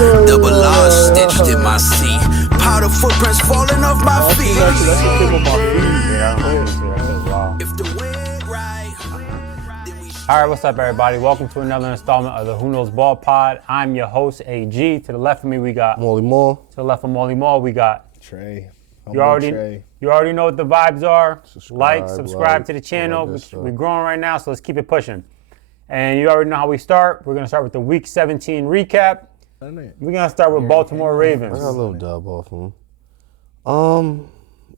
Double R stitched in my seat. Powder footprints falling off my feet. That shit came on my feet. Yeah, I don't know. That shit's wild. If the wind right, then we All right, what's up, everybody? Welcome to another installment of the Who Knows Ball Pod. I'm your host, AG. To the left of me, we got Molly Moore. To the left of Molly Moore, we got Trey. You already know what the vibes are. Subscribe to the channel. We're growing right now, so let's keep it pushing. And you already know how we start. We're gonna start with the Week 17 recap. We're gonna start with Baltimore Ravens. I got a little dub off him.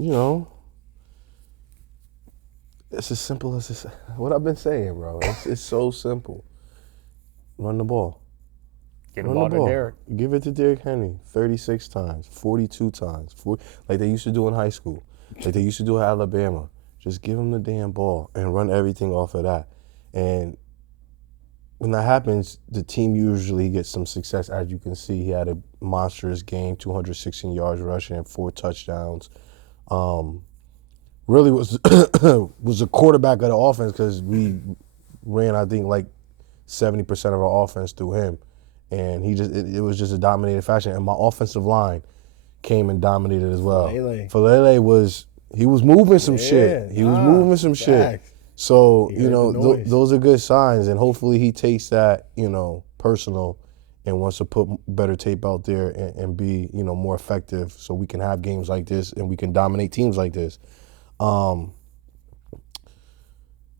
You know, it's as simple as this. What I've been saying, bro. It's so simple. Run the ball. Give the ball to Derrick. Give it to Derrick Henry 36 times, 42 times, like they used to do in high school, like they used to do at Alabama. Just give him the damn ball and run everything off of that. And when that happens, the team usually gets some success. As you can see, he had a monstrous game, 216 yards rushing and 4 touchdowns. Really was a quarterback of the offense because we ran, I think, like 70% of our offense through him. And it was just a dominated fashion. And my offensive line came and dominated as well. Falele was moving some shit. He was moving some shit. So, those are good signs. And hopefully he takes that, personal and wants to put better tape out there and be, more effective so we can have games like this and we can dominate teams like this.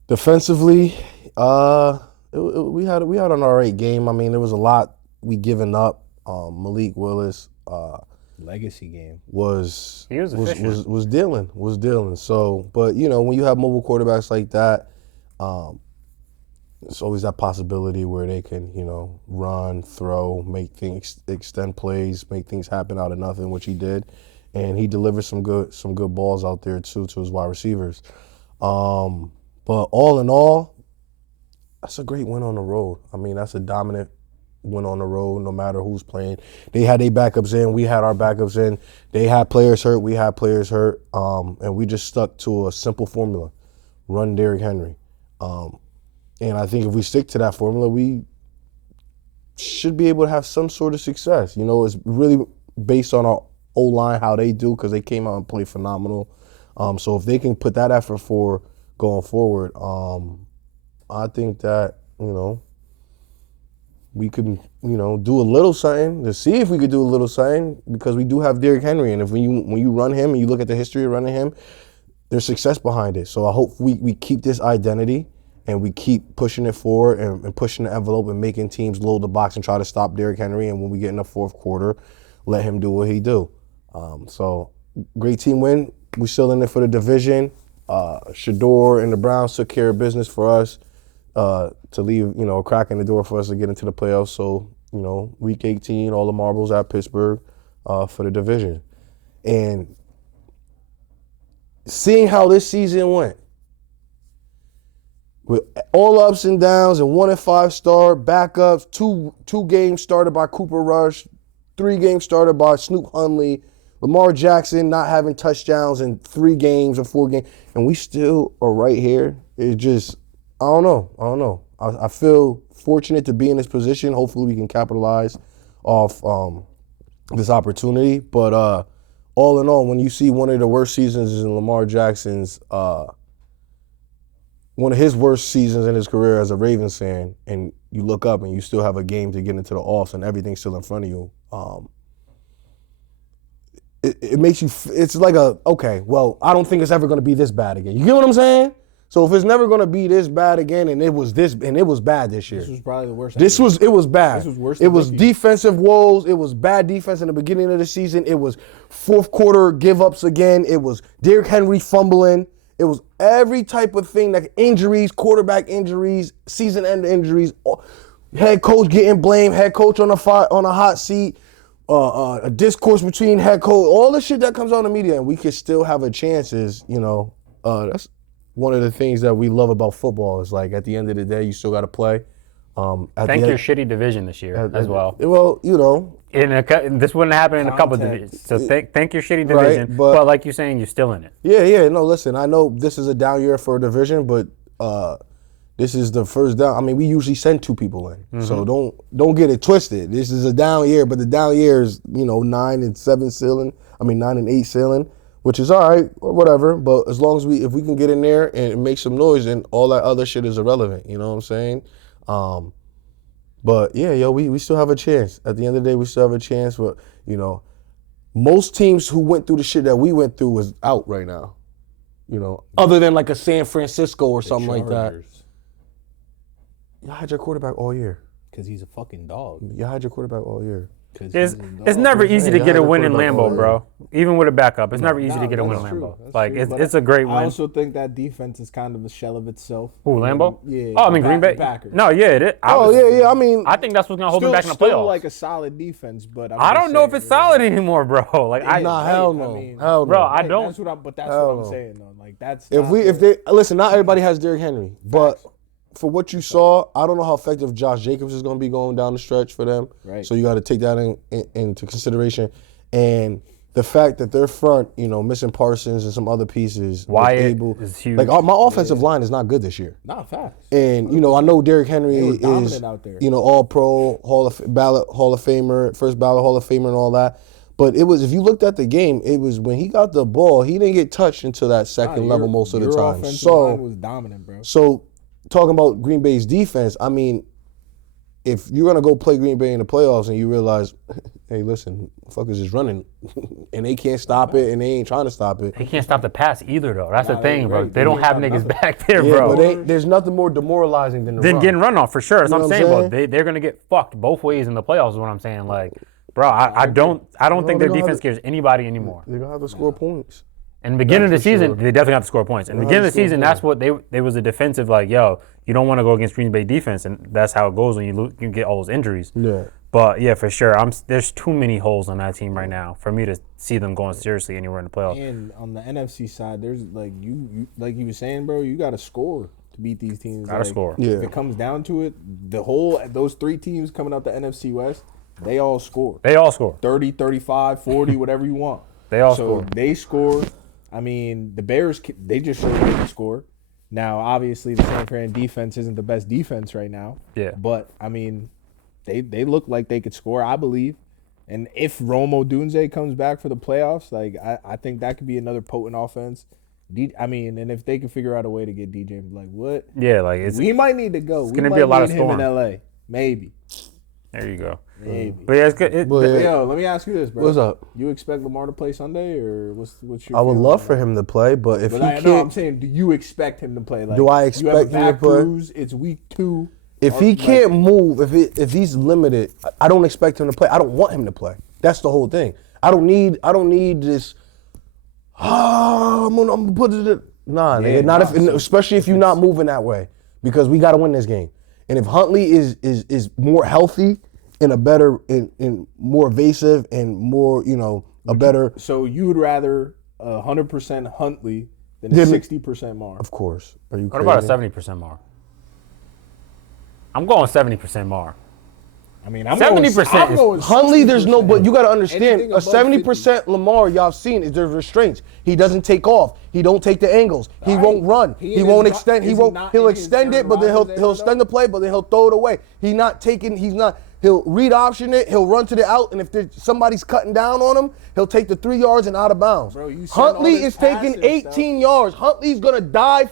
Defensively, we had an all right game. I mean, there was a lot we given up. Malik Willis legacy game was dealing. So, but when you have mobile quarterbacks like that, it's always that possibility where they can run, throw, make things, extend plays, make things happen out of nothing, which he did, and he delivered some good balls out there too to his wide receivers. But all in all, that's a great win on the road. I mean, that's a dominant win on the road, no matter who's playing. They had their backups in. We had our backups in. They had players hurt. We had players hurt. And we just stuck to a simple formula. Run Derrick Henry. And I think if we stick to that formula, we should be able to have some sort of success. It's really based on our O-line, how they do, because they came out and played phenomenal. So if they can put that effort for going forward, I think that, we could, do a little something to see if we could do a little something, because we do have Derrick Henry. And if when you run him and you look at the history of running him, there's success behind it. So I hope we keep this identity and we keep pushing it forward and pushing the envelope and making teams load the box and try to stop Derrick Henry. And when we get in the fourth quarter, let him do what he do. So great team win. We still in there for the division. Shador and the Browns took care of business for us. To leave, a crack in the door for us to get into the playoffs. So, week 18, all the marbles at Pittsburgh for the division. And seeing how this season went, with all ups and downs and 1 and 5 star backups, two games started by Cooper Rush, 3 games started by Snoop Hundley, Lamar Jackson not having touchdowns in 3 games or 4 games, and we still are right here. It just, I don't know. I feel fortunate to be in this position. Hopefully we can capitalize off this opportunity. But all in all, when you see one of the worst seasons in Lamar Jackson's, one of his worst seasons in his career as a Ravens fan, and you look up and you still have a game to get into the offs and everything's still in front of you, it makes you, it's like okay, well, I don't think it's ever going to be this bad again. You get what I'm saying? So if it's never going to be this bad again, and it was bad this year. This was probably the worst. It was bad. This was worse. It was defensive woes. It was bad defense in the beginning of the season. It was fourth quarter give-ups again. It was Derrick Henry fumbling. It was every type of thing, like injuries, quarterback injuries, season-end injuries, head coach getting blamed, head coach on a hot seat, a discourse between head coach, all the shit that comes out in the media, and we could still have a chance is, that's one of the things that we love about football is, like, at the end of the day, you still got to play. Thank your shitty division this year as well. Well, this wouldn't happen in a couple of divisions. So thank your shitty division. Right, but like you're saying, you're still in it. Yeah. No, listen, I know this is a down year for a division, but This is the first down. I mean, we usually send 2 people in, so don't get it twisted. This is a down year, but the down year is 9 and 7 ceiling. I mean 9 and 8 ceiling, which is all right or whatever. But as long as if we can get in there and make some noise, and all that other shit is irrelevant. You know what I'm saying? But yeah, we still have a chance. At the end of the day, we still have a chance. But most teams who went through the shit that we went through was out right now. Other than like a San Francisco or something like that. Y'all had your quarterback all year. Because he's a fucking dog. Y'all had your quarterback all year. It's never easy to get a win in Lambeau, bro. Even with a backup, it's never easy to get a win in Lambeau. Like, it's a great win. I also think that defense is kind of a shell of itself. Who, Lambeau? Yeah. Oh, I mean, Green Bay? Packers. No, yeah, it is. Yeah. I mean, I think that's what's going to hold them back in the playoffs. Still like a solid defense, but I don't know if it's solid anymore, bro. Like, hell no. Hell no. Bro, I don't. That's what I'm saying, though. Like, that's listen, not everybody has Derrick Henry, but for what you saw, I don't know how effective Josh Jacobs is going to be going down the stretch for them. Right. So you got to take that into consideration. And the fact that their front, missing Parsons and some other pieces, Wyatt is huge. Like my offensive line is not good this year. Not fast. And I know Derrick Henry is out there. All Pro, Hall of Famer, first ballot Hall of Famer, and all that. But it was, if you looked at the game, it was when he got the ball, he didn't get touched until that second level most of the time. Line was dominant, bro. So talking about Green Bay's defense, I mean, if you're going to go play Green Bay in the playoffs and you realize, hey, listen, fuckers is running and they can't stop it and they ain't trying to stop it. They can't stop the pass either, though. That's the thing, bro. They don't have niggas back there, Yeah, bro. but there's nothing more demoralizing than the run. Getting run off, for sure. That's what I'm saying, saying? bro. They're going to get fucked both ways in the playoffs is what I'm saying. Like, bro, I don't think their defense scares anybody anymore. They're going to have to score points. In the beginning of the season, they definitely have to score points. In the beginning of the season, that's what they was a defensive, like, yo, you don't want to go against Green Bay defense, and that's how it goes when you get all those injuries. Yeah. But yeah, for sure, there's too many holes on that team right now for me to see them going seriously anywhere in the playoffs. And on the NFC side, there's like you like you were saying, bro, you got to score to beat these teams. Gotta score. Yeah. If it comes down to it, those 3 teams coming out the NFC West, they all score. 30, 35, 40, whatever you want. They all score. They score. I mean, the Bears, they just showed they can score. Now, obviously, the San Fran defense isn't the best defense right now. Yeah. But, I mean, they look like they could score, I believe. And if Rome Odunze comes back for the playoffs, like I think that could be another potent offense. And if they can figure out a way to get DJ and be like, what? Yeah, like We might need to go. It's going to be a lot of him scoring. in LA. Maybe. There you go. Maybe. But yeah, it's good. Yo, let me ask you this, bro. What's up? You expect Lamar to play Sunday, or what's your? I would feeling love on for that? him to play, but if he But can't, I'm saying, do you expect him to play? Like, Do I you have a expect him to back play? bruise, it's week 2. if he can't move, if he's limited, I don't expect him to play. I don't want him to play. That's the whole thing. I don't need this. I'm gonna put it. Especially if you're not moving that way, because we got to win this game. And if Huntley is more healthy and a better and more evasive and more, a better. So you would rather 100% Huntley than 60% Mar? Of course. Are you What crazy? about a 70% Mar? I'm going 70% Mar. I mean, I'm 70% going Huntley, there's no, 60%. but you got to understand, Anything a above 70% Lamar, y'all have seen, is there's restraints. He doesn't take off. He don't take the angles. He won't run. He won't extend. He'll extend it, but then he'll extend the play, but then he'll throw it away. He'll read option it. He'll run to the out, and if somebody's cutting down on him, he'll take the 3 yards and out of bounds. Bro, you send Huntley all this is taking passing 18 yards. Huntley's gonna die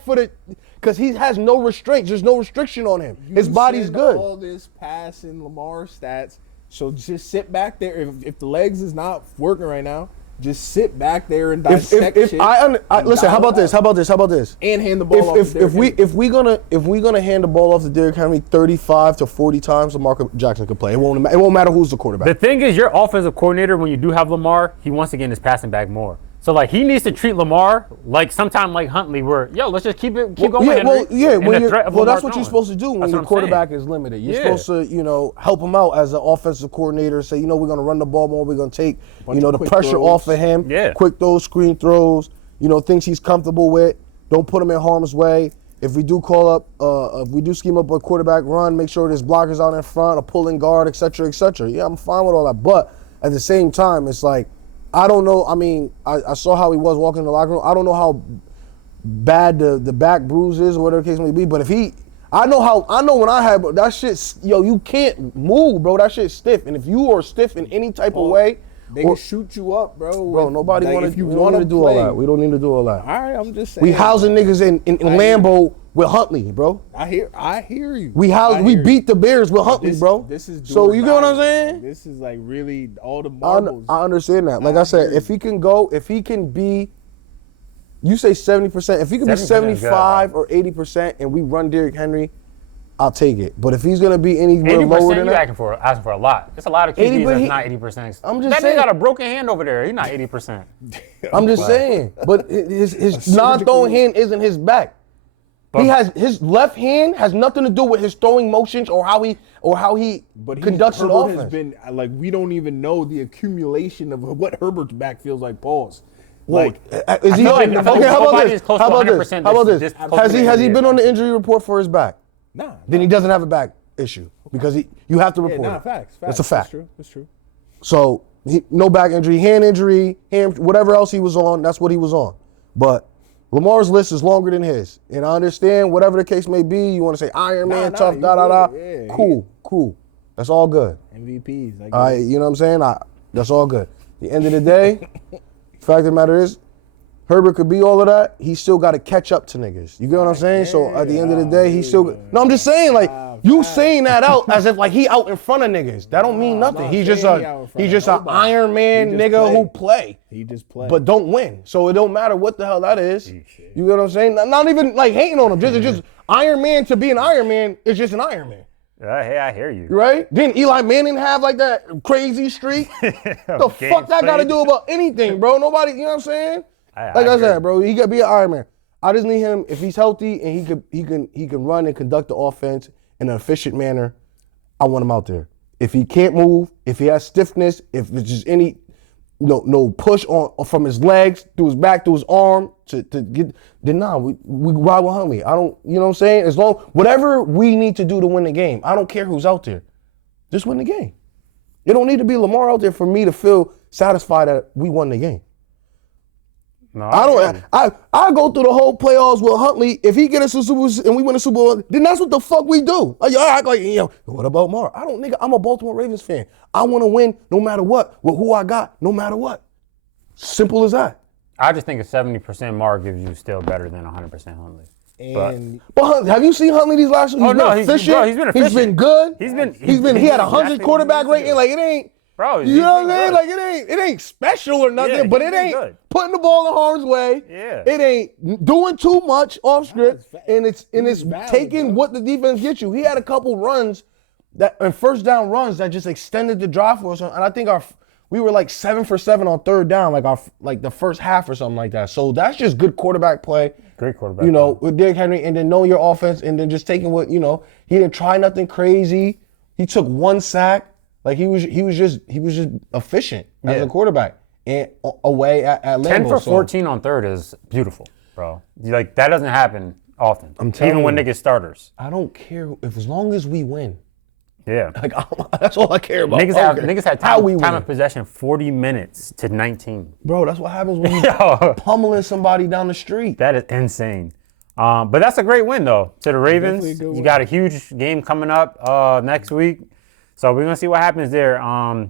because he has no restraints. There's no restriction on him. His body's send good. All this passing Lamar stats. So just sit back there. If the legs is not working right now, just sit back there and dissect shit. Listen, how about this? And hand the ball off. If we're gonna hand the ball off to Derrick Henry 35 to 40 times, Lamar Jackson could play. It won't matter who's the quarterback. The thing is, your offensive coordinator, when you do have Lamar, he wants to get in his passing back more. So like he needs to treat Lamar like sometime like Huntley, where let's just keep going. Henry, that's what you're supposed to do when your quarterback is limited. You're supposed to, help him out as an offensive coordinator. Say, we're gonna run the ball more. We're gonna take, the pressure off of him. Yeah. Quick throws, screen throws. Things he's comfortable with. Don't put him in harm's way. If we do if we do scheme up a quarterback run, make sure there's blockers out in front, a pulling guard, et cetera, et cetera. Yeah, I'm fine with all that. But at the same time, it's like, I don't know. I mean, I saw how he was walking in the locker room. I don't know how bad the back bruise is or whatever the case may be. But I know when I had that shit. Yo, you can't move, bro. That shit's stiff, and if you are stiff in any type of way, they can shoot you up, bro. Bro, nobody like, want to. We don't need to do all that. We don't need to do all that. All right, I'm just saying. We housing niggas in Lambeau with Huntley, bro. I hear you. We beat the Bears with Huntley, bro. This is so you get what I'm saying? This is like really all the marbles. I understand that. Like I said, if he can be, you say 70%. If he can be 75 or 80%, and we run Derrick Henry, I'll take it. But if he's gonna be anywhere lower than that, asking for a lot. It's a lot of QBs that's not 80%. I'm just that saying. That nigga got a broken hand over there. He's not 80%. I'm just saying. But his non-throwing hand isn't his back. His left hand has nothing to do with his throwing motions or how he conducts an offense. Has been like we don't even know the accumulation of what Herbert's back feels like. Pause. Like, is he okay? How about this? Has he been on the injury report for his back? Nah. Then he doesn't have a back issue because you have to report it. Facts. That's a fact. That's true. So no back injury, hand injury, whatever else he was on. That's what he was on. But Lamar's list is longer than his, and I understand whatever the case may be. You want to say Iron Man, tough, Yeah, cool. That's all good. MVPs. You know what I'm saying? That's all good. At the end of the day, fact of the matter is, Herbert could be all of that. He still got to catch up to niggas. You get what I'm saying? So at the end of the day, he still. No, I'm just saying, like you saying that out as if like he out in front of niggas. That don't mean nothing. He's just an Iron Man nigga who play. He just play, but don't win. So it don't matter what the hell that is. You get what I'm saying? Not even like hating on him. Just Iron Man to be an Iron Man is just an Iron Man. Hey, I hear you. Right? Didn't Eli Manning have like that crazy streak? The fuck that got to do about anything, bro? Nobody. You know what I'm saying? Like I said, bro, he could be an Iron Man. I just need him if he's healthy and he can run and conduct the offense in an efficient manner. I want him out there. If he can't move, if he has stiffness, if there's just any no push on from his legs through his back through his arm to get, then we ride with Huntley. I don't, you know what I'm saying? As long whatever we need to do to win the game, I don't care who's out there. Just win the game. It don't need to be Lamar out there for me to feel satisfied that we won the game. No, I go through the whole playoffs with Huntley. If he get us a Super Bowl and we win a Super Bowl, then that's what the fuck we do. Like, y'all act like, what about Mar? I'm a Baltimore Ravens fan. I want to win no matter what, with who I got, no matter what. Simple as that. I just think a 70% Mar gives you still better than 100% Huntley. But have you seen Huntley these last years? He's been efficient. He's been efficient. He's been good. He had 100 quarterback rating. Like, it ain't. Bro, you know what I'm saying? Like it ain't special or nothing, but it ain't putting the ball in harm's way. Yeah. It ain't doing too much off script, and it's taking what the defense gets you. He had a couple runs and first down runs that just extended the drive for us, and I think we were like 7 for 7 on third down, like the first half or something like that. So that's just good quarterback play. Great quarterback. With Derrick Henry, and then knowing your offense, and then just taking what he didn't try nothing crazy. He took 1 sack. Like he was just efficient as a quarterback and away at Lambeau. 10 for 14 on third is beautiful, bro. Like that doesn't happen often. Even when they get starters. I don't care as long as we win. Yeah. Like that's all I care about. Niggas had time of possession 40 minutes to 19. Bro, that's what happens when you pummeling somebody down the street. That is insane. But that's a great win though to the Ravens. You got a huge game coming up next week. So we're going to see what happens there.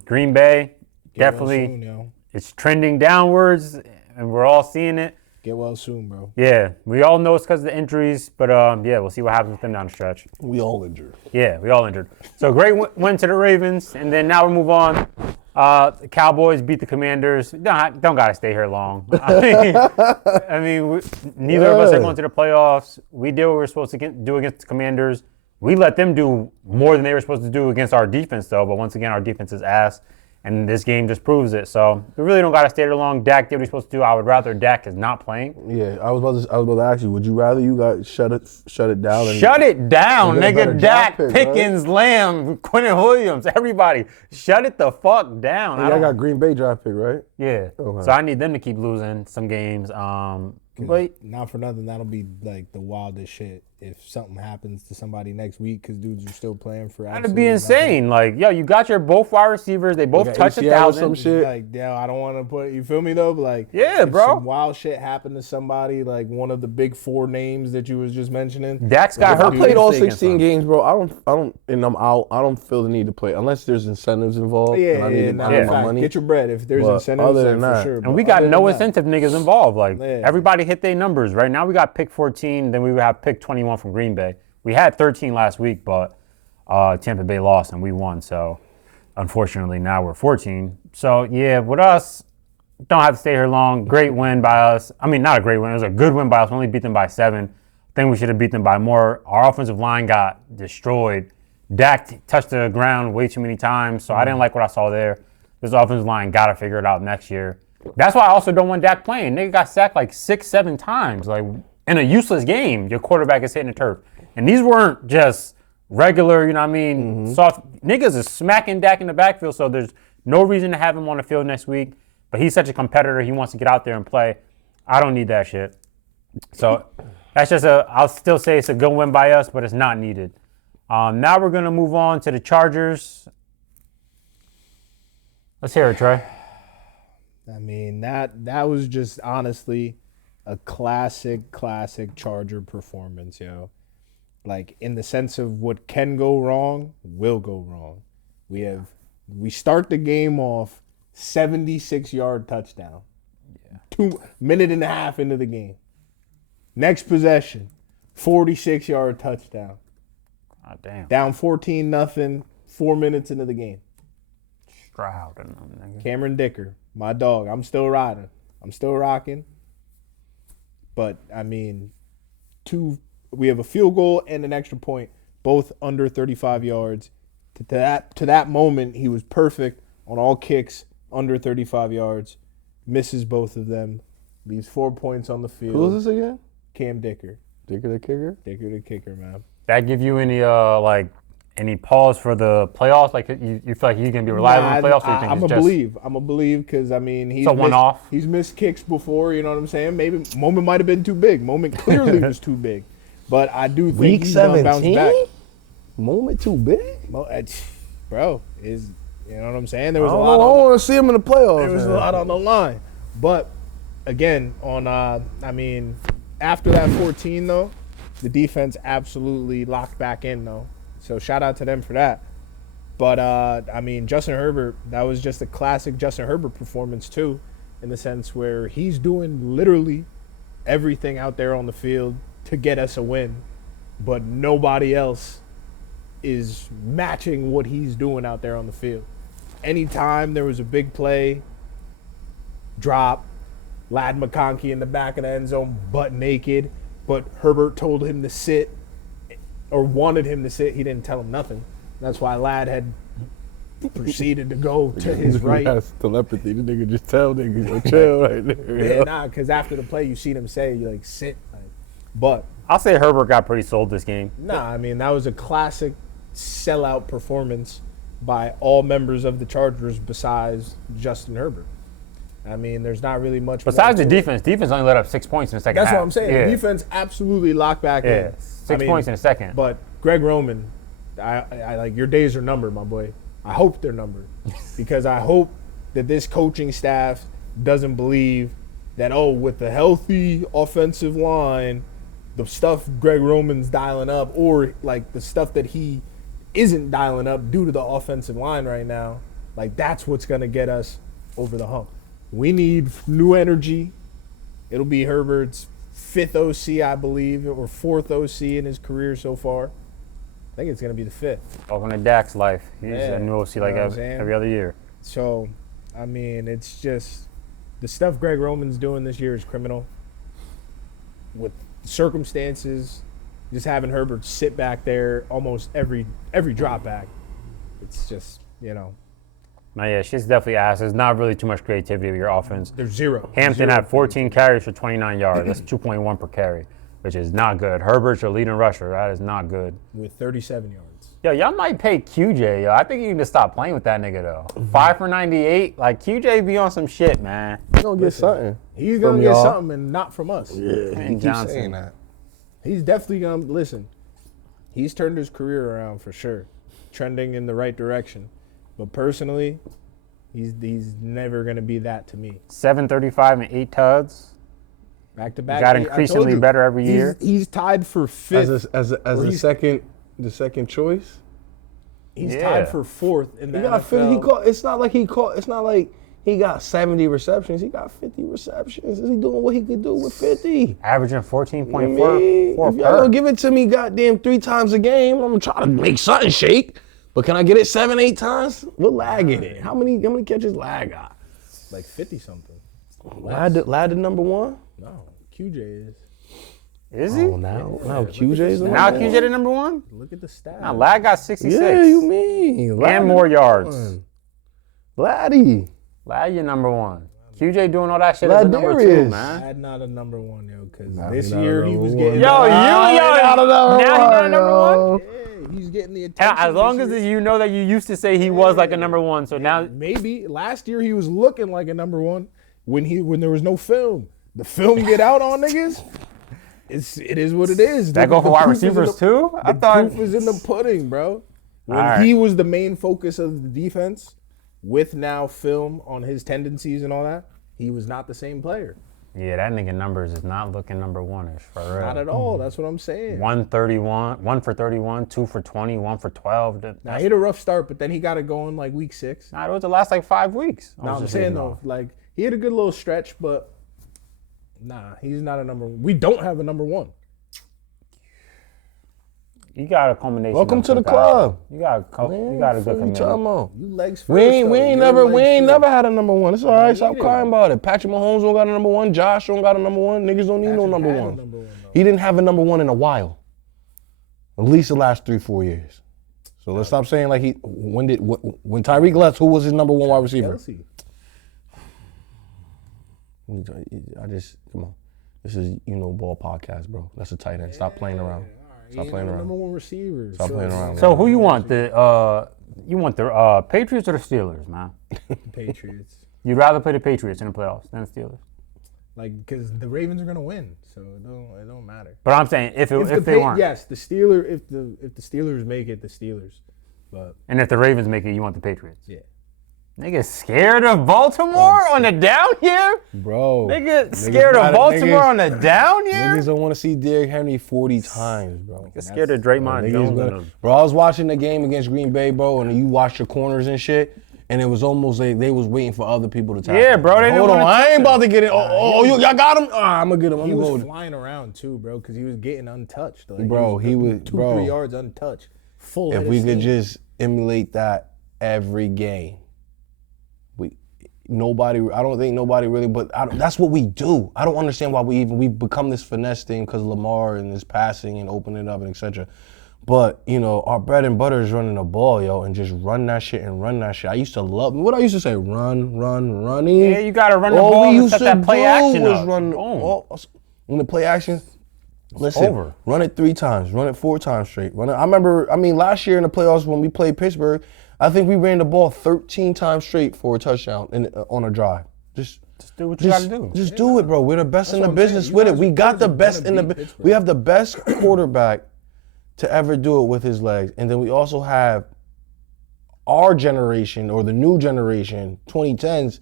Green Bay, definitely, it's trending downwards, and we're all seeing it. Get well soon, bro. Yeah, we all know it's because of the injuries, but we'll see what happens with them down the stretch. We all injured. Yeah, we all injured. So great win to the Ravens, and then now we move on. The Cowboys beat the Commanders. Don't got to stay here long. I mean, neither of us are going to the playoffs. We did what we were supposed to do against the Commanders. We let them do more than they were supposed to do against our defense, though. But once again, our defense is ass, and this game just proves it. So we really don't got to stay there long. Dak did what he's supposed to do. I would rather Dak is not playing. Yeah, I was about to ask you. Would you rather you got shut it down? Shut it down, nigga. Dak, Pickens, right? Lamb, Quentin Williams, everybody. Shut it the fuck down. I got Green Bay draft pick, right? Yeah. Okay. So I need them to keep losing some games. But not for nothing, that'll be like the wildest shit if something happens to somebody next week because dudes are still playing for. That'd be insane. Like, yo, you got your both wide receivers. They both touched ACL or 1,000. some shit. Like, yeah, I don't want to put. You feel me though? But like, Yeah, if bro. some wild shit happened to somebody, like one of the big 4 names that you was just mentioning. Dax got I hurt. played all Tuesday 16 against games, bro. I don't, and I'm out. I don't feel the need to play unless there's incentives involved. Yeah, and I need nah, to get fact. my money. Get your bread if there's But incentives. other Then than for that- sure. And But we got other no than that- incentive niggas involved. Like, Yeah. everybody hit their numbers. Right now, we got pick 14. Then we would have pick 21 from Green Bay. We had 13 last week, but Tampa Bay lost and we won. So, unfortunately, now we're 14. So, yeah, with us, don't have to stay here long. Great win by us. I mean, not a great win. It was a good win by us. We only beat them by 7. I think we should have beat them by more. Our offensive line got destroyed. Dak touched the ground way too many times, so I didn't like what I saw there. This offensive line got to figure it out next year. That's why I also don't want Dak playing. Nigga got sacked like 6-7 times. Like, in a useless game, your quarterback is hitting the turf. And these weren't just regular, you know what I mean, soft. Niggas is smacking Dak in the backfield, so there's no reason to have him on the field next week. But he's such a competitor. He wants to get out there and play. I don't need that shit. So that's just I'll still say it's a good win by us, but it's not needed. Now we're going to move on to the Chargers. Let's hear it, Trey. I mean, that was just honestly a classic Charger performance, yo. Like, in the sense of what can go wrong, will go wrong. We start the game off 76-yard touchdown. Yeah. 2 minute and a half into the game. Next possession, 46-yard touchdown. Oh, damn. Down 14-0, 4 minutes into the game. Stroud and them, nigga. Cameron Dicker, my dog. I'm still riding. I'm still rocking. But, I mean, we have a field goal and an extra point, both under 35 yards. To that moment, he was perfect on all kicks under 35 yards. Misses both of them. Leaves 4 points on the field. Who is this again? Cam Dicker. Dicker the kicker? Dicker the kicker, man. That give you any pause for the playoffs? Like, you feel like he's gonna be reliable in the playoffs? Or you think I'm it's a just believe. I'm a believe because, I mean, a one-off? He's missed kicks before, you know what I'm saying? Maybe moment might have been too big. Moment clearly was too big. But I do think Week he's going to bounce 17? back. Moment too big? Bro, you know what I'm saying? There I was a don't lot know. I on, want to see him in the playoffs. there was a man. lot on the line. But again, after that 14 though, the defense absolutely locked back in though. So shout out to them for that. But Justin Herbert, that was just a classic Justin Herbert performance too, in the sense where he's doing literally everything out there on the field to get us a win, but nobody else is matching what he's doing out there on the field. Anytime there was a big play, drop, Ladd McConkey in the back of the end zone, butt naked, but Herbert told him to sit or wanted him to sit. He didn't tell him nothing. That's why Ladd had proceeded to go to his right. That's telepathy. The nigga just tell niggas to chill right there. Yeah, nah, because after the play, you see them say, you like, sit. But, I'll say Herbert got pretty sold this game. nah, I mean, that was a classic sellout performance by all members of the Chargers besides Justin Herbert. I mean, there's not really much Besides more the to it. defense only let up 6 points in the second That's half. what I'm saying. Yeah. The defense absolutely locked back Yeah, in. 6 points in the second. But Greg Roman, I like, your days are numbered, my boy. I hope they're numbered because I hope that this coaching staff doesn't believe that, with the healthy offensive line, the stuff Greg Roman's dialing up, or like the stuff that he isn't dialing up due to the offensive line right now, like that's what's going to get us over the hump. We need new energy. It'll be Herbert's 5th OC, I believe, or 4th OC in his career so far. I think it's going to be the 5th. Welcome to Dak's life. He's Yeah, a new OC you like know what I'm saying? every other year. So, I mean, it's just the stuff Greg Roman's doing this year is criminal. With circumstances, just having Herbert sit back there almost every drop back. It's just, No, yeah, she's definitely ass. There's not really too much creativity with your offense. there's zero. Hampton Zero. had 14 carries for 29 yards. That's 2.1 per carry, which is not good. Herbert's your leading rusher. That is not good. With 37 yards. Yo, y'all might pay QJ, yo. I think you need to stop playing with that nigga, though. 5 for 98. Like, QJ be on some shit, man. You don't get something. He's going From to get y'all. something and not from us. Yeah, And he keeps Johnson. saying that. He's definitely gonna listen. He's turned his career around for sure, trending in the right direction. But personally, he's never gonna be that to me. 735 and 8 tuds. Back to back. Got increasingly better every year. He's tied for fifth. As the second choice. He's Yeah. tied for fourth in the He got 50. NFL. It's not like he got 70 receptions. He got 50 receptions. Is he doing what he could do with 50? Averaging I 14.4 mean, if y'all per. gonna give it to me goddamn 3 times a game, I'm gonna try to make something shake. But can I get it 7, 8 times? What lag in it? How many catches lag got? Like 50 something. Lad the number one? No, QJ is. Is he? Oh, now QJ's the Now number QJ the number one? Look at the stats. Now Lad got 66. Yeah, you mean? Lad and the more number yards. one. Laddie. Lad, you number one. QJ doing all that shit as a number 2, Ladarius. man. Had not a number one, yo, because Nah, this he not year a he was number getting. Yo, Now now he's not a number one? Yeah, he's getting the And attention. as long this as year. you know that you used to say he was like a number 1, so now Maybe last year he was looking like a number one when there was no film. The film get out on niggas. It is what it is. that go for wide receivers too? I The thought proof is in the pudding, bro. When Alright. he was the main focus of the defense, with now film on his tendencies and all that, he was not the same player. yeah, that nigga numbers is not looking number 1ish for real. Not at all. That's what I'm saying. 131, 1 for 31, 2 for 20, 1 for 12. Now, he had a rough start, but then he got it going like week 6. Nah, it was the last like 5 weeks. I Now was I'm just saying reading though, off. like he had a good little stretch, but nah, he's not a number one. We don't have a number one. You got a combination. Welcome of to the good guys. club. You got you got a good What you committee. talking about? You legs first. We ain't though. Your never legs first. had a number one. It's all right. Stop neither. crying about it. Patrick Mahomes don't got a number one. Josh don't got a number one. Niggas don't need no Patrick number had a one. number one, though. He didn't have a number one in a while. At least the last 3-4 years. So let's stop saying like when Tyreek left, who was his number one wide receiver? Kelce. Come on. This is ball podcast, bro. That's a tight end. Stop playing around. Stop playing Number around. one receiver. Stop playing around. So who you want? The Patriots or the Steelers, man? Patriots. You'd rather play the Patriots in the playoffs than the Steelers. Like, because the Ravens are gonna win, so it don't matter. But I'm saying if they weren't, yes, the Steelers. If the Steelers make it, the Steelers. But and if the Ravens make it, you want the Patriots. yeah, Nigga scared of Baltimore on the down year? Bro. Nigga scared of Baltimore on the down year? Niggas don't want to see Derrick Henry 40 times, bro. Nigga scared of Draymond Niggas Jones. gonna- Bro, I was watching the game against Green Bay, bro, and you watched your corners and shit, and it was almost like they was waiting for other people to tackle. Yeah, bro, they didn't Hold on, wanna I touch ain't about to get it. Y'all got him? I'm gonna get him. he I'm was going. flying around too, bro, because he was getting untouched. Like, Bro, he was- 2-3 yards untouched. Full. If head we of could steam. just emulate that every game, I don't think nobody really, but that's what we do. I don't understand why we become this finesse thing because Lamar and this passing and opening up and etc. But, our bread and butter is running the ball, yo, and just run that shit and run that shit. I used to love, what I used to say, running. Yeah, you gotta run the All ball we and used set to that play do action was up. run, Boom. when the play action, listen, over. run it 3 times, run it 4 times straight. Last year in the playoffs when we played Pittsburgh, I think we ran the ball 13 times straight for a touchdown on a drive. Just do what you gotta do. Just do it, bro. We're the best in the what I'm saying. business You with it. guys We are got the gonna best in the. beat Pittsburgh. We have the best quarterback to ever do it with his legs, and then we also have our generation or the new generation, 2010s.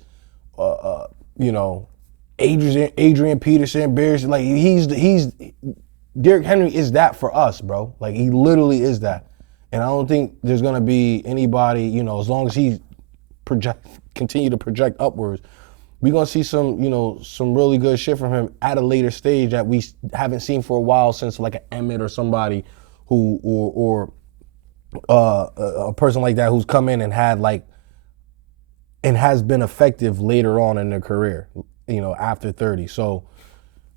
Adrian Peterson, Bears. Like he's Derrick Henry is that for us, bro. Like he literally is that, and I don't think there's gonna be anybody. As long as he continue to project upwards, we're gonna see some really good shit from him at a later stage that we haven't seen for a while since like an Emmett or somebody who or a person like that who's come in and had and has been effective later on in their career, after 30. So,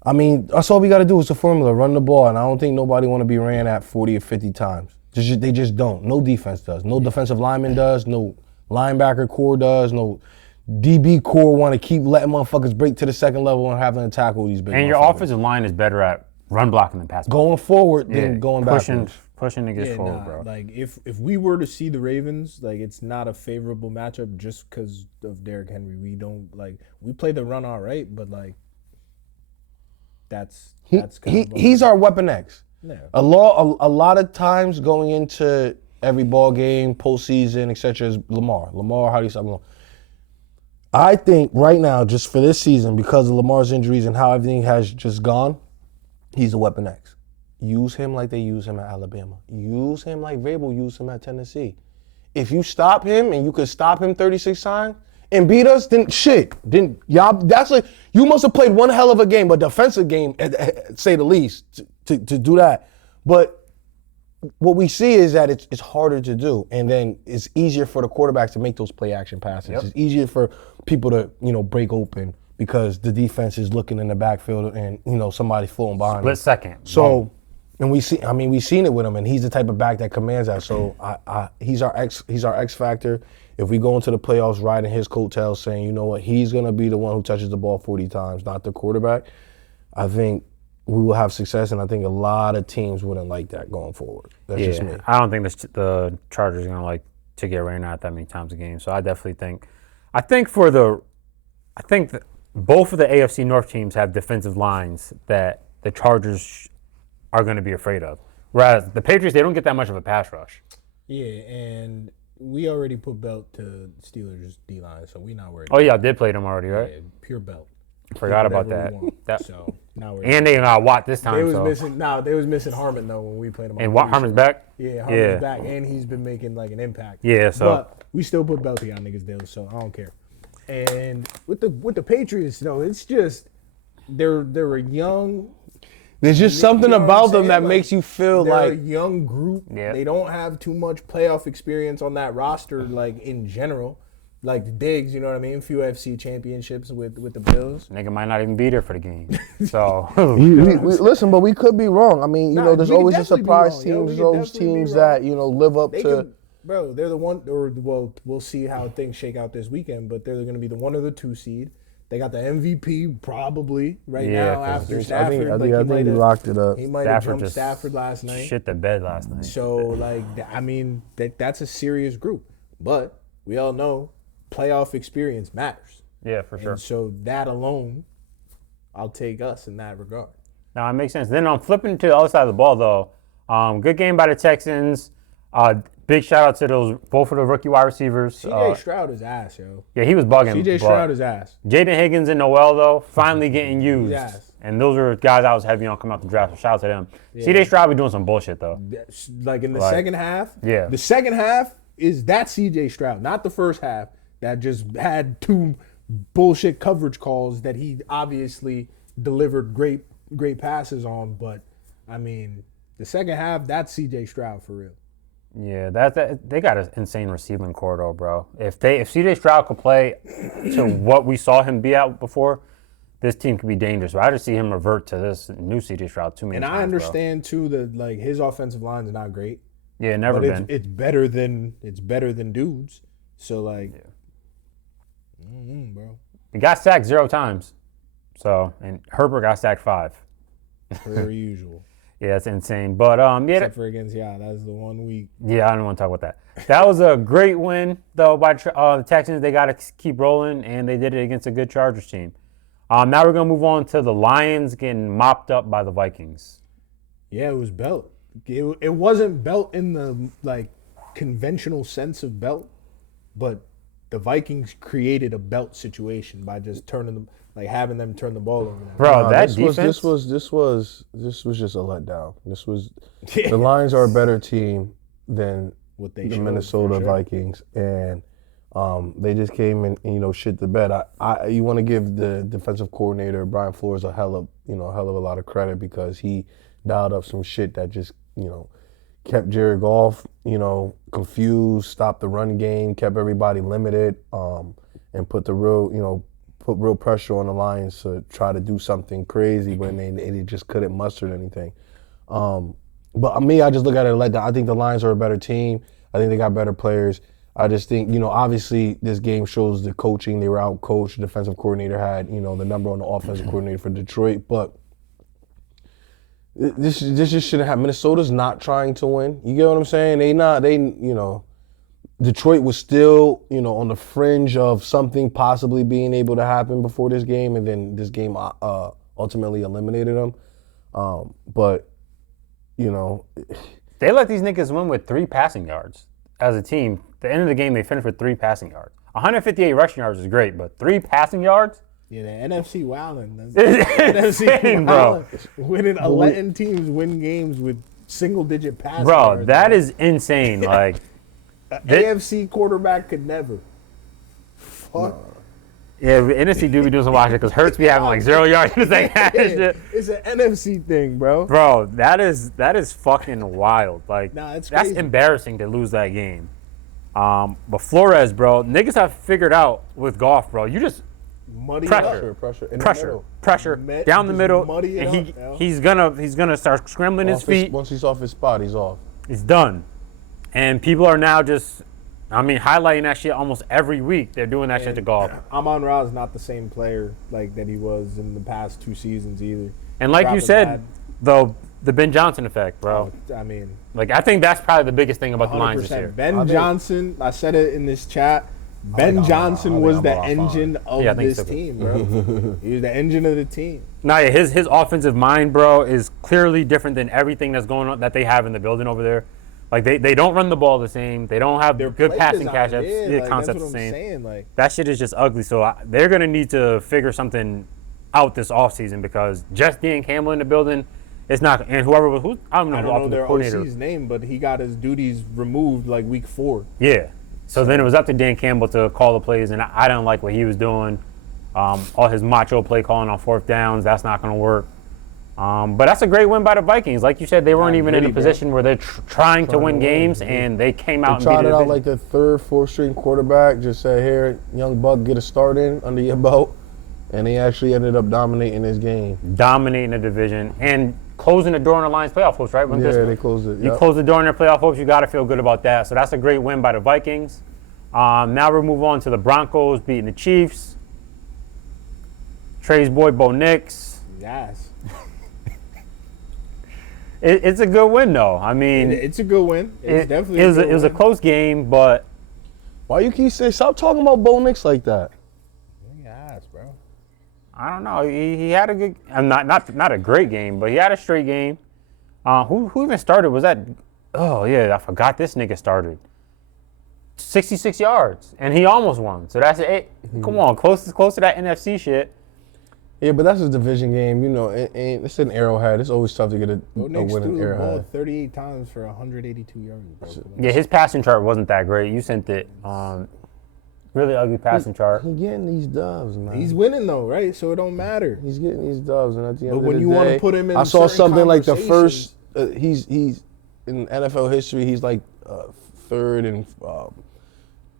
that's all we got to do is the formula, run the ball, and I don't think nobody want to be ran at 40 or 50 times. They just don't. No defense does. No defensive lineman does. No linebacker core does. No DB core want to keep letting motherfuckers break to the second level and having to tackle these big And your motherfuckers. offensive line is better at run blocking than pass blocking. Going forward than going backwards. Pushing niggas forward, bro. Like if we were to see the Ravens, like it's not a favorable matchup just because of Derrick Henry. We don't we play the run all right, but that's he's our Weapon X. Yeah. A lot of times going into every ball game, postseason, etc. is Lamar. Lamar, how do you say Lamar? I think right now, just for this season, because of Lamar's injuries and how everything has just gone, he's a Weapon X. Use him like they use him at Alabama. Use him like Vrabel used him at Tennessee. If you stop him and you could stop him 36 times and beat us, then shit. Then y'all, that's like, you must have played one hell of a game, a defensive game, say the least, to do that. But what we see is that it's harder to do, and then it's easier for the quarterbacks to make those play action passes. Yep. It's easier for people to break open because the defense is looking in the backfield and somebody's floating behind. Split second. So, and we've seen it with him, and he's the type of back that commands that. So he's our X factor. If we go into the playoffs riding his coattails, saying you know what, he's gonna be the one who touches the ball 40 times, not the quarterback, I think we will have success, and I think a lot of teams wouldn't like that going forward. That's just me. I don't think the Chargers are going to like to get rained out that many times a game. So I definitely think that both of the AFC North teams have defensive lines that the Chargers are going to be afraid of. Whereas the Patriots, they don't get that much of a pass rush. Yeah, and we already put belt to Steelers D-line, so we're not worried. Oh, yeah, I did play them already, right? Yeah, pure belt. Forgot about that. So now we're and they got Watt this time. They was missing Harmon though when we played him. And Harmon's back. Yeah, Harmon's back, and he's been making like an impact. Yeah, so but we still put Belty on niggas deals, so I don't care. And with the Patriots though, it's just they're a young. There's just something about them that makes you feel they're like a young group. Yeah. They don't have too much playoff experience on that roster, like in general. Like Diggs, you know what I mean? Few FC championships with the Bills. Nigga might not even be there for the game. So listen, but we could be wrong. I mean, there's always a surprise teams. There's always teams that live up to. Bro, they're the one, or well, we'll see how things shake out this weekend. But they're going to be the 1 or the 2 seed. They got the MVP probably now after Stafford. I think he locked it up. He might have jumped Stafford last night. Shit the bed last night. So that's a serious group. But we all know playoff experience matters. Yeah, for sure. And so that alone, I'll take us in that regard. Now it makes sense. Then I'm flipping to the other side of the ball though. Good game by the Texans. Big shout out to both of the rookie wide receivers. C.J. Stroud is ass, yo. Yeah, he was bugging. C.J. Stroud is ass. Jaden Higgins and Noel though finally getting used. Yes. And those are guys I was heavy on coming out the draft. So shout out to them. Yeah. C.J. Stroud be doing some bullshit though. Like in the second half. Yeah. The second half is that C.J. Stroud, not the first half. That just had 2 bullshit coverage calls that he obviously delivered great passes on. But, I mean, the second half, that's C.J. Stroud for real. Yeah, they got an insane receiving corridor, bro. If C.J. Stroud could play to what we saw him be at before, this team could be dangerous. But I just see him revert to this new C.J. Stroud too many times, I understand, too, that, like, his offensive line is not great. Yeah, never been. It's better than dudes. So, like... Yeah. Bro. He got sacked 0 times. And Herbert got sacked 5. Per usual. Yeah, that's insane. But except for against that's the 1 week. Yeah, I don't want to talk about that. That was a great win though by the Texans. They got to keep rolling, and they did it against a good Chargers team. Now we're gonna move on to the Lions getting mopped up by the Vikings. Yeah, it was belt. It wasn't belt in the conventional sense of belt, but the Vikings created a belt situation by just turning them, having them turn the ball over. Bro, this was just a letdown. The Lions are a better team than the Minnesota Vikings, and they just came and shit the bed. You want to give the defensive coordinator Brian Flores a hell of a lot of credit because he dialed up some shit that just kept Jared Goff, confused, stopped the run game, kept everybody limited, and put real pressure on the Lions to try to do something crazy when they just couldn't muster anything. But me, I just look at it like that. I think the Lions are a better team. I think they got better players. I just think, obviously this game shows the coaching. They were out coached. The defensive coordinator had, the number on the offensive coordinator for Detroit, but This just shouldn't happen. Minnesota's not trying to win. You get what I'm saying? Detroit was still, on the fringe of something possibly being able to happen before this game, and then this game ultimately eliminated him. But, you know, They let these niggas win with 3 passing yards as a team. At the end of the game, they finished with 3 passing yards. 158 rushing yards is great, but 3 passing yards? Yeah, the NFC wildin'. It's insane, bro. Winning, letting teams win games with single-digit passing Bro, yards. that is insane. Like, AFC quarterback could never. Fuck. yeah, NFC do be doing some watching because Hurts be having like 0 yards in the second half and shit. It's an NFC thing, bro. Bro, that is fucking wild. Like, Nah, it's that's crazy. embarrassing to lose that game. But Flores, bro, niggas have figured out with Goff, bro. You just Muddy Pressure. up. pressure in the pressure, middle. pressure down the just middle, muddy it and up, yo. he's gonna start scrambling his feet. Once he's off his spot, he's off. It's done, and people are now just, I mean, highlighting that shit almost every week. They're doing that shit to Goff, Amon-Ra is not the same player like that he was in the past 2 seasons either. and like you Dropping said, bad. though, the Ben Johnson effect, bro. I mean, Like, I think that's probably the biggest thing about the Lions this 100%. year. Ben Johnson, I said it in this chat. Ben Johnson was the engine of Yeah, I think this so, too. team, bro. He was the engine of the team. Nah, yeah, his offensive mind, bro, is clearly different than everything that's going on that they have in the building over there. Like, they don't run the ball the same. They don't have Their good play passing design, like, concepts that's the what I'm same. saying. Like, That shit is just ugly. So they're going to need to figure something out this offseason because just Dan Campbell in the building, it's not. And who I don't know I who don't know offensive their coordinator. OC's name, but he got his duties removed like week 4. Yeah. So then it was up to Dan Campbell to call the plays, and I didn't like what he was doing. All his macho play calling on 4th downs, that's not going to work. But that's a great win by the Vikings. Like you said, they weren't even in a gritty, bro. position where they're trying to win games, and they came out and beat Tried the it out division. like the 3rd, 4th string quarterback. Just said, "Here, young buck, get a start in under your belt," and he actually ended up dominating this game. Dominating the division and closing the door on the Lions playoff hopes, right? When Yeah, they closed it. You Yep. close the door on their playoff hopes, you got to feel good about that. So that's a great win by the Vikings. Now we move on to the Broncos beating the Chiefs. Trey's boy, Bo Nix. Yes. It's a good win, though. I mean, It's a good win. It's definitely it was a close game, but Why you keep saying? Stop talking about Bo Nix like that. Yes, bro. I don't know. He had a good, not a great game, but he had a straight game. Who even started? Was that? Oh yeah, I forgot this nigga started. 66 yards, and he almost won. So that's it. Come on, close to that NFC shit. Yeah, but that's a division game. You know, it's an Arrowhead. It's always tough to get a Bo Nix win in threw the ball Arrowhead. 38 times for 182 yards, bro. Yeah, his passing chart wasn't that great. You sent it. Really ugly passing chart. He's getting these dubs, man. He's winning though, right? So it don't matter. He's getting these dubs, and at the end But of when the you wanna day, put him in I saw certain something like the first. conversations- He's in NFL history. He's like 3rd in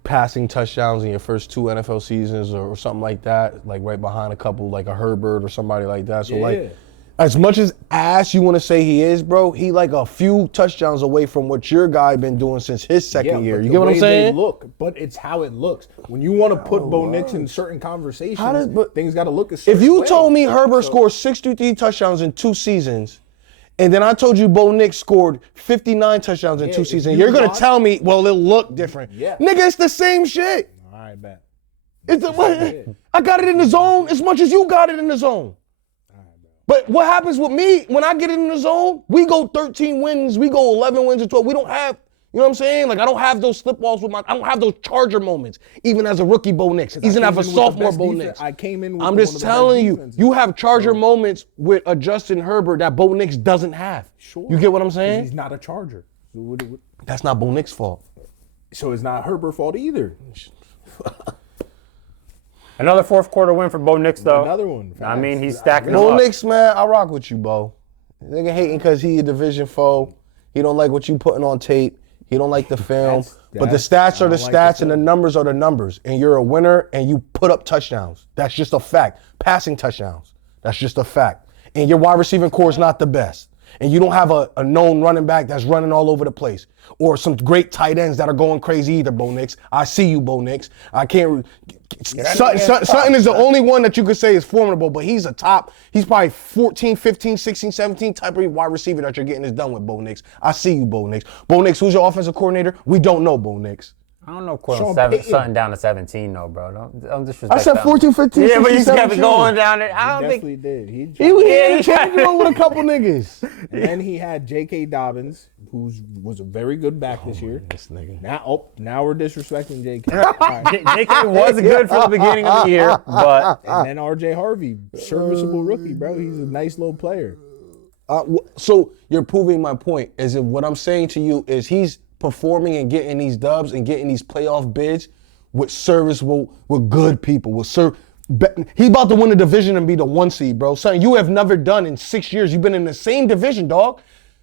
passing touchdowns in your first 2 NFL seasons, or something like that. Like right behind a couple, like a Herbert or somebody like that. So Yeah. like, as much as ass you want to say he is, bro, he like a few touchdowns away from what your guy been doing since his second year. but You the get what I'm way saying? They look, but it's how it looks. When you want to put Bo Nix in certain conversations, but things got to look a certain If you way. told me Herbert scored 63 touchdowns in 2 seasons, and then I told you Bo Nix scored 59 touchdowns in Yeah, 2 if seasons, you you're gonna watch- tell me, well, it'll look different. Yeah. Nigga, it's the same shit. All right, bet. It's I got it in the zone as much as you got it in the zone. But what happens with me when I get it in the zone? We go 13 wins, we go 11 wins or 12. We don't have, you know what I'm saying? Like I don't have those slip balls with I don't have those Charger moments, even as a rookie Bo Nix, even as a sophomore Bo Nix. I came in with I'm one just of the telling best you, defenses. you have Charger moments with a Justin Herbert that Bo Nix doesn't have. Sure. You get what I'm 'Cause saying? He's not a Charger. That's not Bo Nix's fault. So it's not Herbert's fault either. Another 4th quarter win for Bo Nix, though. Another one. I mean, Facts. he's stacking them Bo up. Nix, man, I rock with you, Bo. Nigga hating because he a division foe. He don't like what you putting on tape. He don't like the film. But the stats are the I don't like stats the and the film. numbers are the numbers. And you're a winner and you put up touchdowns. That's just a fact. Passing touchdowns. That's just a fact. And your wide receiving core is not the best. And you don't have a known running back that's running all over the place. Or some great tight ends that are going crazy either, Bo Nix. I see you, Bo Nix. I can't. Sutton is the only one that you could say is formidable, but he's a top. He's probably 14, 15, 16, 17 type of wide receiver that you're getting this done with, Bo Nix. I see you, Bo Nix. Bo Nix, who's your offensive coordinator? We don't know, Bo Nix. I don't know if Sean Cortland Payton. Sutton down to 17 though, bro. Don't disrespect. I said them. 14, 15, Yeah, 16, but you just kept 17. going down there. I don't Definitely think. did. He changed it with a couple niggas. And then he had J.K. Dobbins, who was a very good back this year. This nigga. Now we're disrespecting J.K. All right. JK was good for the beginning of the year, but And then R.J. Harvey, serviceable rookie, bro. He's a nice little player. So you're proving my point. Is if what I'm saying to you is he's performing and getting these dubs and getting these playoff bids with serviceable, with good people. He's about to win the division and be the 1 seed, bro. Something you have never done in 6 years. You've been in the same division, dog.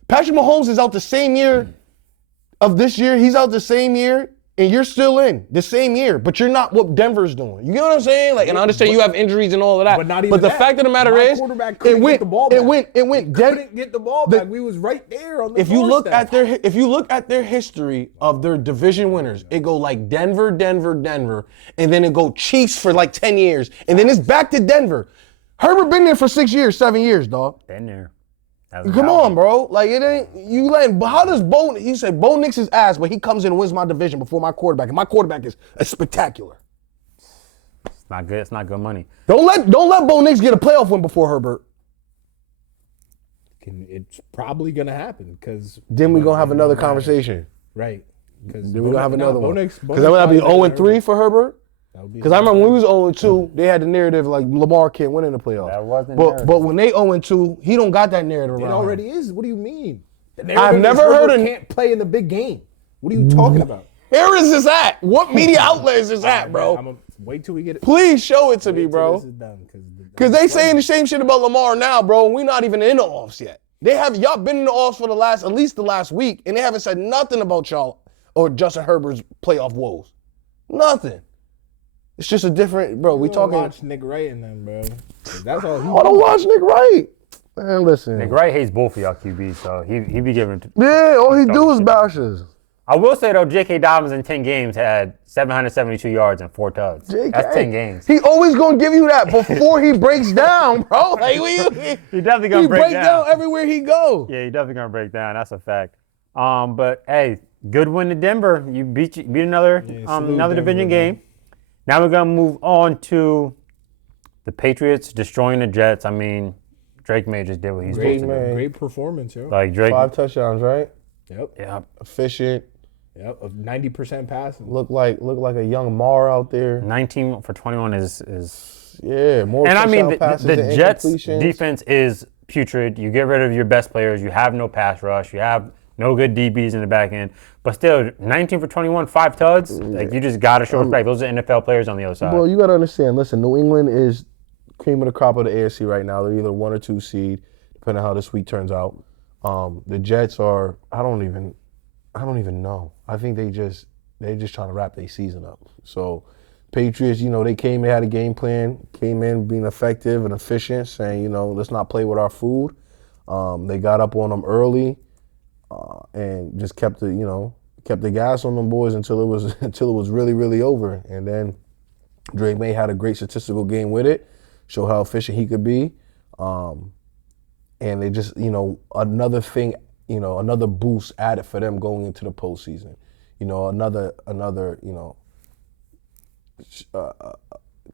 Patrick Mahomes is out the same year of this year. He's out the same year, and you're still in the same year, but you're not what Denver's doing. You get what I'm saying? Like, and I understand you have injuries and all of that. But not even But the that. fact of the matter My is, quarterback couldn't get the ball back. Couldn't get the ball back. We was right there on the If you look doorstep. at their history of their division winners, it go like Denver, and then it go Chiefs for like 10 years, and then it's back to Denver. Herbert been there for 6 years, 7 years, dog. been there. Come on, bro. Like, it ain't, you letting, but how does you say Bo Nix his ass, but he comes in and wins my division before my quarterback, and my quarterback is spectacular. It's not good. It's not good money. Don't let Bo Nix get a playoff win before Herbert. It's probably gonna happen because Then we gonna have another conversation. right? Because Then we gonna have another one. Because Because that would be 0-3 for Herbert. Because I remember when we was 0-2, they had the narrative like Lamar can't win in the playoffs. That was the but narrative. when they 0-2, he don't got that narrative around. It him. already is. What do you mean? The I've narrative never is heard Herbert of- can't play in the big game. What are you talking about? Where is this at? What media outlet is this at, bro? I'm gonna wait till we get it. Please show it to me, Wait till bro. This is done, Because they saying the same shit about Lamar now, bro, and we not even in the offs yet. Y'all been in the offs for at least the last week, and they haven't said nothing about y'all or Justin Herbert's playoff woes. Nothing. It's just a different, bro. We talking. Watch Nick Wright and them, bro. 'Cause that's all. I don't watch Nick Wright. Man, listen. Nick Wright hates both of y'all QBs, so he be giving. Yeah, all he do is bashes. I will say though, J.K. Dobbins in 10 games had 772 yards and 4 tugs. That's 10 games. He always gonna give you that before he breaks down, bro. Like He definitely gonna break down. everywhere he go. Yeah, he definitely gonna break down. That's a fact. But hey, good win to Denver. You beat another Denver, division man. game. Now we're gonna move on to the Patriots destroying the Jets. I mean, Drake May just did what he's supposed to do. Great performance, yo. Like Drake. 5 touchdowns, right? Yep. Yeah. Efficient. Yep. Of 90% passing. Look like a young Mar out there. 19 for 21 is Yeah, more. and I mean touchdown passes the than Jets incompletions. defense is putrid. You get rid of your best players. You have no pass rush. You have no good DBs in the back end. But still, 19 for 21, 5 tugs. Like you just gotta show respect. Those are NFL players on the other side. Well, you gotta understand. Listen, New England is cream of the crop of the AFC right now. They're either 1 or 2 seed, depending on how this week turns out. The Jets are. I don't even know. I think they're just trying to wrap their season up. So, Patriots, they came in, had a game plan, came in being effective and efficient, saying, let's not play with our food. They got up on them early, and just kept the gas on them boys until it was really, really over. And then Drake May had a great statistical game with it, showed how efficient he could be. And they just, another thing, another boost added for them going into the postseason. Another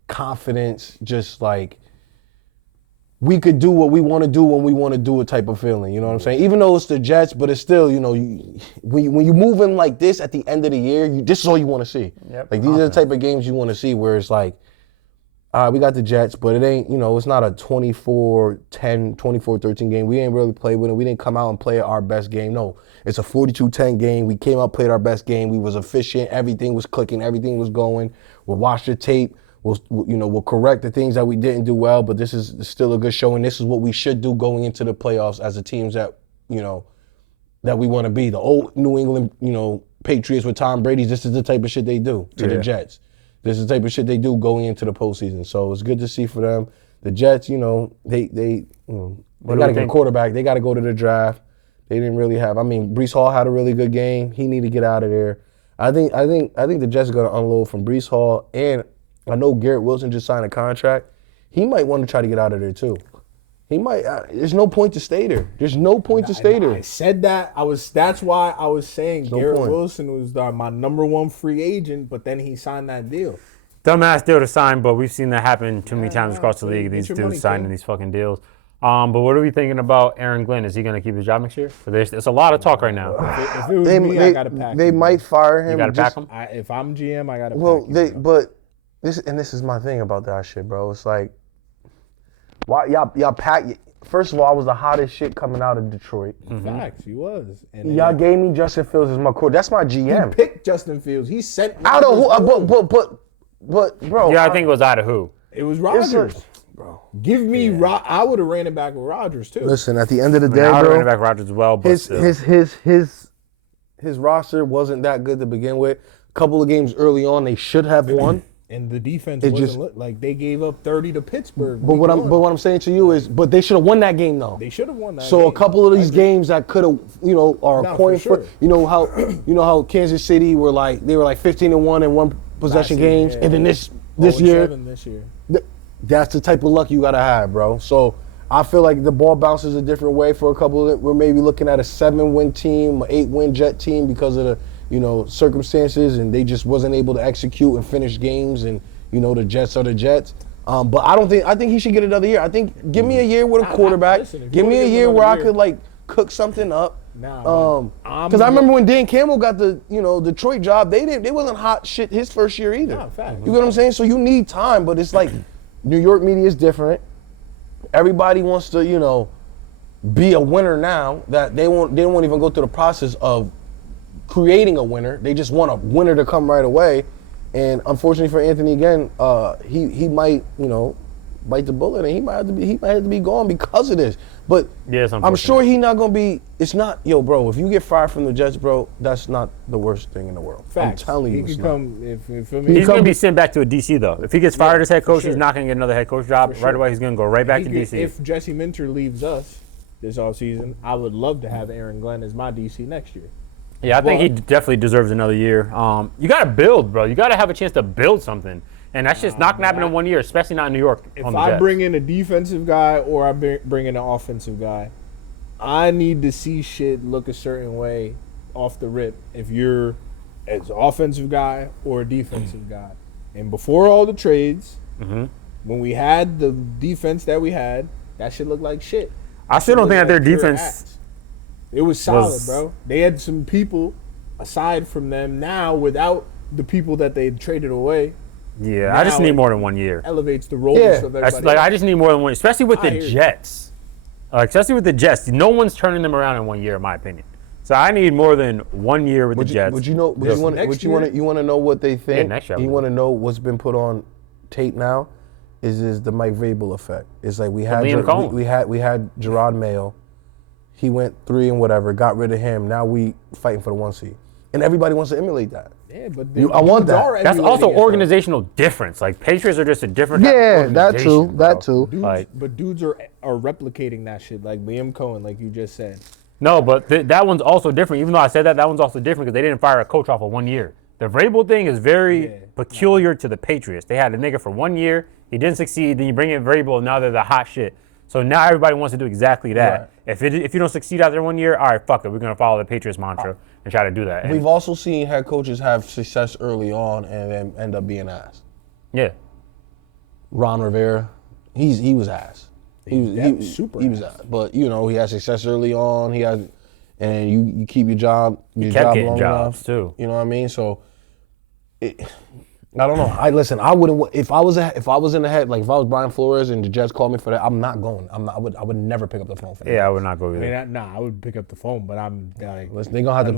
confidence, just like we could do what we want to do when we want to do it type of feeling. You know what I'm saying? Even though it's the Jets, but it's still, when you move in like this at the end of the year, this is all you want to see. Yep. Like these are the type of games you want to see where it's like, all right, we got the Jets, but it ain't, it's not a 24-10, 24-13 game. We ain't really played with it. We didn't come out and play our best game. No, it's a 42-10 game. We came out, played our best game. We was efficient. Everything was clicking. Everything was going. We'll watch the tape. We'll correct the things that we didn't do well, but this is still a good show, and this is what we should do going into the playoffs as the teams that, that we want to be. The old New England, Patriots with Tom Brady, this is the type of shit they do to the Jets. This is the type of shit they do going into the postseason. So it's good to see for them. The Jets, they got to get a quarterback. They got to go to the draft. They didn't really have. I mean, Breece Hall had a really good game. He need to get out of there. I think the Jets are going to unload from Breece Hall, and I know Garrett Wilson just signed a contract. He might want to try to get out of there too. He might. There's no point to stay there. There's no point to stay I there. said that. That's why I was saying No Garrett point. Wilson was my number one free agent, but then he signed that deal. Dumbass deal to sign, but we've seen that happen too many times across the so league. get These your dudes money, signing King. these fucking deals. But what are we thinking about Aaron Glenn? Is he going to keep his job next year? There's a lot of talk right now. If it was me, I gotta pack. They him. might fire him. You got to pack him? If I'm GM, I gotta. Well, pack him, but this is my thing about that shit, bro. It's like, why y'all pack? First of all, I was the hottest shit coming out of Detroit. Facts, he was. And Y'all gave me Justin Fields as my core. That's my he GM. picked Justin Fields. He sent Out of who? Rodgers. But bro. Yeah, I think it was out of who? It was It's Rodgers. bro. Give me I would have ran it back with Rodgers too. Listen, at the end of the I mean, day, I would bro, run back Rodgers as well, but still. his roster wasn't that good to begin with. A couple of games early on, they should have won. And the defense It wasn't just- like they gave up 30 to Pittsburgh. But what I'm saying to you is, but they should have won that game though. They should have won that. So game. a couple of these games that could have, are No, a coin for flip. sure. You know how Kansas City were like 15-1 in one possession Last year, games, yeah. and then this year, 0-7 this year. that's the type of luck you gotta have, bro. So I feel like the ball bounces a different way for a couple of. We're maybe looking at a 7-win team, an 8-win Jet team because of the circumstances, and they just wasn't able to execute and finish games, and the Jets are the Jets. But I think he should get another year. I think give me a year with a quarterback. listen, if you Give me wanna a give year him where I another could like cook something up. Nah, Because I remember when Dan Campbell got the Detroit job, they wasn't hot shit his first year either. Nah, facts. You know what I'm saying? So you need time, but it's like New York media is different. Everybody wants to be a winner now. That they won't even go through the process of creating a winner. They just want a winner to come right away. And unfortunately for Anthony again, he might bite the bullet, and he might have to be gone because of this. But Yeah, it's I'm unfortunate. sure he's not gonna be. It's not, bro. If you get fired from the Jets, bro, that's not the worst thing in the world. Facts. I'm telling you, he it's could not. come if He's come going to be- be sent back to a DC though. If he gets fired as head coach, sure. he's not going to get another head coach job sure. right away. He's going to go right back to DC. If Jesse Minter leaves us this offseason, I would love to have Aaron Glenn as my DC next year. Yeah, I think he definitely deserves another year. You got to build, bro. You got to have a chance to build something, and that's just not going to happen in 1 year, especially not in New York. If on the I Jets. bring in a defensive guy or I bring in an offensive guy, I need to see shit look a certain way off the rip if you're as an offensive guy or a defensive guy. And before all the trades, Mm-hmm. when we had the defense that we had, that shit looked like shit. I still don't think that their Pure defense. ass. It was solid, was- bro. They had some people aside from them now without the people that they traded away. Yeah, I just Now need it- more than 1 year. Elevates the roles Yeah. of everybody. That's like I just need more than one, especially with I the hear you. Jets. Especially with the Jets, no one's turning them around in 1 year, in my opinion. So I need more than 1 year with the Jets. Would you want next to year? know what they think? next year I You would. want to know what's been put on tape now? Is the Mike Vrabel effect? It's like we had Liam Cohen. we had Gerard Mayo. He went 3 and whatever, got rid of him. Now we fighting for the 1 seed, and everybody wants to emulate that. Yeah, but I want that. That's also organizational difference. Like Patriots are just a different. type of Yeah, that organization, too. bro. That too. Like But dudes are replicating that shit, like Liam Cohen, like you just said. no, but that one's also different. Even though I said that one's also different because they didn't fire a coach off of 1 year. The Vrabel thing is very peculiar to the Patriots. They had a nigga for 1 year, he didn't succeed. Then you bring in Vrabel, and now they're the hot shit. So now everybody wants to do exactly that. Right. If you don't succeed after 1 year, all right, fuck it, we're gonna follow the Patriots mantra and try to do that. And We've also seen head coaches have success early on and then end up being ass. yeah, Ron Rivera, he was ass. He was super He was ass. But he had success early on. And you keep your job. Your kept job getting long jobs, enough. too. You know what I mean? So, I don't know. I wouldn't. If I was in the head, like if I was Brian Flores and the Jets called me for that, I'm not going. I would never pick up the phone for that. yeah, I would not go I either. mean, I would pick up the phone, but I'm like, Listen, they're gonna have to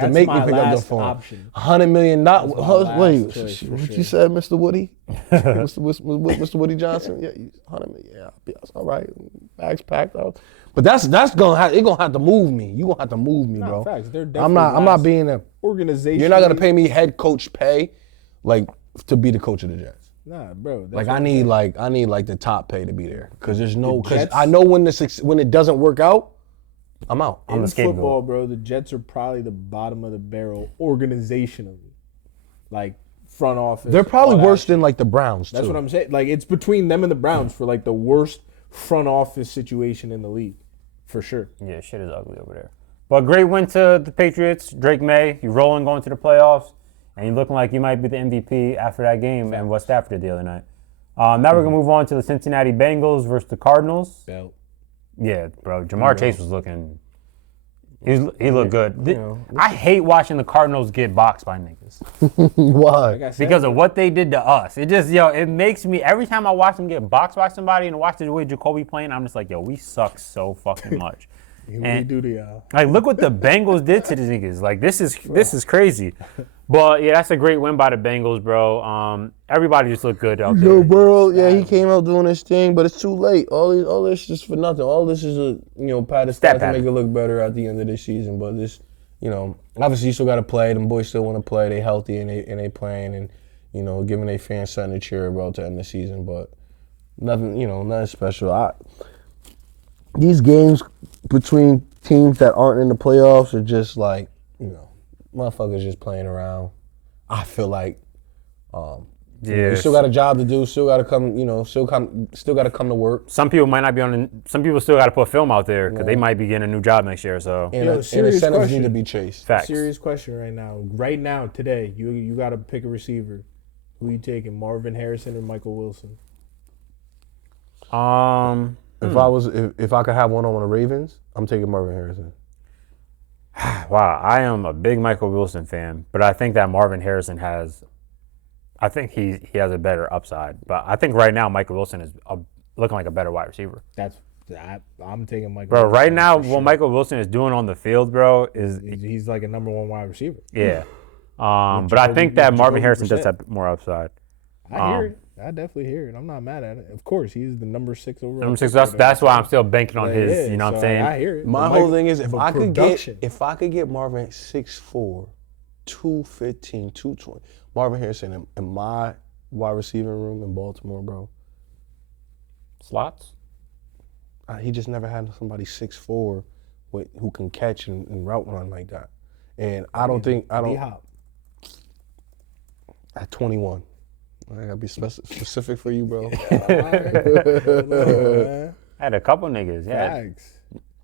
That's make me my pick up the last phone. option. $100 million. my last Wait, choice, for what sure. you said, Mr. Woody? Mr. Woody Johnson? Yeah, $100 million. Yeah, that's all right. Bags packed out. But that's gonna have to move me. You gonna have to move me, bro. facts. They're I'm not definitely being a. organization. You're not gonna pay me head coach pay, like to be the coach of the Jets. Nah, bro. that's Like what I I'm need saying. like the top pay to be there, because there's no, because Jets- I know when it doesn't work out, I'm out. I'm in the scapegoat. football, bro, the Jets are probably the bottom of the barrel organizationally, like front office. They're probably all that worse shit. than like the Browns too. That's what I'm saying. Like it's between them and the Browns for like the worst front office situation in the league, for sure. Yeah, shit is ugly over there. But great win to the Patriots. Drake May, you rolling going to the playoffs, and you looking like you might be the MVP after that game and what Stafford did the other night. Now we're going to move on to the Cincinnati Bengals versus the Cardinals. Belt. Yeah, bro. Jamar Chase was looking... He looked good. I hate watching the Cardinals get boxed by niggas. Why? Like I said, Because of what they did to us. It just, it makes me, every time I watch them get boxed by somebody and watch the way Jacoby playing, I'm just like, we suck so fucking much. we do to y'all. Like, look what the Bengals did to the niggas. Like, this is crazy. But, yeah, that's a great win by the Bengals, bro. Everybody just looked good out there. Yo, bro, he came out doing his thing, but it's too late. All this is for nothing. All this is pat his stats to make it look better at the end of the season. But this, obviously you still got to play. Them boys still want to play. They healthy and they playing and giving their fans something to cheer about to end the season. But nothing, nothing special. These games between teams that aren't in the playoffs are just like, motherfuckers just playing around. I feel like, you still got a job to do. Still got to come. Still got to come to work. Some people might not be some people still got to put film out there because they might be getting a new job next year. So And incentives need to be chased. Facts. Serious question right now. Right now, today, you got to pick a receiver. Who you taking, Marvin Harrison or Michael Wilson? If I could have one on the Ravens, I'm taking Marvin Harrison. Wow, I am a big Michael Wilson fan, but I think that Marvin Harrison has he has a better upside. But I think right now Michael Wilson is looking like a better wide receiver. I'm taking Michael. Bro, Wilson right now for what sure. Michael Wilson is doing on the field, bro, is He's like a number one wide receiver. yeah. But I think that Marvin Harrison does have more upside. I hear it. I definitely hear it. I'm not mad at it. Of course, he's the number 6 overall. Number 6. That's why I'm still banking on his. You know what I'm saying? I hear it. My But whole thing is if I could production. get Marvin 6'4", 215, 220, Marvin Harrison in my wide receiving room in Baltimore, bro. Slots. He just never had somebody 6'4" who can catch and route run like that. And I don't. D-Hop. At 21. I gotta be specific for you, bro. I had a couple niggas. Yeah. Facts.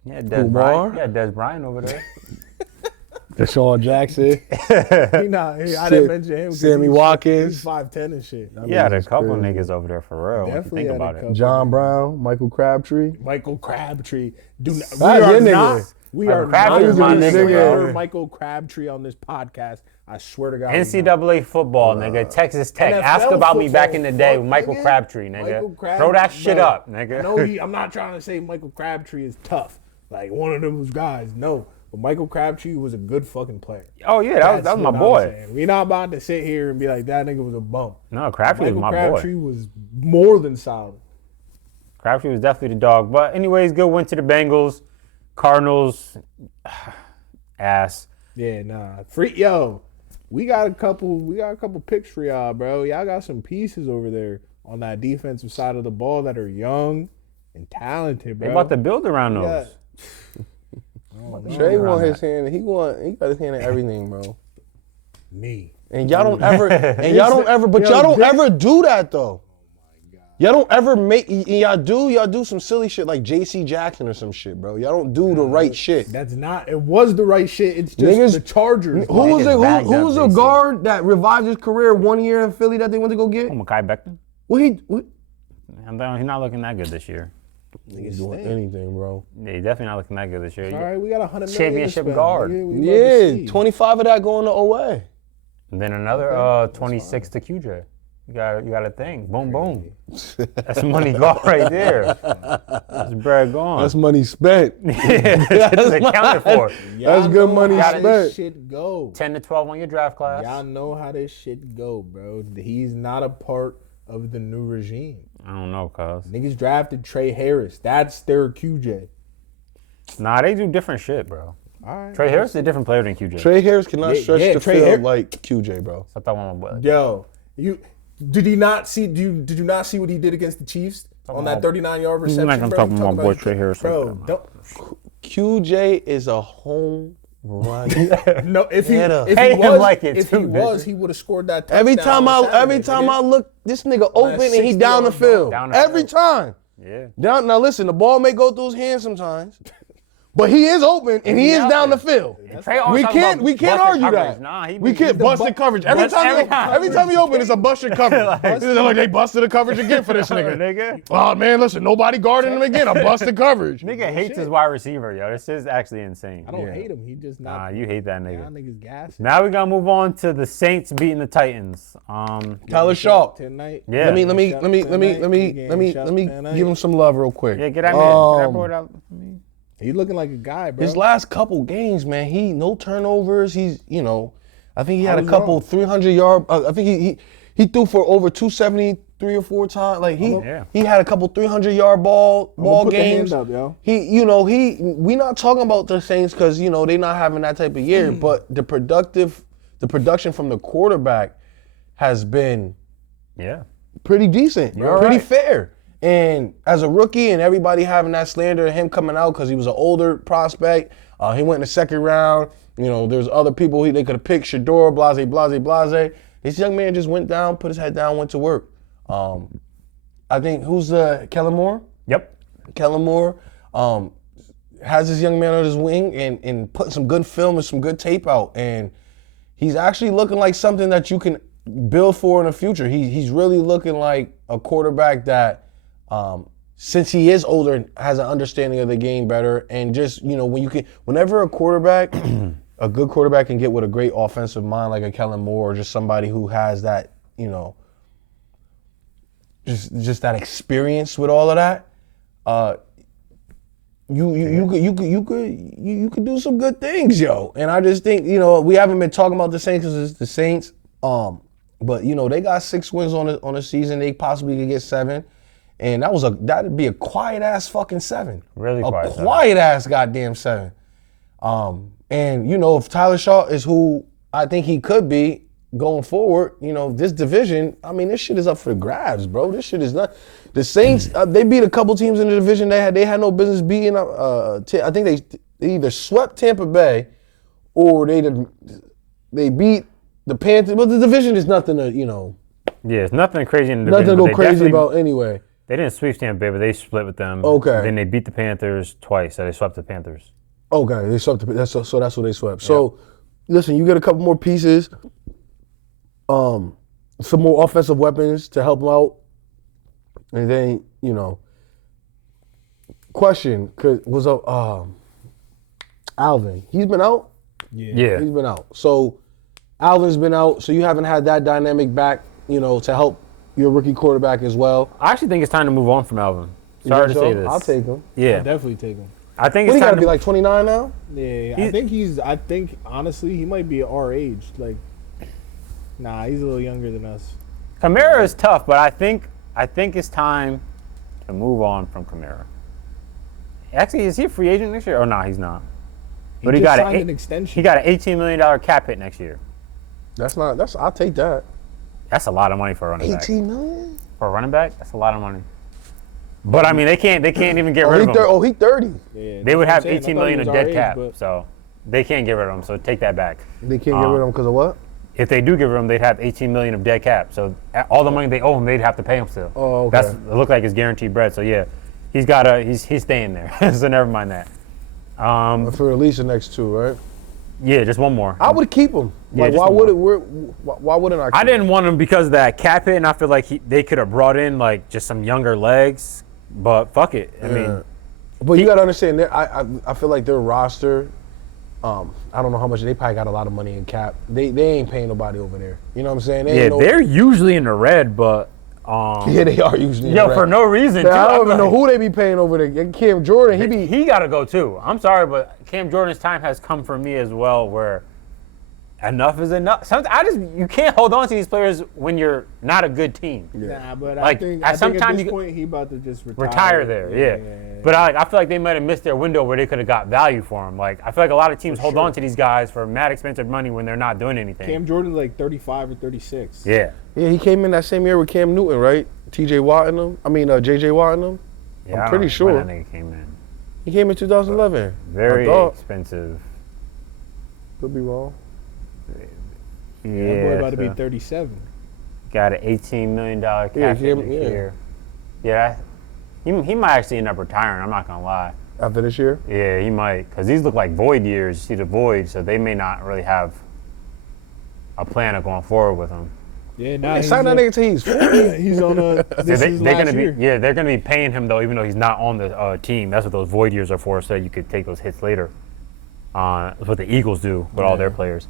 Yeah, Des Bryant. Yeah, Des Bryant over there. Deshaun Jackson. I didn't mention him. Sammy Watkins. He's 5'10" and shit. I mean, Yeah, had a couple niggas over there for real. When you Definitely think had a about it. couple. John Brown, Michael Crabtree. Michael Crabtree. We That's are your nigga. not. We are Crabtree not is my using nigga, the word bro. Michael Crabtree on this podcast. I swear to God. NCAA football, nigga. Texas Tech. NFL Ask about me football, back in the day fuck, with Michael nigga. Crabtree, nigga. Michael Crabtree, Throw that shit bro. up, nigga. No, I'm not trying to say Michael Crabtree is tough. Like one of those guys. No. But Michael Crabtree was a good fucking player. Oh, yeah, that was my boy. We're not about to sit here and be like, that nigga was a bum. No, Crabtree was Michael my Crabtree boy. was more than solid. Crabtree was definitely the dog. But anyways, good win to the Bengals. Cardinals, ass. Yeah, nah. We got a couple picks for y'all, bro. Y'all got some pieces over there on that defensive side of the ball that are young and talented, bro. They about to build around those. Yeah. Trey want his hand. He got his hand in everything, bro. Me. And y'all don't ever. But y'all don't ever do that though. Y'all don't ever y'all do some silly shit like J.C. Jackson or some shit, bro. Y'all don't do the right shit. It was the right shit. It's just the Chargers. Who was Niggas bagged who up was a J.C. guard that revived his career 1 year in Philly that they went to go get? Oh, Mekhi Becton? What? He's not looking that good this year. He's doing anything, bro. Yeah, he's definitely not looking that good this year. All right, we got $100 million Championship to spend. guard. We love to see. 25 of that going to OA. And then another 26 to QJ. You got a thing. Boom, boom. That's money gone right there. That's bread gone. That's money spent. That's accounted for. Y'all That's good know money how spent. this shit go. 10 to 12 on your draft class. Y'all know how this shit go, bro. He's not a part of the new regime. I don't know, cuz. Niggas drafted Trey Harris. That's their QJ. Nah, they do different shit, bro. All right. Trey Harris is a different player than QJ. Trey Harris cannot stretch the Trey field Harris. like QJ, bro. I thought one of my boys. Yo, did you not see what he did against the Chiefs on that 39-yard reception? I'm not bro? talking You about my boy Trey Harris. Bro, don't. QJ is a home run. No, if he Hate him was, like it if too, he was, he would have scored that touchdown. Every time on Saturday, I look, this nigga open and he 60 down the yard field. Down the Every field. time. Yeah. Now listen, the ball may go through his hands sometimes, but he is open and he is down the field. Trey always We talking can't about argue busted that. coverage. Nah, We can't busted coverage. Every time you open, it's a busted coverage. Like they busted the coverage again for this nigga. Nigga. Oh man, listen, nobody guarding him again. A busted coverage. Nigga hates his wide receiver, yo. This is actually insane. I don't hate him. He just not. Nah, you hate that Y'all nigga. niggas gas. Now we're gonna move on to the Saints beating the Titans. Tyler Shaw. Tonight. Yeah. Let me give him some love real quick. Yeah, get that man. Get that board out. He's looking like a guy, bro. His last couple games, man, he no turnovers. He's, I think he had a couple 300-yard. I think he threw for over 270 3 or 4 times. Like he had a couple 300-yard ball put games. The hand up, yo. We not talking about the Saints because they not having that type of year, but the production from the quarterback has been pretty decent, pretty fair. And as a rookie and everybody having that slander of him coming out because he was an older prospect, he went in the second round. There's other people they could have picked, Shador, blase. This young man just went down, put his head down, went to work. I think, who's Kellen Moore? Yep. Kellen Moore has this young man on his wing and putting some good film and some good tape out. And he's actually looking like something that you can build for in the future. He's really looking like a quarterback that, since he is older, has an understanding of the game better. And just, whenever a quarterback, a good quarterback can get with a great offensive mind like a Kellen Moore or just somebody who has that, just that experience with all of that, you could do some good things, yo. And I just think, we haven't been talking about the Saints because it's the Saints. But they got 6 wins on the season. They possibly could get 7. And that'd be a quiet ass fucking 7. Really quiet. A quiet ass goddamn 7. And if Tyler Shaw is who I think he could be going forward, this division, this shit is up for the grabs, bro. This shit is not. The Saints, they beat a couple teams in the division they had no business beating. I think they either swept Tampa Bay or they beat the Panthers. But the division is nothing to, Yeah, it's nothing crazy in the division. Nothing to go crazy about anyway. They didn't sweep Tampa Bay, but they split with them. Okay. Then they beat the Panthers twice, so they swept the Panthers. Okay, they swept. So that's what they swept. So, listen, you get a couple more pieces, some more offensive weapons to help them out, and then question was Alvin. He's been out. Yeah. He's been out. So Alvin's been out. So you haven't had that dynamic back, to help your rookie quarterback as well. I actually think it's time to move on from Alvin. Sorry to say this. I'll take him. Yeah. I'll definitely take him. I think What, it's he got time to be like 29 now? Yeah, I think honestly he might be our age. Like, nah, he's a little younger than us. Kamara is tough, but I think it's time to move on from Kamara. Actually, is he a free agent next year? Oh, no, he's not. But he just got signed an an extension. He got an $18 million cap hit next year. I'll take that. That's a lot of money for a running back. 18 million? For a running back, that's a lot of money. But I mean, they can't even get rid of him. He 30. Yeah, They would that's have what I'm saying. I 18 thought million he of was dead our cap, age, but so they can't get rid of him. So take that back. They can't get rid of him because of what? If they do get rid of him, they'd have 18 million of dead cap. So all the money they owe him, they'd have to pay him still. Oh, okay. It looked like it's guaranteed bread. So yeah, he's staying there. So never mind that. For at least the next 2, right? Yeah, just one more. I would keep him. Yeah, Like, just why one wouldn't I keep I him? didn't want him because of that cap hit, and I feel like they could have brought in like just some younger legs. But fuck it. I mean, But you got to understand, I feel like their roster, I don't know how much, they probably got a lot of money in cap. They ain't paying nobody over there. You know what I'm saying? they're usually in the red, but Yeah, they are usually in yo, the for red. no reason. Man, too. I I'm don't even know like, who they be paying over there. Cam Jordan, he got to go too. I'm sorry, but Cam Jordan's time has come for me as well, where enough is enough. You can't hold on to these players when you're not a good team. Nah, but Like, I think at sometimes this you point he about to just Retire there, yeah. But I feel like they might have missed their window where they could have got value for him. Like, I feel like a lot of teams hold on to these guys for mad expensive money when they're not doing anything. Cam Jordan's like 35 or 36. Yeah. Yeah, he came in that same year with Cam Newton, right? T.J. Watt and them. JJ Watt and them. Yeah, I'm I pretty don't know sure. when that nigga came in. He came in 2011. Very I thought. expensive. Could be wrong. Yeah. That boy about to be so 37. got an $18 million cap Yeah, hit next year. Yeah. He might actually end up retiring. I'm not gonna lie. After this year? Yeah, he might, because these look like void years. You see the void, so they may not really have a plan of going forward with him. Yeah, nah, Sign that nigga till he's 40. he's on a. This is They're last gonna year. be, yeah, they're gonna be paying him though, even though he's not on the team. That's what those void years are for, so you could take those hits later. That's what the Eagles do with all their players.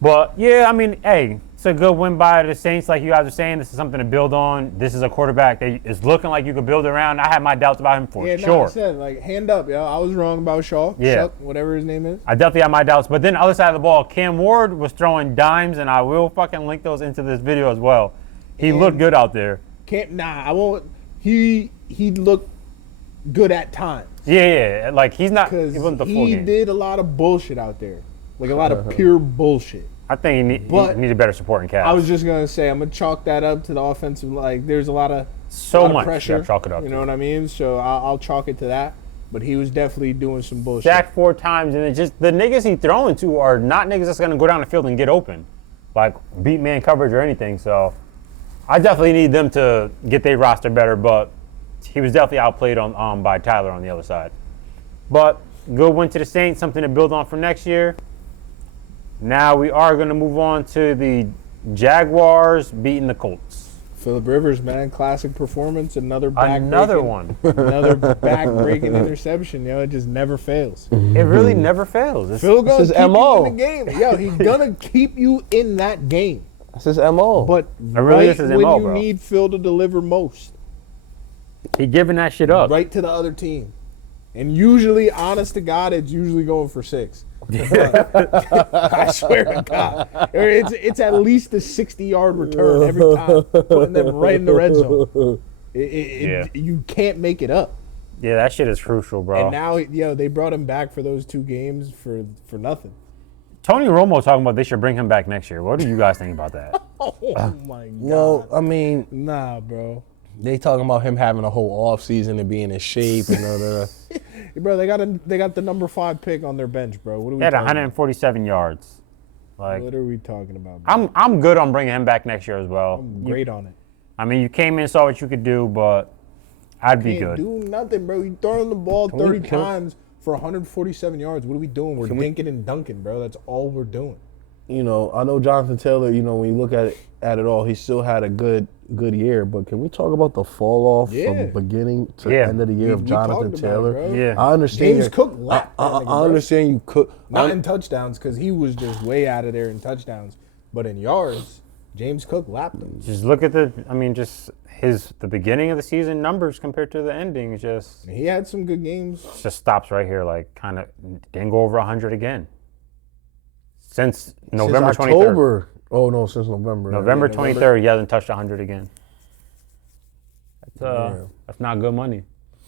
But yeah, I mean, hey, it's a good win by the Saints. Like you guys are saying, this is something to build on. This is a quarterback that is looking like you could build around. I had my doubts about him for Yeah, sure. I said, like, hand up, yo. I was wrong about Shaw. Yeah. Shuck, whatever his name is. I definitely had my doubts. But then the other side of the ball, Cam Ward was throwing dimes, and I will fucking link those into this video as well. He looked good out there. I won't. He looked good at times. Yeah, like he's not. Because He wasn't the full he game. did a lot of bullshit out there. Like a lot of pure bullshit. I think he But needed better supporting cast. I was just going to say, I'm going to chalk that up to the offensive. Like, there's a lot of so much pressure. Yeah, chalk it up. You to. know what I mean? So I'll chalk it to that. But he was definitely doing some bullshit. Sacked 4 times, and it's just the niggas he throwing to are not niggas that's gonna go down the field and get open, like beat man coverage or anything. So I definitely need them to get their roster better. But he was definitely outplayed on by Tyler on the other side. But good win to the Saints, something to build on for next year. Now we are gonna move on to the Jaguars beating the Colts. Phillip Rivers, man, classic performance. Another One. Another back-breaking interception. It just never fails. It really never fails. Phil gonna his keep you MO. in the game. Yo, he's gonna keep you in that game. That's his MO. But really right is his when MO, you bro. need Phil to deliver most, He giving that shit up. right to the other team. And usually, honest to God, it's usually going for 6. I swear to God. It's at least a 60-yard return every time, putting them right in the red zone. You can't make it up. Yeah, that shit is crucial, bro. And now, they brought him back for those 2 games for nothing. Tony Romo talking about they should bring him back next year. What do you guys think about that? Oh, my God. well, I mean, Nah, bro. they talking about him having a whole off season and being in shape and all that. Bro, they got the number 5 pick on their bench, bro. What are we He had talking 147 yards. Like, about? What are we talking about, bro? I'm good on bringing him back next year as well. I'm great on it. I mean, you came in, saw what you could do, but I'd be Can't good. do nothing, bro. You throwing the ball 30 can- times for 147 yards. What are we doing? We're dinking and dunking, bro. That's all we're doing. I know Jonathan Taylor, when you look at it all, he still had a good year. But can we talk about the fall off Yeah. from beginning to Yeah. end of the year of We Jonathan talked about it, Taylor? bro. Yeah. I understand. James Cook lapped that I nigga, bro. understand you could. Not in touchdowns because he was just way out of there in touchdowns. But in yards, James Cook lapped him. Just look at the beginning of the season numbers compared to the ending. It just He had some good games. stops right here. Like, kind of didn't go over 100 again. Since November 23rd. October. Oh no, since November. November Yeah, 23rd, he hasn't touched 100 again. That's not good money.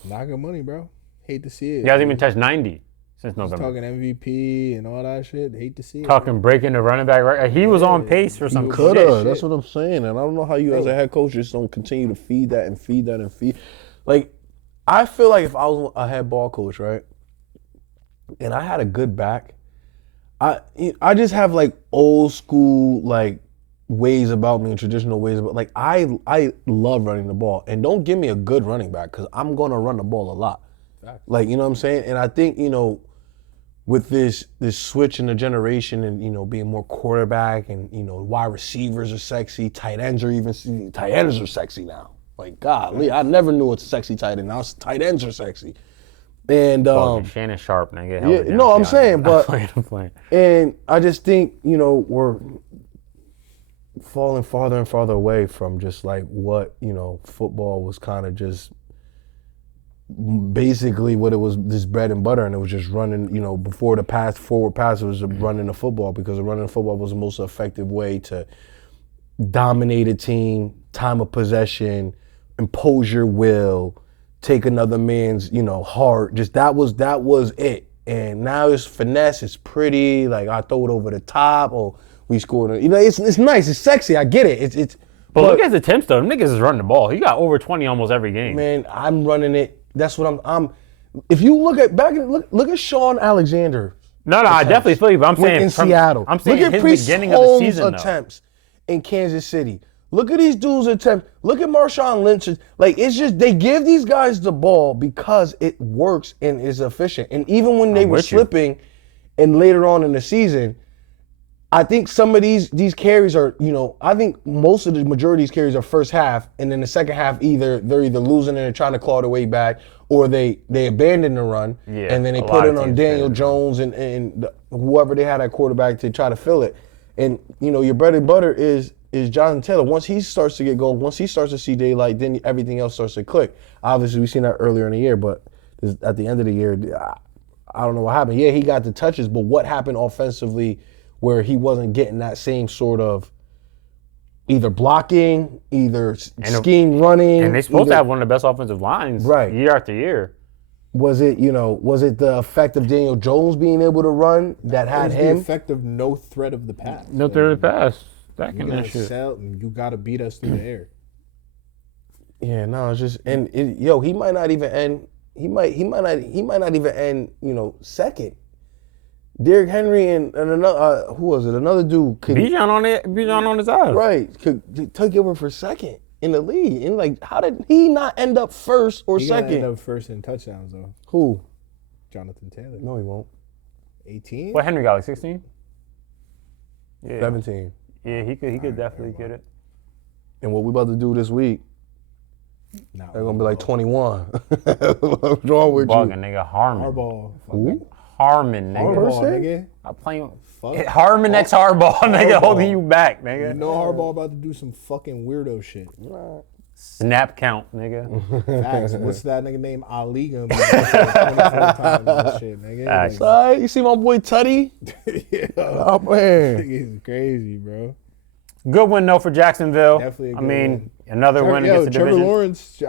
Not good money, bro. Hate to see it. He hasn't even touched 90 since November. Talking MVP and all that shit. Hate to see it. Talking breaking the running back record. He was on pace for some Coulda. shit. That's what I'm saying. And I don't know how you as a head coach just don't continue to feed that and feed that and feed. Like, I feel like if I was a head ball coach, right, and I had a good back, I just have like old school like ways about me and traditional ways about like I love running the ball. And don't give me a good running back because I'm gonna run the ball a lot. Like, you know what I'm saying? And I think, with this switch in the generation and, being more quarterback and, wide receivers are sexy, tight ends are sexy now. Like, golly, I never knew it's a sexy tight end. Now tight ends are sexy. And Shannon Sharp, nigga. yeah, no, I'm saying, but I'm playing. and I just think, we're falling farther and farther away from just like what, football was kind of just basically what it was, this bread and butter, and it was just running, before the forward pass, it was running the football, because running the football was the most effective way to dominate a team, time of possession, impose your will, take another man's, heart. Just that was it. And now it's finesse, it's pretty, like I throw it over the top, or we scored. It's nice, it's sexy, I get it. It's But look at his attempts though. Them niggas is running the ball. He got over 20 almost every game. Man, I'm running it. That's what I'm. If you look at look at Sean Alexander. No, I definitely feel you. But I'm saying in Seattle. I'm saying look at his Priest beginning of the Holmes' season though. attempts in Kansas City. Look at these dudes attempt. Look at Marshawn Lynch. Like, it's just, they give these guys the ball because it works and is efficient. And even when they were slipping and later on in the season, I think some of these carries are, I think most of the majority of these carries are first half, and then the second half they're either losing and trying to claw their way back, or they abandon the run, and then they put it on Daniel Jones and whoever they had at quarterback to try to fill it. And, your bread and butter is Jonathan Taylor. Once he starts to get going, once he starts to see daylight, then everything else starts to click. Obviously, we've seen that earlier in the year, but at the end of the year, I don't know what happened. Yeah, he got the touches, but what happened offensively where he wasn't getting that same sort of either blocking, either scheme running. And they're supposed to have one of the best offensive lines year after year. Was it the effect of Daniel Jones being able to run that had him? The effect of no threat of the pass. No threat of the pass. You gotta sell, and you gotta beat us through the air. Yeah, no, it's just he might not even end. He might not even end. Second. Derrick Henry and another who was it? Another dude could Bijan on his eyes. Right, could take over for second in the league. And like, how did he not end up first or second? He end up first in touchdowns though. Who? Jonathan Taylor. No, he won't. 18. What Henry got, like 16? Yeah. 17. Yeah, he could definitely get it. And what we about to do this week? Nah, they're gonna be like 21. What's wrong with Bugging, you? nigga, Harmon. Harbaugh. Who? Harmon, nigga. Harbaugh, nigga. I'm playing. Fuck. Harmon X Harbaugh, nigga, holding you back, nigga. You know Harbaugh about to do some fucking weirdo shit. Snap count, nigga. Facts. What's that nigga name? Ali gonna be 24 times and shit, nigga. Facts. Like, you see my boy Tutty? Yeah. Oh man, He's crazy, bro. Good win though for Jacksonville. Definitely a good win. Another win against the Trevor division. Lawrence.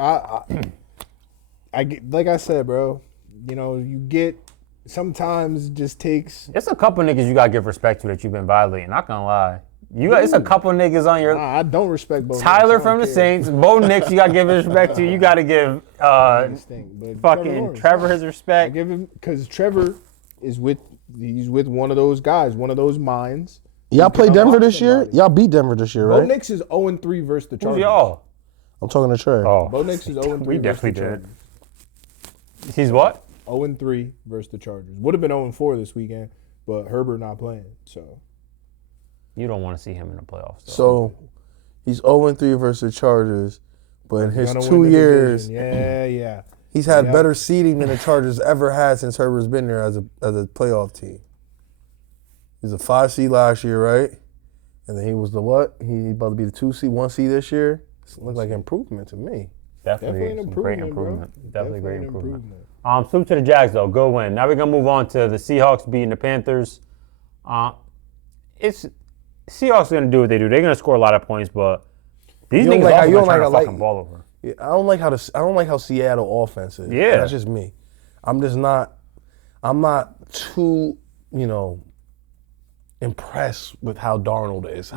I get, like I said, bro. You get sometimes it just takes. It's a couple niggas you gotta give respect to that you've been violating. Not gonna lie. It's a couple niggas on your. I don't respect Bo Tyler Nix. from the Saints, Bo Nix, you gotta give his respect to. You gotta give fucking Trevor his respect. I give him because Trevor is with one of those guys, one of those minds. y'all play Denver this year? Y'all beat Denver this year, Bo right? Nix is 0-3 versus the Chargers. Who's y'all? I'm talking to Trey. Oh, Bo Nix is 0-3. we versus the definitely did. Chargers. He's what? 0-3 versus the Chargers. Would have been 0-4 this weekend, but Herbert not playing, so. You don't want to see him in the playoffs. Though. So he's 0-3 versus the Chargers, but in his 2 years, yeah. he's had better seeding than the Chargers ever had since Herbert's been there as a playoff team. He was a 5 seed last year, right? And then he was the what? He about to be the 2 seed, 1 seed this year. It looks like improvement to me. Definitely an great improvement, improvement. bro. Definitely great an improvement. Salute to the Jags though. Good win. Now we're gonna move on to the Seahawks beating the Panthers. Seahawks are gonna do what they do. They're gonna score a lot of points, but these niggas also gonna turn the fucking ball over. Yeah, I don't like how Seattle offense is. Yeah. That's just me. I'm not too, impressed with how Darnold is.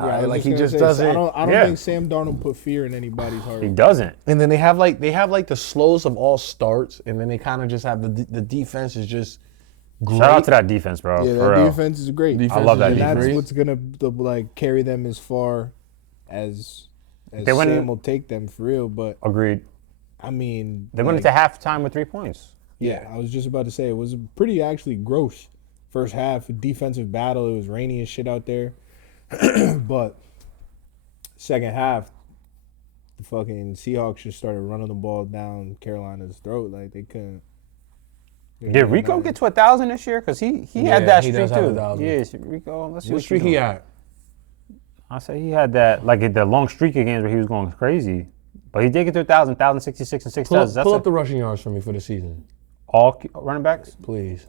He just doesn't. I don't think Sam Darnold put fear in anybody's heart. He doesn't. And then they have the slowest of all starts, and then they kind of just have the defense is just great. Shout out to that defense, bro. Yeah, for that real. defense is great. I love that and defense. that's what's gonna carry them as far as Sam will take them for real. But Agreed. I mean, They went into halftime with 3 points. Yeah, I was just about to say it was pretty actually gross. First half, defensive battle. It was rainy as shit out there. But second half, the fucking Seahawks just started running the ball down Carolina's throat. Like they couldn't. Did Rico get to 1,000 this year? Because he had that he streak does have too. 1,000. Yes, Rico. Let's see What streak he at? I say he had that the long streak of games where he was going crazy. But he did get to 1,000, 1,066 and 6,000. Pull up the rushing yards for me for the season, all running backs. please.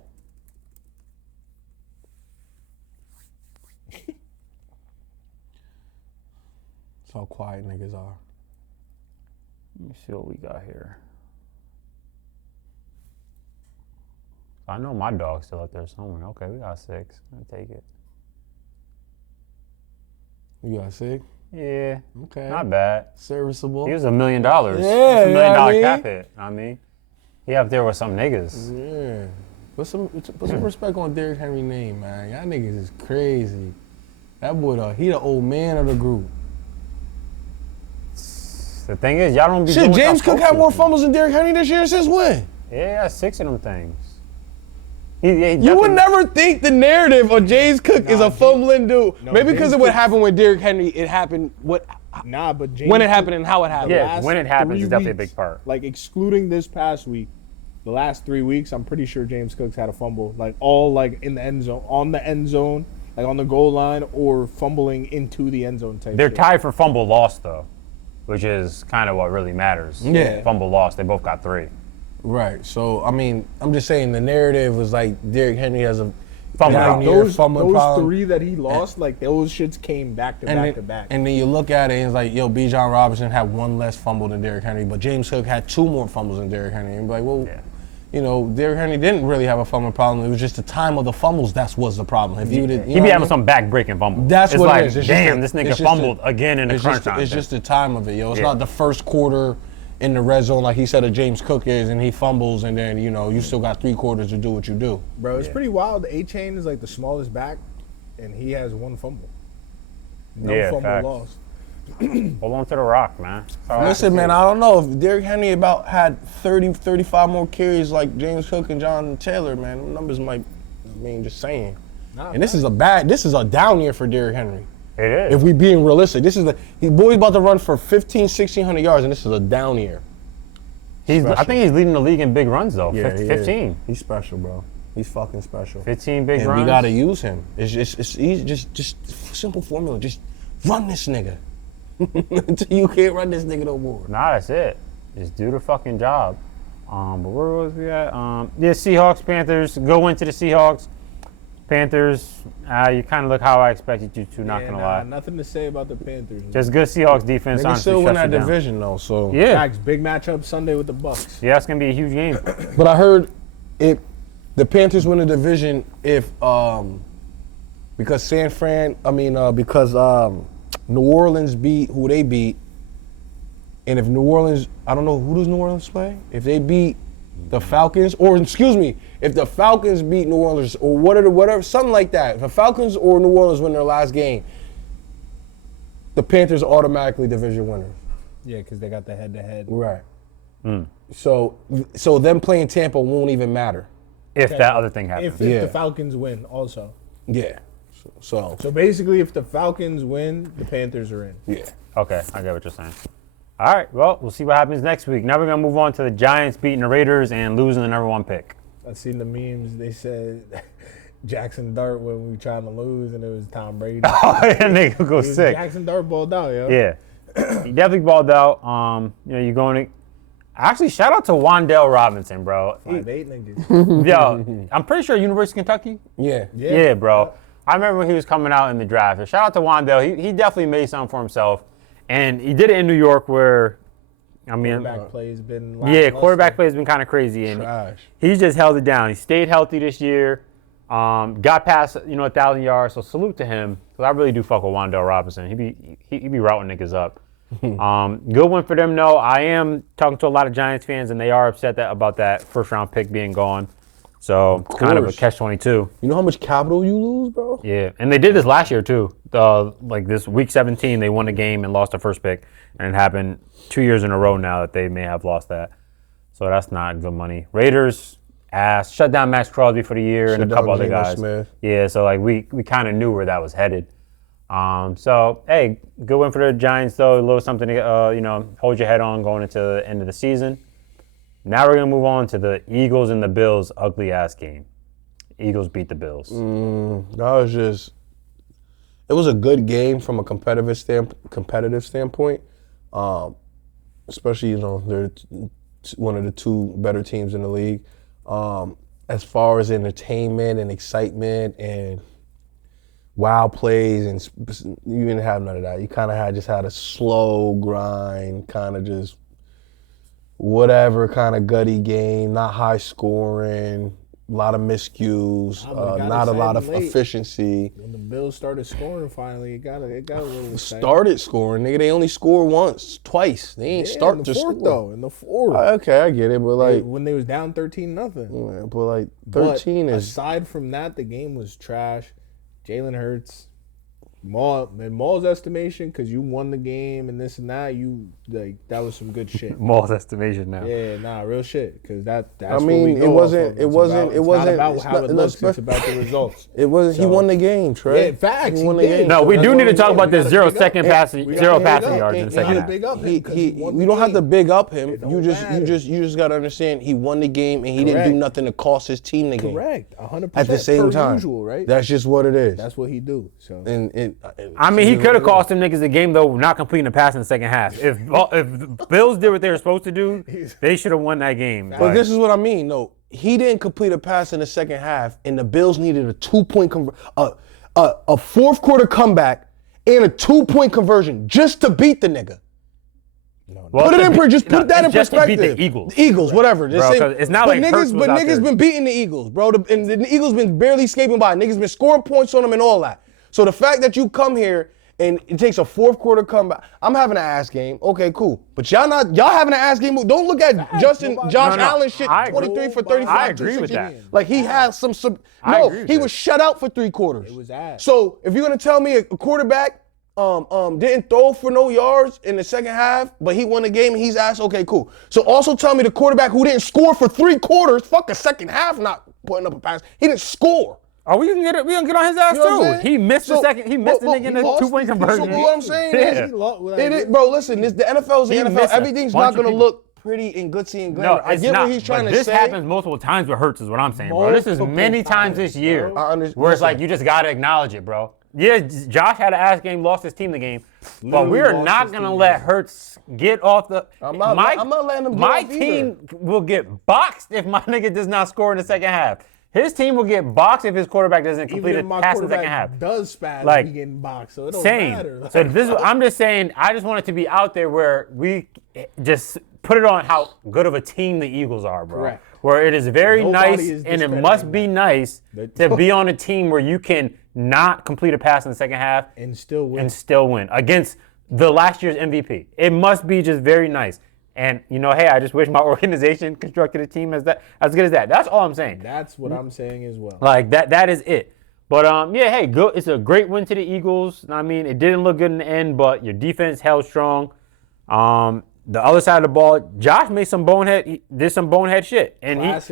That's how quiet niggas are. Let me see what we got here. I know my dog's still up there somewhere. Okay, we got 6. I'll take it. You got sick? Yeah. Okay. Not bad. Serviceable. He was $1 million. Yeah, That's $1 you know million what I mean? cap hit. I mean, he up there with some niggas. Yeah. Put some respect on Derrick Henry's name, man. Y'all niggas is crazy. That boy, he the old man of the group. The thing is, y'all don't be Shit, doing James stuff Cook had more focused. fumbles than Derrick Henry this year since when? Yeah, 6 of them things. He You would definitely- never think the narrative of James Cook is a fumbling dude. No, Maybe because James of what Cook- happened with Derrick Henry, it happened Nah, but James when it Cook- happened and how it happened. Yeah, last when it happens 3 is definitely a weeks, big part. Like excluding this past week, the last 3 weeks, I'm pretty sure James Cook's had a fumble, like all like in the end zone, on the end zone, like on the goal line, or fumbling into the end zone type. They're shit. tied for fumble loss though, which is kind of what really matters. Yeah. Fumble loss. They both got 3. Right. So, I mean, I'm just saying the narrative was like Derrick Henry has a Fumble down out. year Those fumbling problem. 3 that he lost, like those shits came back to back to back. And then you look at it and it's like, yo, Bijan Robinson had 1 less fumble than Derrick Henry, but James Cook had 2 more fumbles than Derrick Henry. And be like, well, Yeah. you know, Derrick Henry didn't really have a fumbling problem. It was just the time of the fumbles that was the problem. If you did, He be having some back-breaking fumbles. That's it's what like, it is. It's damn, just this it's nigga just fumbled again in the it's crunch just, time. It's just the time of it, yo. It's Yeah. not the first quarter in the red zone like he said a James Cook is, and he fumbles, and then, you know, you still got 3 quarters to do what you do. Bro, it's pretty wild. The A-Chain is like the smallest back, and he has 1 fumble. No Yeah, fumble facts. loss. Hold on to the rock, man. That's all I Listen, can man, say. I don't know if Derrick Henry about had 30, 35 more carries like James Cook and John Taylor, man. Them numbers might, I mean, just saying. And this is a down year for Derrick Henry. It is. If we being realistic, he boy's about to run for 1,600 yards, and this is a down year. I think he's leading the league in big runs though. he is. 15. He's special, bro. He's fucking special. 15 big And runs. we gotta use him. It's easy, just simple formula. Just run this nigga until you can't run this nigga no more. Nah, that's it. Just do the fucking job. But where was we at? Yeah, Seahawks, Panthers. Go into the Seahawks. Panthers, you kind of look how I expected you to, not Yeah, gonna nah, lie. nothing to say about the Panthers. Just good Seahawks defense. They honestly still win shuts that you down. division though, so Yeah. Facts, big matchup Sunday with the Bucks. Yeah, it's gonna be a huge game. But I heard if the Panthers win the division if because New Orleans beat who they beat, and if New Orleans, I don't know who does New Orleans play. If they beat the Falcons, or excuse me, if the Falcons beat New Orleans, or whatever, something like that. If the Falcons or New Orleans win their last game, the Panthers are automatically division winners. Yeah, because they got the head-to-head. Right. So them playing Tampa won't even matter. If that other thing happens. If Yeah. the Falcons win, also. Yeah. So So basically, if the Falcons win, the Panthers are in. yeah. Okay, I get what you're saying. All right, well, we'll see what happens next week. Now we're gonna move on to the Giants beating the Raiders and losing the number 1 pick. I seen the memes. They said Jackson Dart when we trying to lose, and it was Tom Brady. Oh, that nigga It goes was sick. Jackson Dart balled out, yo. Yeah, he definitely balled out. You know, you're going to. Actually, shout out to Wandale Robinson, bro. 5'8" niggas. Yo, I'm pretty sure University of Kentucky. Yeah. Yeah, bro. I remember when he was coming out in the draft. So shout out to Wandale. He definitely made something for himself, and he did it in New York, where, I mean, Quarterback play's been quarterback play has been kind of crazy, and Trash. he's just held it down. He stayed healthy this year. Got past 1,000 yards. So salute to him, because I really do fuck with Wandale Robinson. He be routing niggas up. Good one for them, though. I am talking to a lot of Giants fans, and they are upset about that first round pick being gone. So kind of a course. catch-22. You know how much capital you lose, bro? Yeah, and they did this last year too. Like this week 17, they won the game and lost the first pick, and it happened 2 years in a row now that they may have lost that. So that's not good money. Raiders shut down Max Crosby for the year and a Shut couple down other Geno guys. Smith. Yeah, so like we kind of knew where that was headed. So hey, good win for the Giants though. A little something to hold your head on going into the end of the season. Now we're gonna move on to the Eagles and the Bills ugly ass game. Eagles beat the Bills. It was a good game from a competitive standpoint. Especially, they're one of the 2 better teams in the league. As far as entertainment and excitement and wow plays, and you didn't have none of that. You kind of just had a slow grind, kind of just whatever kind of gutty game, not high scoring, a lot of miscues, but it got not a lot of exciting late. efficiency. When the Bills started scoring, finally, it got a little exciting. Started scoring, nigga. They only scored twice. They ain't Yeah, start in the to fourth score. though. In the fourth, Okay, I get it, but like, when they was down 13-0. yeah, but like 13 But is aside from that, the game was trash. Jalen Hurts, In Maul's estimation, because you won the game and this and that, that was some good shit. Maul's estimation now. Yeah, nah, real shit. Because that's I what mean, we go off of. it wasn't not about how it looks. It's about the results. He won the game, Trey. Yeah, facts. He won the game. No, we do need to talk about this zero passing yards in the second half. Big up him. You don't have to big up him. You just gotta understand he won the game and he didn't do nothing to cost his team the game. Correct, 100%. At the same time, usual, right? That's just what it is. That's what he do. So I mean, he could have cost them niggas the game though, not completing the pass in the second half. If Bills did what they were supposed to do, they should have won that game. But this is what I mean. No, he didn't complete a pass in the second half, and the Bills needed a 2-point a fourth quarter comeback and a 2-point conversion just to beat the nigga. Well, put that in perspective. Just to beat the Eagles. The Eagles, whatever. Bro, it's not like Hurts was out niggas there. been beating the Eagles, bro. And the Eagles been barely escaping by. Niggas been scoring points on them and all that. So the fact that you come here and it takes a fourth quarter comeback, I'm having an ass game. Okay, cool. But y'all having an ass game. Don't look at Josh Allen shit, 23 for 35. I agree with that. Like he has some. He was shut out for 3 quarters. It was ass. So if you're gonna tell me a quarterback didn't throw for no yards in the second half, but he won the game and he's ass, okay, cool. So also tell me the quarterback who didn't score for 3 quarters, fuck a second half not putting up a pass. He didn't score. Oh, we gonna get on his ass too. He missed the second. He missed the nigga in the 2-point conversion. So what I'm saying is, bro, listen, the NFL is the NFL. Everything's not gonna look pretty and glitzy and glamour. No, I get not, what he's trying to this say. This happens multiple times with Hurts is what I'm saying, bro. This is many times this year where it's like you just gotta acknowledge it, bro. Yeah, Josh had an ass game, lost his team the game, but we're not gonna let Hurts get off the. I'm not letting him get my off team will get boxed if my nigga does not score in the second half. His team will get boxed if his quarterback doesn't complete a pass in the second half. Does spaz like be getting boxed, so it don't same. matter. So this is, I'm just saying, I just want it to be out there where we just put it on how good of a team the Eagles are, bro. Correct. Where it is very Nobody nice is and it must be nice to be on a team where you can not complete a pass in the second half and still win against the last year's MVP. It must be just very nice. And hey, I just wish my organization constructed a team as good as that. That's all I'm saying. That's what I'm saying as well. Like that is it. But yeah, hey, good. It's a great win to the Eagles. I mean, it didn't look good in the end, but your defense held strong. The other side of the ball, Josh did some bonehead shit, and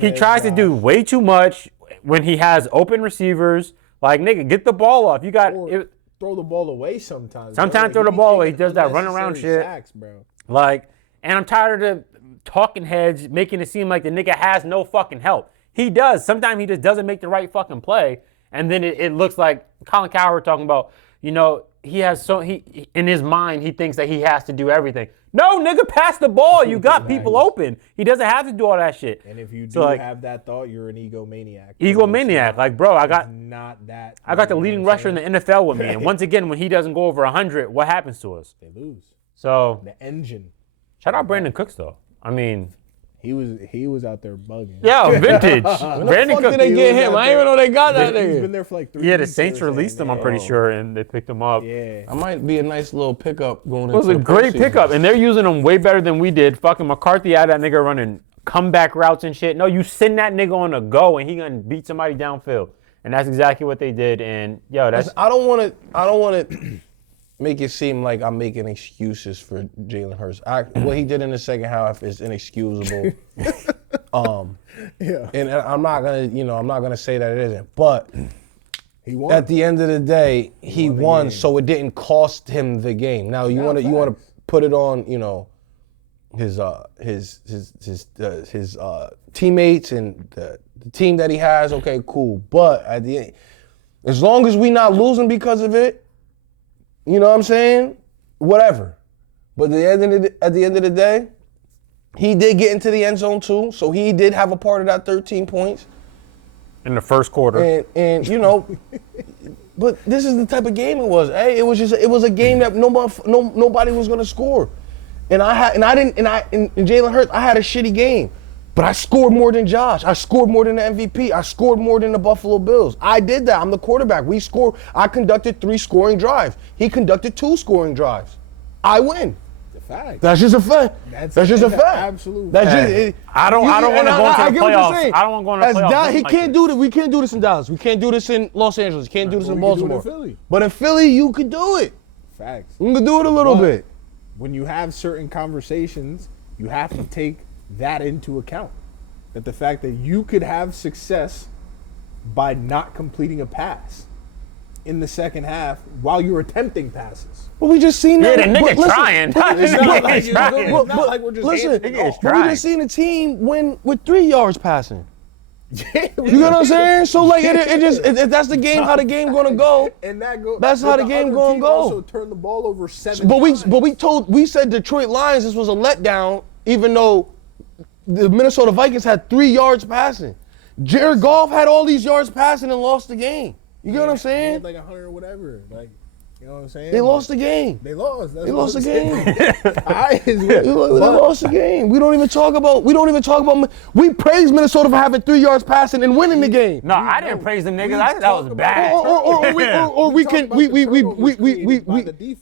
he tries to do way too much when he has open receivers. Like, nigga, get the ball off. You got throw the ball away sometimes. Sometimes throw the ball away. He does that run around shit. Sacks, bro. Like, and I'm tired of the talking heads making it seem like the nigga has no fucking help. He does. Sometimes he just doesn't make the right fucking play, and then it looks like Colin Cowherd talking about, he has he in his mind he thinks that he has to do everything. No, nigga, pass the ball. You got people open. He doesn't have to do all that shit. And if you do have that thought, you're an egomaniac. Egomaniac. Like, bro, I got the leading rusher in the NFL with me. And once again, when he doesn't go over 100, what happens to us? They lose. So the engine. Shout out Brandon Cooks though. I mean, he was out there bugging. Yeah, vintage. Brandon Cooks. Did they get him? I didn't even know they got that nigga. He's been there for like 3 weeks. Yeah, the Saints released him, I'm pretty sure, and they picked him up. Yeah. I might be a nice little pickup going into It was a great pickup, and they're using him way better than we did. Fucking McCarthy had that nigga running comeback routes and shit. No, you send that nigga on a go, and he gonna beat somebody downfield. And that's exactly what they did. And that's. I don't want to make it seem like I'm making excuses for Jalen Hurts. What he did in the second half is inexcusable. Yeah. And I'm not gonna say that it isn't. But he won. At the end of the day, he won, so it didn't cost him the game. Now you want to put it on, his teammates and the team that he has. Okay, cool. But at the end, as long as we not losing because of it, you know what I'm saying? Whatever. But at the end of the day, he did get into the end zone too, so he did have a part of that 13 points. In the first quarter. And but this is the type of game it was. Hey, it was a game that nobody was gonna score. And Jalen Hurts, I had a shitty game. But I scored more than Josh. I scored more than the MVP. I scored more than the Buffalo Bills. I did that. I'm the quarterback. I conducted 3 scoring drives. He conducted 2 scoring drives. I win. Fact. That's just a fact. That's just a fact. Absolute. That's Hey, just. I don't want to go into the I get what you're playoffs. saying. I don't want to go into the playoffs. He like can't this. do that. We can't do this in Dallas. We can't do this in Los Angeles. We can't do this in we can do it in Baltimore. Philly. But in Philly, you could do it. Facts. You can do it a little But bit. when you have certain conversations, you have to take that into account. That the fact that you could have success by not completing a pass in the second half while you're attempting passes. But we just seen Yeah, that. the but nigga listen, trying. but- It's not like it's trying. not like we're just listen, handing it off. but we just seen a team win with 3 yards passing. Yeah, You know what I'm saying? So like, that's the game. How the game gonna go? And that go. That's how but the game other gonna team go. Also turned the ball over 7 But times. we said Detroit Lions this was a letdown, even though the Minnesota Vikings had 3 yards passing. Jared Goff had all these yards passing and lost the game. You get what I'm They saying? had like 100 or whatever. Like, you know what I'm saying? They lost the game. They lost. That's They what lost I'm the saying. game. They They lost the game. We don't even talk about. We praise Minnesota for having 3 yards passing and winning the game. No, I didn't praise them niggas. I thought that was bad.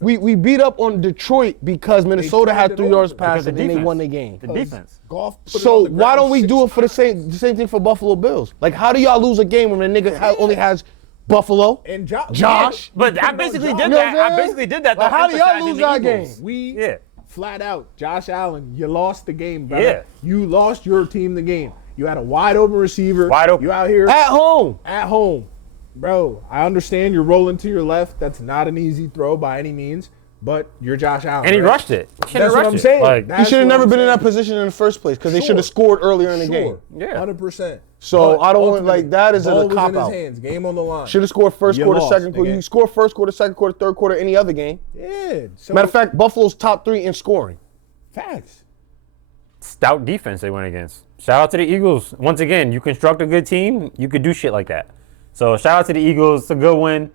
We beat up on Detroit because Minnesota turned had it 3 over yards because passing the and they defense. won the game. The defense. Golf put it So on the why ground don't we 6 do it for the same thing for Buffalo Bills? Like, how do y'all lose a game when the nigga only has Buffalo? And Josh? But I basically did You know what that. I'm I saying? basically did that. Like, though, how do y'all emphasizing lose the that Eagles. game? We Yeah. flat out, Josh Allen, you lost the game, bro. Yeah. You lost your team the game. You had a wide open receiver. Wide open. You out here At home. at home. Bro, I understand you're rolling to your left. That's not an easy throw by any means, but you're Josh Allen. And he right? rushed it. He should've That's what rushed I'm it. saying. Like, He That's should have what never I'm been in saying. that position in the first place because they Sure. should have scored earlier in the game. Yeah. 100%. So But I don't want ultimately, like that is ball a was cop in his out. hands. Game on the line. Should have scored first You quarter, lost, second quarter. nigga. You score first quarter, second quarter, third quarter, any other game. Yeah. So Matter of fact, Buffalo's top 3 in scoring. facts. Stout defense they went against. Shout out to the Eagles. Once again, you construct a good team, you could do shit like that. So shout out to the Eagles. It's a good win.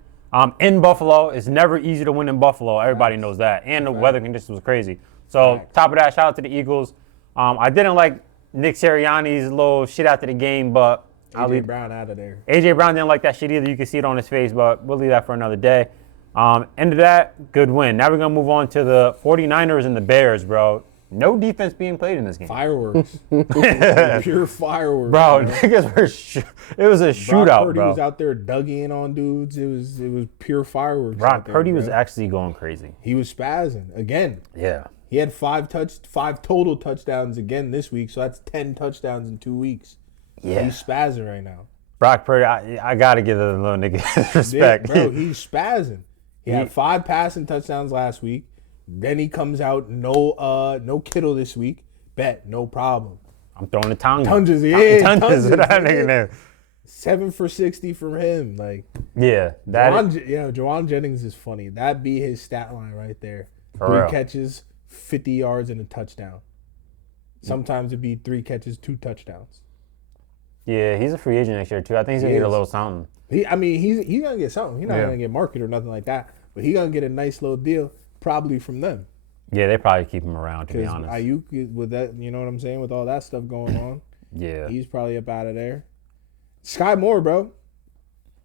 In Buffalo, it's never easy to win in Buffalo. Everybody knows that. And the weather conditions was crazy. So top of that, shout out to the Eagles. I didn't like Nick Sirianni's little shit after the game, but I'll AJ leave. Brown out of there. AJ Brown didn't like that shit either. You can see it on his face, but we'll leave that for another day. End of that, good win. Now we're going to move on to the 49ers and the Bears, bro. No defense being played in this game. Fireworks. Pure fireworks. Bro, niggas were it was a Brock shootout, Purdy bro. was out there dugging on dudes. It was pure fireworks. out Brock there, Purdy bro. was actually going crazy. He was spazzing again. Yeah. He had 5 total touchdowns again this week, so that's 10 touchdowns in 2 weeks. Yeah. He's spazzing right now. Brock Purdy, I got to give the little nigga Yeah, respect. bro, he's spazzing. He had 5 passing touchdowns last week. Then he comes out, no Kittle this week. Bet, no problem. I'm throwing the tongue. Tunges, yeah. Tunges, Tunges, that yeah. nigga name. 7 for 60 from him. Like, Yeah. Jawan Jennings is funny. That be his stat line right there. For 3 real. catches, 50 yards, and a touchdown. Sometimes it'd be 3 catches, 2 touchdowns. Yeah, he's a free agent next year, too. I think he's going He to get a is. little something. He's gonna get something. He's not Yeah. gonna get market or nothing like that. But he's gonna get a nice little deal, probably from them. Yeah, they probably keep him around, to be Because honest. Ayuk, with that, you know what I'm saying, with all that stuff going on, Yeah. he's probably up out of there. Sky Moore, bro,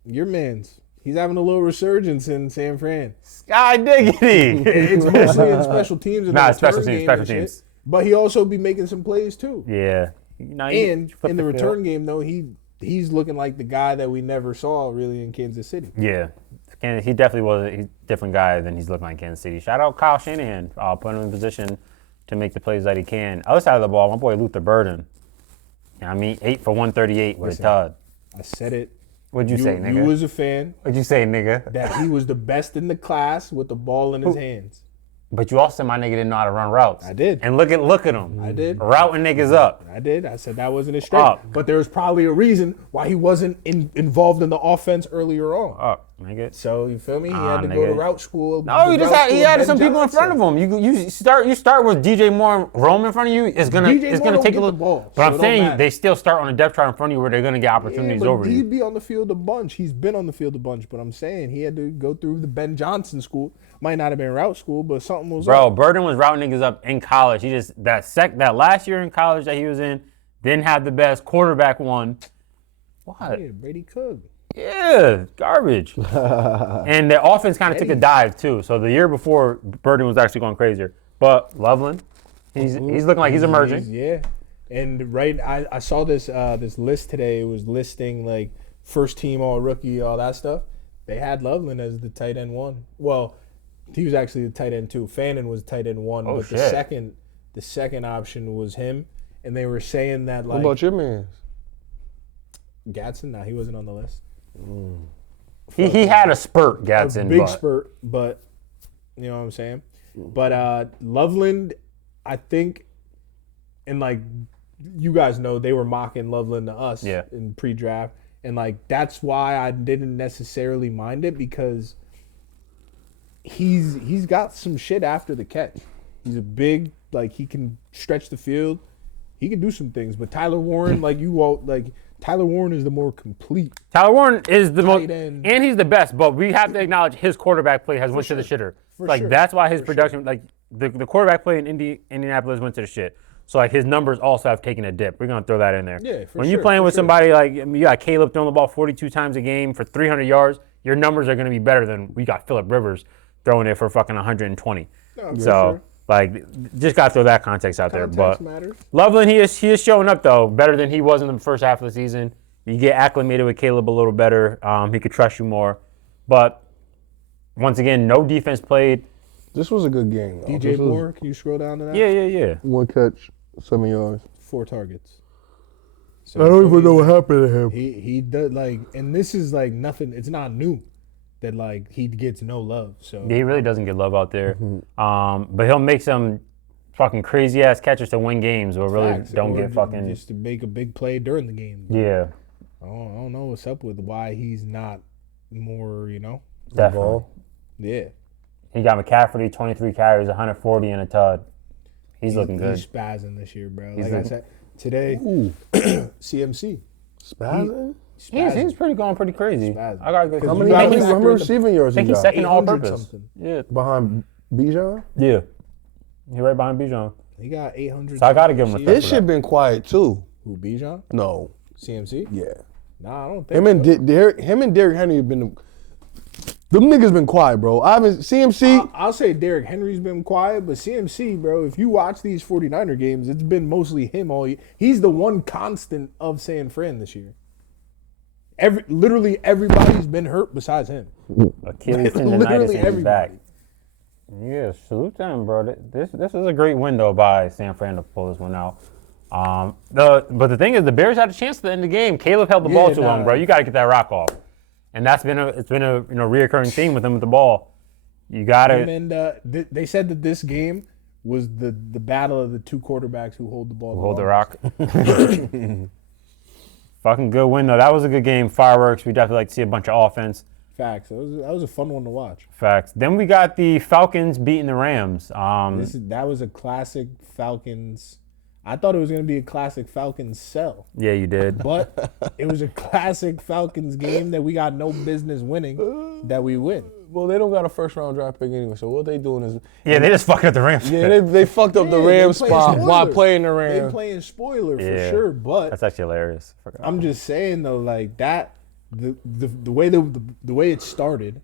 your man's. He's having a little resurgence in San Fran. Sky Diggity. It's mostly in special teams. And Nah, the special return teams, game special and shit. teams. But he also be making some plays too. Yeah. And in the return game, though, he's looking like the guy that we never saw really in Kansas City. Yeah. He definitely was a different guy than he's looking like in Kansas City. Shout out Kyle Shanahan. Putting him in position to make the plays that he can. Other side of the ball, my boy Luther Burden. You know what I mean? 8 for 138 with a Listen. tud. I said it. What'd you say, nigga? You was a fan What'd you say, nigga? that he was the best in the class with the ball in his hands. But you also said my nigga didn't know how to run routes. I did. And look at him. I did. Routing niggas up. I did. I said that wasn't his strength. Up. But there was probably a reason why he wasn't involved in the offense earlier on. Up, nigga. So you feel me? He had to go nigga. to route school. No, he the just route had school had Ben some people in front of Johnson. him. You start with DJ Moore and Rome in front of you. It's gonna DJ Moore take don't a get little. the ball, but so I'm it don't saying matter. they still start on a depth chart in front of you where they're gonna get opportunities Yeah, over but you. he'd be on the field a bunch. He's been on the field a bunch. But I'm saying he had to go through the Ben Johnson school. Might not have been route school, but something was Bro, up. Burden was routing niggas up in college. He just that last year in college that he was in didn't have the best quarterback one. What? Yeah, Brady Cook. Yeah, garbage. And the offense kind of took a dive too. So the year before, Burden was actually going crazier. But Loveland, he's looking like he's emerging. Yeah. And I saw this this list today. It was listing like first team all rookie, all that stuff. They had Loveland as the tight end 1. Well, he was actually the tight end 2. Fannin was tight end 1, Oh, but shit. the second option was him. And they were saying that What like about your man? Gadsden, nah, he wasn't on the list. He had a spurt, Gadsden. A big but spurt, but you know what I'm saying? But Loveland, I think, and like you guys know, they were mocking Loveland to us in pre-draft. And like that's why I didn't necessarily mind it, because he's got some shit after the catch. He's a big, like he can stretch the field. He can do some things. But Tyler Warren, Tyler Warren is the more complete. Tyler Warren is the most, end. and he's the best. But we have to acknowledge his quarterback play has went to the shitter. That's why his production, like the quarterback play in Indianapolis went to the shit. So like his numbers also have taken a dip. We're gonna throw that in there. Yeah, when you're playing with somebody like you got Caleb throwing the ball 42 times a game for 300 yards, your numbers are gonna be better than we got Phillip Rivers throwing it for fucking 120. No, so like just gotta throw that context out there. But matters. Loveland, he is showing up though, better than he was in the first half of the season. You get acclimated with Caleb a little better. He could trust you more. But once again, no defense played. This was a good game, though. DJ Moore, can you scroll down to that? Yeah. 1 catch, 7 yards. 4 targets. I don't even know what happened to him. He does like, and this is like nothing. It's not new that like he gets no love. So He really doesn't get love out there. But he'll make some fucking crazy ass catches to win games, or really facts, don't or get fucking. just to make a big play during the game. Yeah, I don't know what's up with why he's not more. definitely. Yeah. He got McCaffrey 23 carries, 140 and a tud. He's looking good. He's spazzing this year, bro. He's Like I looking- said today, CMC. Spazzing? He's going pretty crazy. Spazzing. I got good. How you many, got how many him after receiving yards I he think he's got? second all 800 purpose. something. Yeah, Behind Bijan? yeah. He's right behind Bijan. He got 800. So I got to give him a receiving. His shit been quiet, too. Who, Bijan? No. CMC? Yeah. Nah, I don't think Him and Derrick Henry have been... Them niggas been quiet, bro. I haven't... CMC... I'll say Derrick Henry's been quiet, but CMC, bro, if you watch these 49er games, it's been mostly him all year. He's the one constant of San Fran this year. Literally everybody's been hurt besides him. Achilles Literally tendonitis in his everybody. back. Yeah, salute to him, bro. This is a great win though by San Fran to pull this one out. But the thing is, the Bears had a chance at the end of the game. Caleb held the ball too long, bro. You got to get that rock off, and it's been a reoccurring theme with him with the ball. You got to. And they said that this game was the battle of the two quarterbacks who hold the ball. Hold the rock. Fucking good win though. That was a good game. Fireworks. We definitely like to see a bunch of offense. Facts. That was a fun one to watch. Facts. Then we got the Falcons beating the Rams. That was a classic Falcons. I thought it was going to be a classic Falcons sell, Yeah, you did. but it was a classic Falcons game that we got no business winning that we win. Well, they don't got a first-round draft pick anyway, so what they doing is... Yeah, they just fucked up the Rams. Yeah, they fucked up the Yeah, Rams they playing spot while spoiler. playing the They Rams. playing spoiler for Yeah. sure, but That's actually hilarious. I'm just saying though, like that, the way the way it started,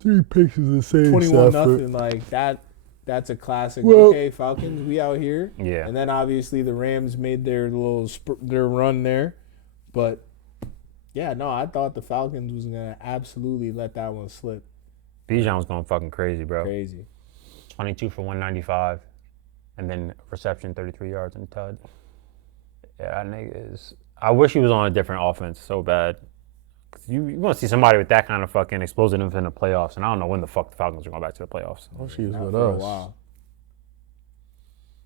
3 picks is the same 21-0, like that. That's a classic. Well- Okay, Falcons, we out here. Yeah. And then obviously the Rams made their little their run there, but yeah, no, I thought the Falcons was gonna absolutely let that one slip. Bijan was going fucking crazy, bro. Crazy. 22 for 195, and then reception 33 yards and tud. Yeah, that nigga is. I wish he was on a different offense so bad. 'Cause you want to see somebody with that kind of fucking explosiveness in the playoffs, and I don't know when the fuck the Falcons are going back to the playoffs. Oh, she was Not with for a us. while.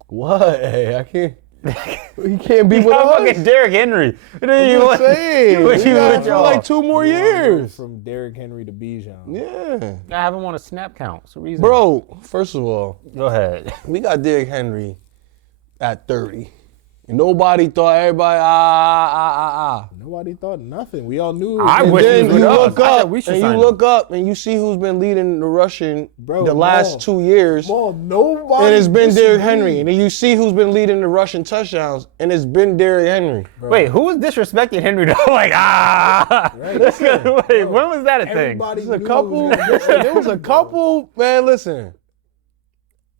What? Hey, I can't... He can't be You with got us. fucking Derrick Henry. I'm just saying. wish We he got was him for y'all. like 2 more years. From Derrick Henry to Bijan. Yeah. I have him on a snap count. What's the reason? Bro, first of all, Go ahead. we got Derrick Henry at 30. And nobody thought everybody, Nobody thought nothing. We all knew. I And wish he then was with you us. look I said up, we should and sign you him. look up, and you see who's been leading the rushing Bro, the last Maul. 2 years. Well, nobody. And it's been Derrick disagreed. Henry. And then you see who's been leading the rushing touchdowns, and it's been Derrick Henry. Wait, who was disrespecting Henry though? Like, Right, listen, Wait, when was that a thing? Everybody There's a knew couple. it was gonna- There was a couple. Man, listen.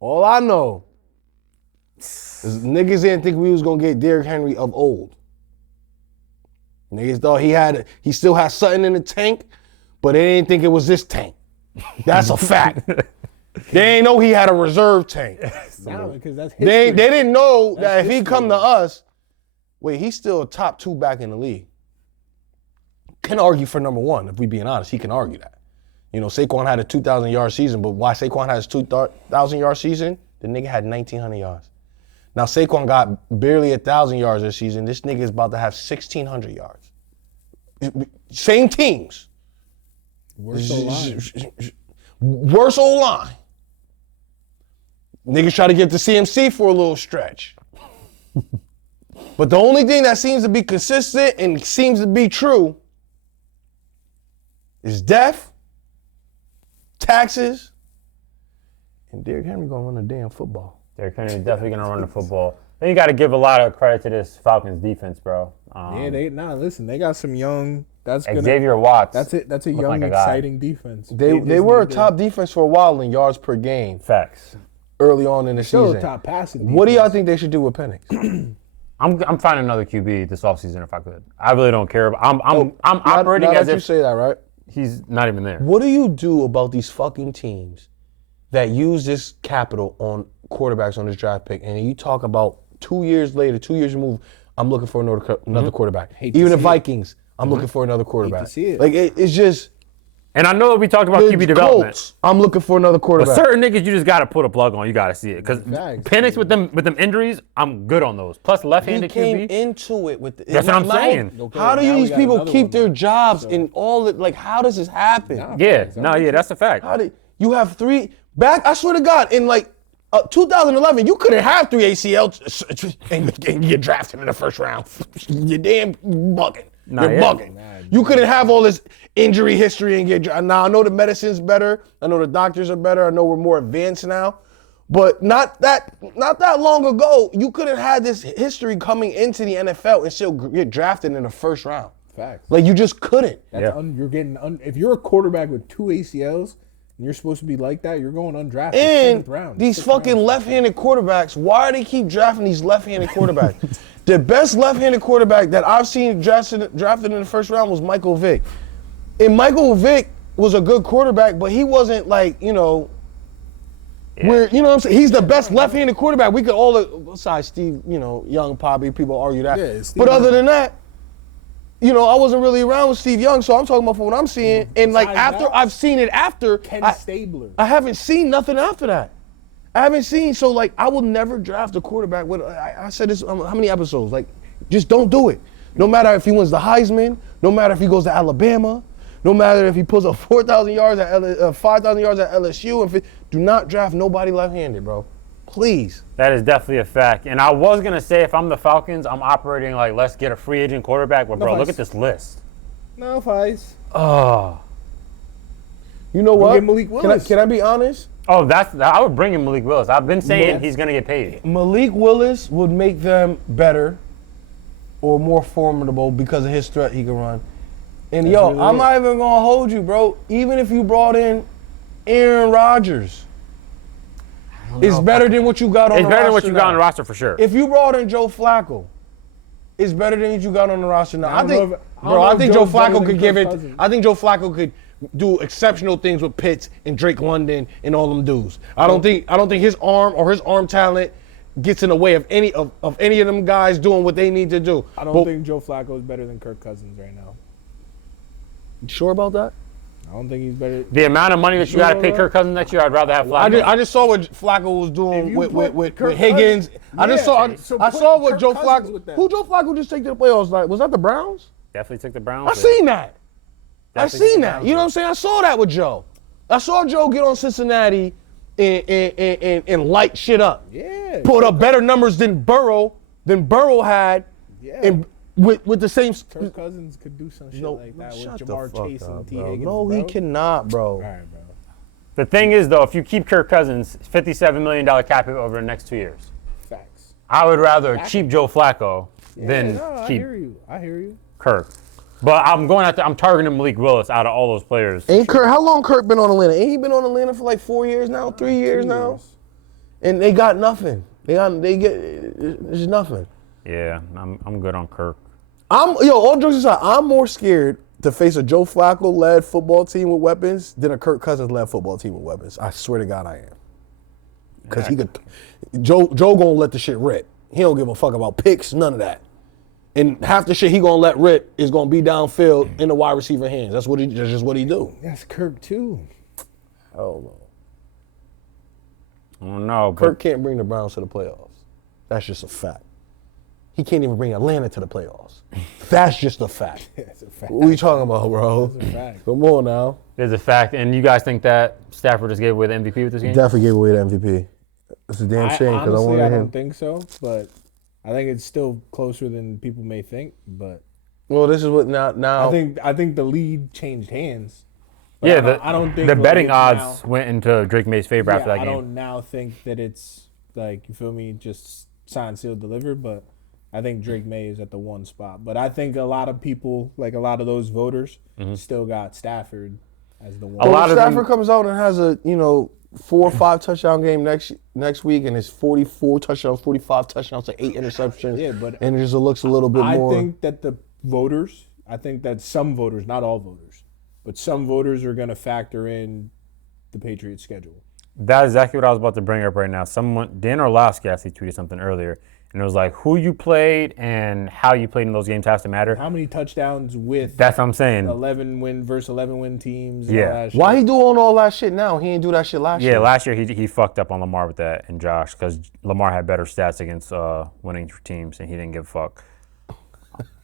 All I know is niggas didn't think we was gonna get Derrick Henry of old. Niggas thought he still had something in the tank, but they didn't think it was this tank. That's a fact. They ain't know he had a reserve tank. No, because that's history. They didn't know that if he history. come to us, wait, he's still a top 2 back in the league. Can argue for number 1, if we being honest. He can argue that. You know, Saquon had a 2,000-yard season, but why Saquon has 2,000-yard season? The nigga had 1,900 yards. Now Saquon got barely 1,000 yards this season. This nigga is about to have 1,600 yards. Same teams. Worst O-line. Worse O-line. Niggas try to get to CMC for a little stretch. But the only thing that seems to be consistent and seems to be true is death, taxes, and Derrick Henry gonna run a damn football. Derrick Henry definitely gonna run the football. Then you got to give a lot of credit to this Falcons defense, bro. Listen, they got some young. That's gonna. Xavier Watts. That's it. That's a looked young, like a guy. exciting defense. They just were a need to- top defense for a while in yards per game Facts. early on in the Still season. a top passing defense. What do y'all think they should do with Penix? I'm finding another QB this offseason if I could. I really don't care. I'm operating now as that you if say that, right? he's not even there. What do you do about these fucking teams that use this capital on quarterbacks on this draft pick, and you talk about 2 years later, 2 years removed, I'm looking for another quarterback. Hate to Even the see it. Vikings, I'm looking for another quarterback. see it. Like it's just And I know that we talked about the QB development. Colts, I'm looking for another But quarterback. certain niggas, you just got to put a plug on. You got to see it. Because Facts. Penix with them injuries, I'm good on those. Plus He left-handed came QB. into it with. That's what I'm saying. Okay, How do now we these got people another keep one, their though. jobs in all it? Like, how does this happen? Yeah, that's a fact. How did you have 3 back? I swear to God, in like 2011, you couldn't have 3 ACL and get drafted in the first round. You're damn bugging. You're yeah. bugging. You couldn't have all this injury history and get drafted. Now I know the medicine's better. I know the doctors are better. I know we're more advanced now. But not that long ago, you couldn't have this history coming into the NFL and still get drafted in the first round. Facts. Like you just couldn't. That's you're getting if you're a quarterback with 2 ACLs and you're supposed to be like that, you're going undrafted. And 7th round, these 6th fucking round. left-handed quarterbacks, why do they keep drafting these left-handed quarterbacks? The best left-handed quarterback that I've seen drafted in the first round was Michael Vick. And Michael Vick was a good quarterback, but he wasn't like, where, you know what I'm saying? He's the best left-handed quarterback. We could all, besides Steve, Young, probably, people argue that. Yeah, Steve but other Young. than that, I wasn't really around with Steve Young, so I'm talking about for what I'm seeing. And like Besides after that, I've seen it after, Ken I- Stabler. I haven't seen nothing after that. I haven't seen, so like I will never draft a quarterback with, I said this how many episodes, like just don't do it. No matter if he wins the Heisman, no matter if he goes to Alabama, no matter if he pulls up 4,000 yards at 5,000 yards at LSU, do not draft nobody left-handed, bro. Please. That is definitely a fact. And I was going to say, if I'm the Falcons, I'm operating like, let's get a free agent quarterback. But, bro, look at this list. No fights. Oh. You know what? get Malik Willis. Can I be honest? Oh, I would bring in Malik Willis. I've been saying Yes. he's going to get paid. Malik Willis would make them better or more formidable because of his threat he can run. And really I'm it. not even gonna hold you, bro. Even if you brought in Aaron Rodgers, it's better than what you got on It's the roster. better than what you got now. on the roster for sure. If you brought in Joe Flacco, it's better than what you got on the roster now. I don't know I if think Joe Joe's better Flacco than could give Kirk it. Cousins. I think Joe Flacco could do exceptional things with Pitts and Drake London and all them dudes. I don't think his arm talent gets in the way of any of them guys doing what they need to do. I don't think Joe Flacco is better than Kirk Cousins right now. You sure about that? I don't think he's better. The amount of money that you got to sure pay about Kirk Cousins next year, I'd rather have Flacco. I just saw what Flacco was If doing you with put Kirk Higgins. Cousins- I just Yeah, saw so I put saw what Kirk Joe Cousins Flacco. with that. Who Joe Flacco just take to the playoffs? Like, was that the Browns? Definitely took the Browns. I seen that. Definitely I seen the that. Browns. You know what I'm saying? I saw that with Joe. I saw Joe get on Cincinnati and light shit up. Yeah. Put up better numbers than Burrow had. Yeah. And with the same. Kirk Cousins could do some shit like that with shut the Jamar fuck Chase up, and T. bro. Higgins. No, bro. he cannot, bro. All right, bro. The thing is, though, if you keep Kirk Cousins, $57 million cap hit over the next 2 years, Facts. I would rather keep Joe Flacco than No, I keep hear you. I hear you. Kirk. But I'm targeting Malik Willis out of all those players. Ain't Kirk? How long Kirk been on Atlanta? Ain't he been on Atlanta for like 4 years now, 3 years now? And they got nothing. There's nothing. Yeah, I'm good on Kirk. All jokes aside, I'm more scared to face a Joe Flacco-led football team with weapons than a Kirk Cousins-led football team with weapons. I swear to God I am. Because Joe gonna let the shit rip. He don't give a fuck about picks, none of that. And half the shit he gonna let rip is gonna be downfield in the wide receiver hands. That's just what he do. That's Kirk too. Hell no. I don't know. Kirk can't bring the Browns to the playoffs. That's just a fact. He can't even bring Atlanta to the playoffs. That's just a fact. That's a fact. What are you talking about, bro? That's a fact. Come on now. There's a fact, and you guys think that Stafford just gave away the MVP with this game? Definitely gave away the MVP. It's a damn shame because I honestly, wanted I him. don't think so, but I think it's still closer than people may think. But Well, this is what now. I think the lead changed hands. But Yeah, I don't think the like, betting it's odds now- went into Drake May's favor after that I game. don't now think that it's like, you feel me, just signed, sealed, delivered. But I think Drake May is at the one spot. But I think a lot of people, like a lot of those voters, still got Stafford as the one. A lot of them- Stafford comes out and has a 4 or 5 touchdown game next week, and it's 44 touchdowns, 45 touchdowns, to 8 interceptions. Yeah, but and it just looks a little bit more. I think that I think that some voters, not all voters, but some voters are going to factor in the Patriots' schedule. That's exactly what I was about to bring up right now. Dan Orlovsky actually tweeted something earlier, and it was like, who you played and how you played in those games has to matter. How many touchdowns with That's what I'm saying. 11 win versus 11 win teams? and Yeah. all that shit? Why he doing all that shit now? He ain't do that shit last year. Yeah, last year he fucked up on Lamar with that and Josh because Lamar had better stats against winning teams and he didn't give a fuck.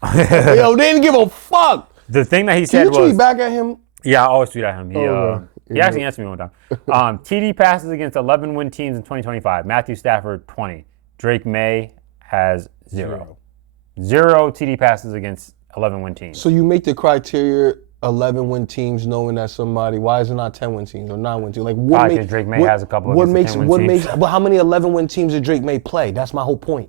Yo, they didn't give a fuck. The thing that he Can said you was, tweet back at him? yeah, I always tweet at him. He Yeah. actually answered me one time. TD passes against 11 win teams in 2025. Matthew Stafford 20. Drake May has 0. 0 TD passes against 11 win teams. So you make the criteria 11 win teams, knowing that somebody. Why is it not 10 win teams or 9 win teams? Like what Probably makes 'cause Drake May has a couple What against the makes 10 win what teams. makes? But how many 11 win teams did Drake May play? That's my whole point.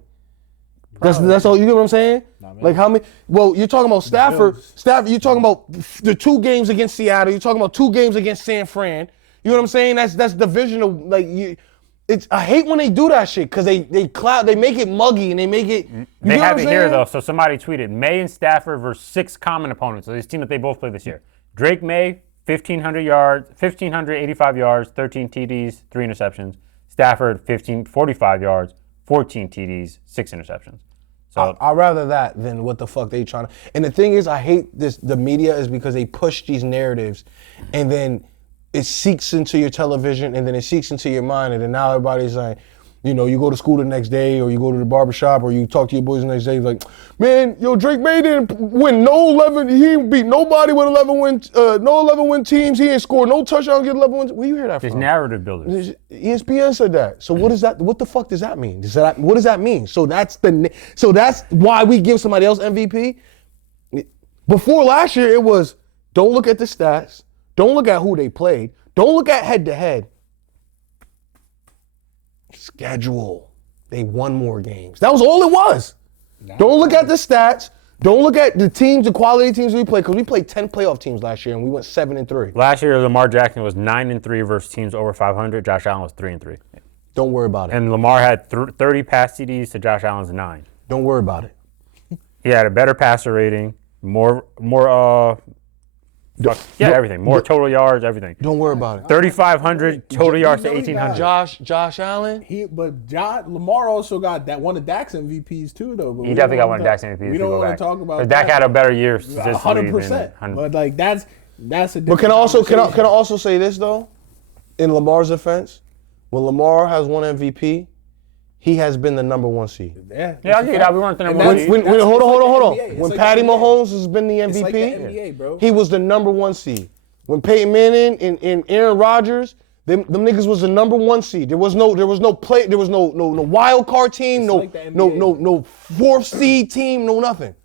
That's all. You get what I'm saying? Like how many? Well, you're talking about Stafford. You're talking about the 2 games against Seattle. You're talking about 2 games against San Fran. You know what I'm saying? That's divisional. Like you. I hate when they do that shit because they make it muggy and they make it. They have it here though. So somebody tweeted May and Stafford versus 6 common opponents. So this team that they both played this year. Drake May 1,500 yards, 1,585 yards, 13 TDs, 3 interceptions. Stafford 1,545 yards, 14 TDs, 6 interceptions. So I'd rather that than what the fuck they trying to. And the thing is, I hate this. The media is because they push these narratives, and then it seeks into your television, and then it seeks into your mind, and then now everybody's like, you go to school the next day, or you go to the barbershop, or you talk to your boys the next day. Like, man, Drake May didn't win no 11. He didn't beat nobody with 11 wins. No 11 win teams. He ain't scored no touchdowns. Get 11 wins. Where you hear that it's from? narrative builders. ESPN said that. So what is that? What the fuck does that mean? What does that mean? So that's why we give somebody else MVP. Before last year, it was don't look at the stats, don't look at who they played, don't look at head to head. Schedule. They won more games. That was all it was. Don't look at the stats. Don't look at the teams, the quality teams we played, because we played 10 playoff teams last year and we went 7-3. Last year, Lamar Jackson was 9-3 versus teams over 500. Josh Allen was 3-3. Don't worry about it. And Lamar had 30 pass TDs to Josh Allen's 9. Don't worry about it. He had a better passer rating, everything. More total yards, everything. Don't worry about it. 3,500 total yards to know he got 1,800. Josh Allen. Lamar also got that one of Dak's MVPs too, though. But He definitely got one of Dak's MVPs. We don't want to talk about that. Dak had a better year. 100%. But like that's a different. But can I conversation. also say this though, in Lamar's defense, when Lamar has won MVP, he has been the number 1 seed. Yeah, I'll give you that. We weren't the number And one that's- seed. Hold on. NBA. It's When like Patty the NBA. Mahomes has been the MVP, It's like the NBA, bro. he was the number 1 seed. When Peyton Manning and Aaron Rodgers, them niggas was the number 1 seed. There was no wild card team, like the NBA. no 4th seed team, no nothing.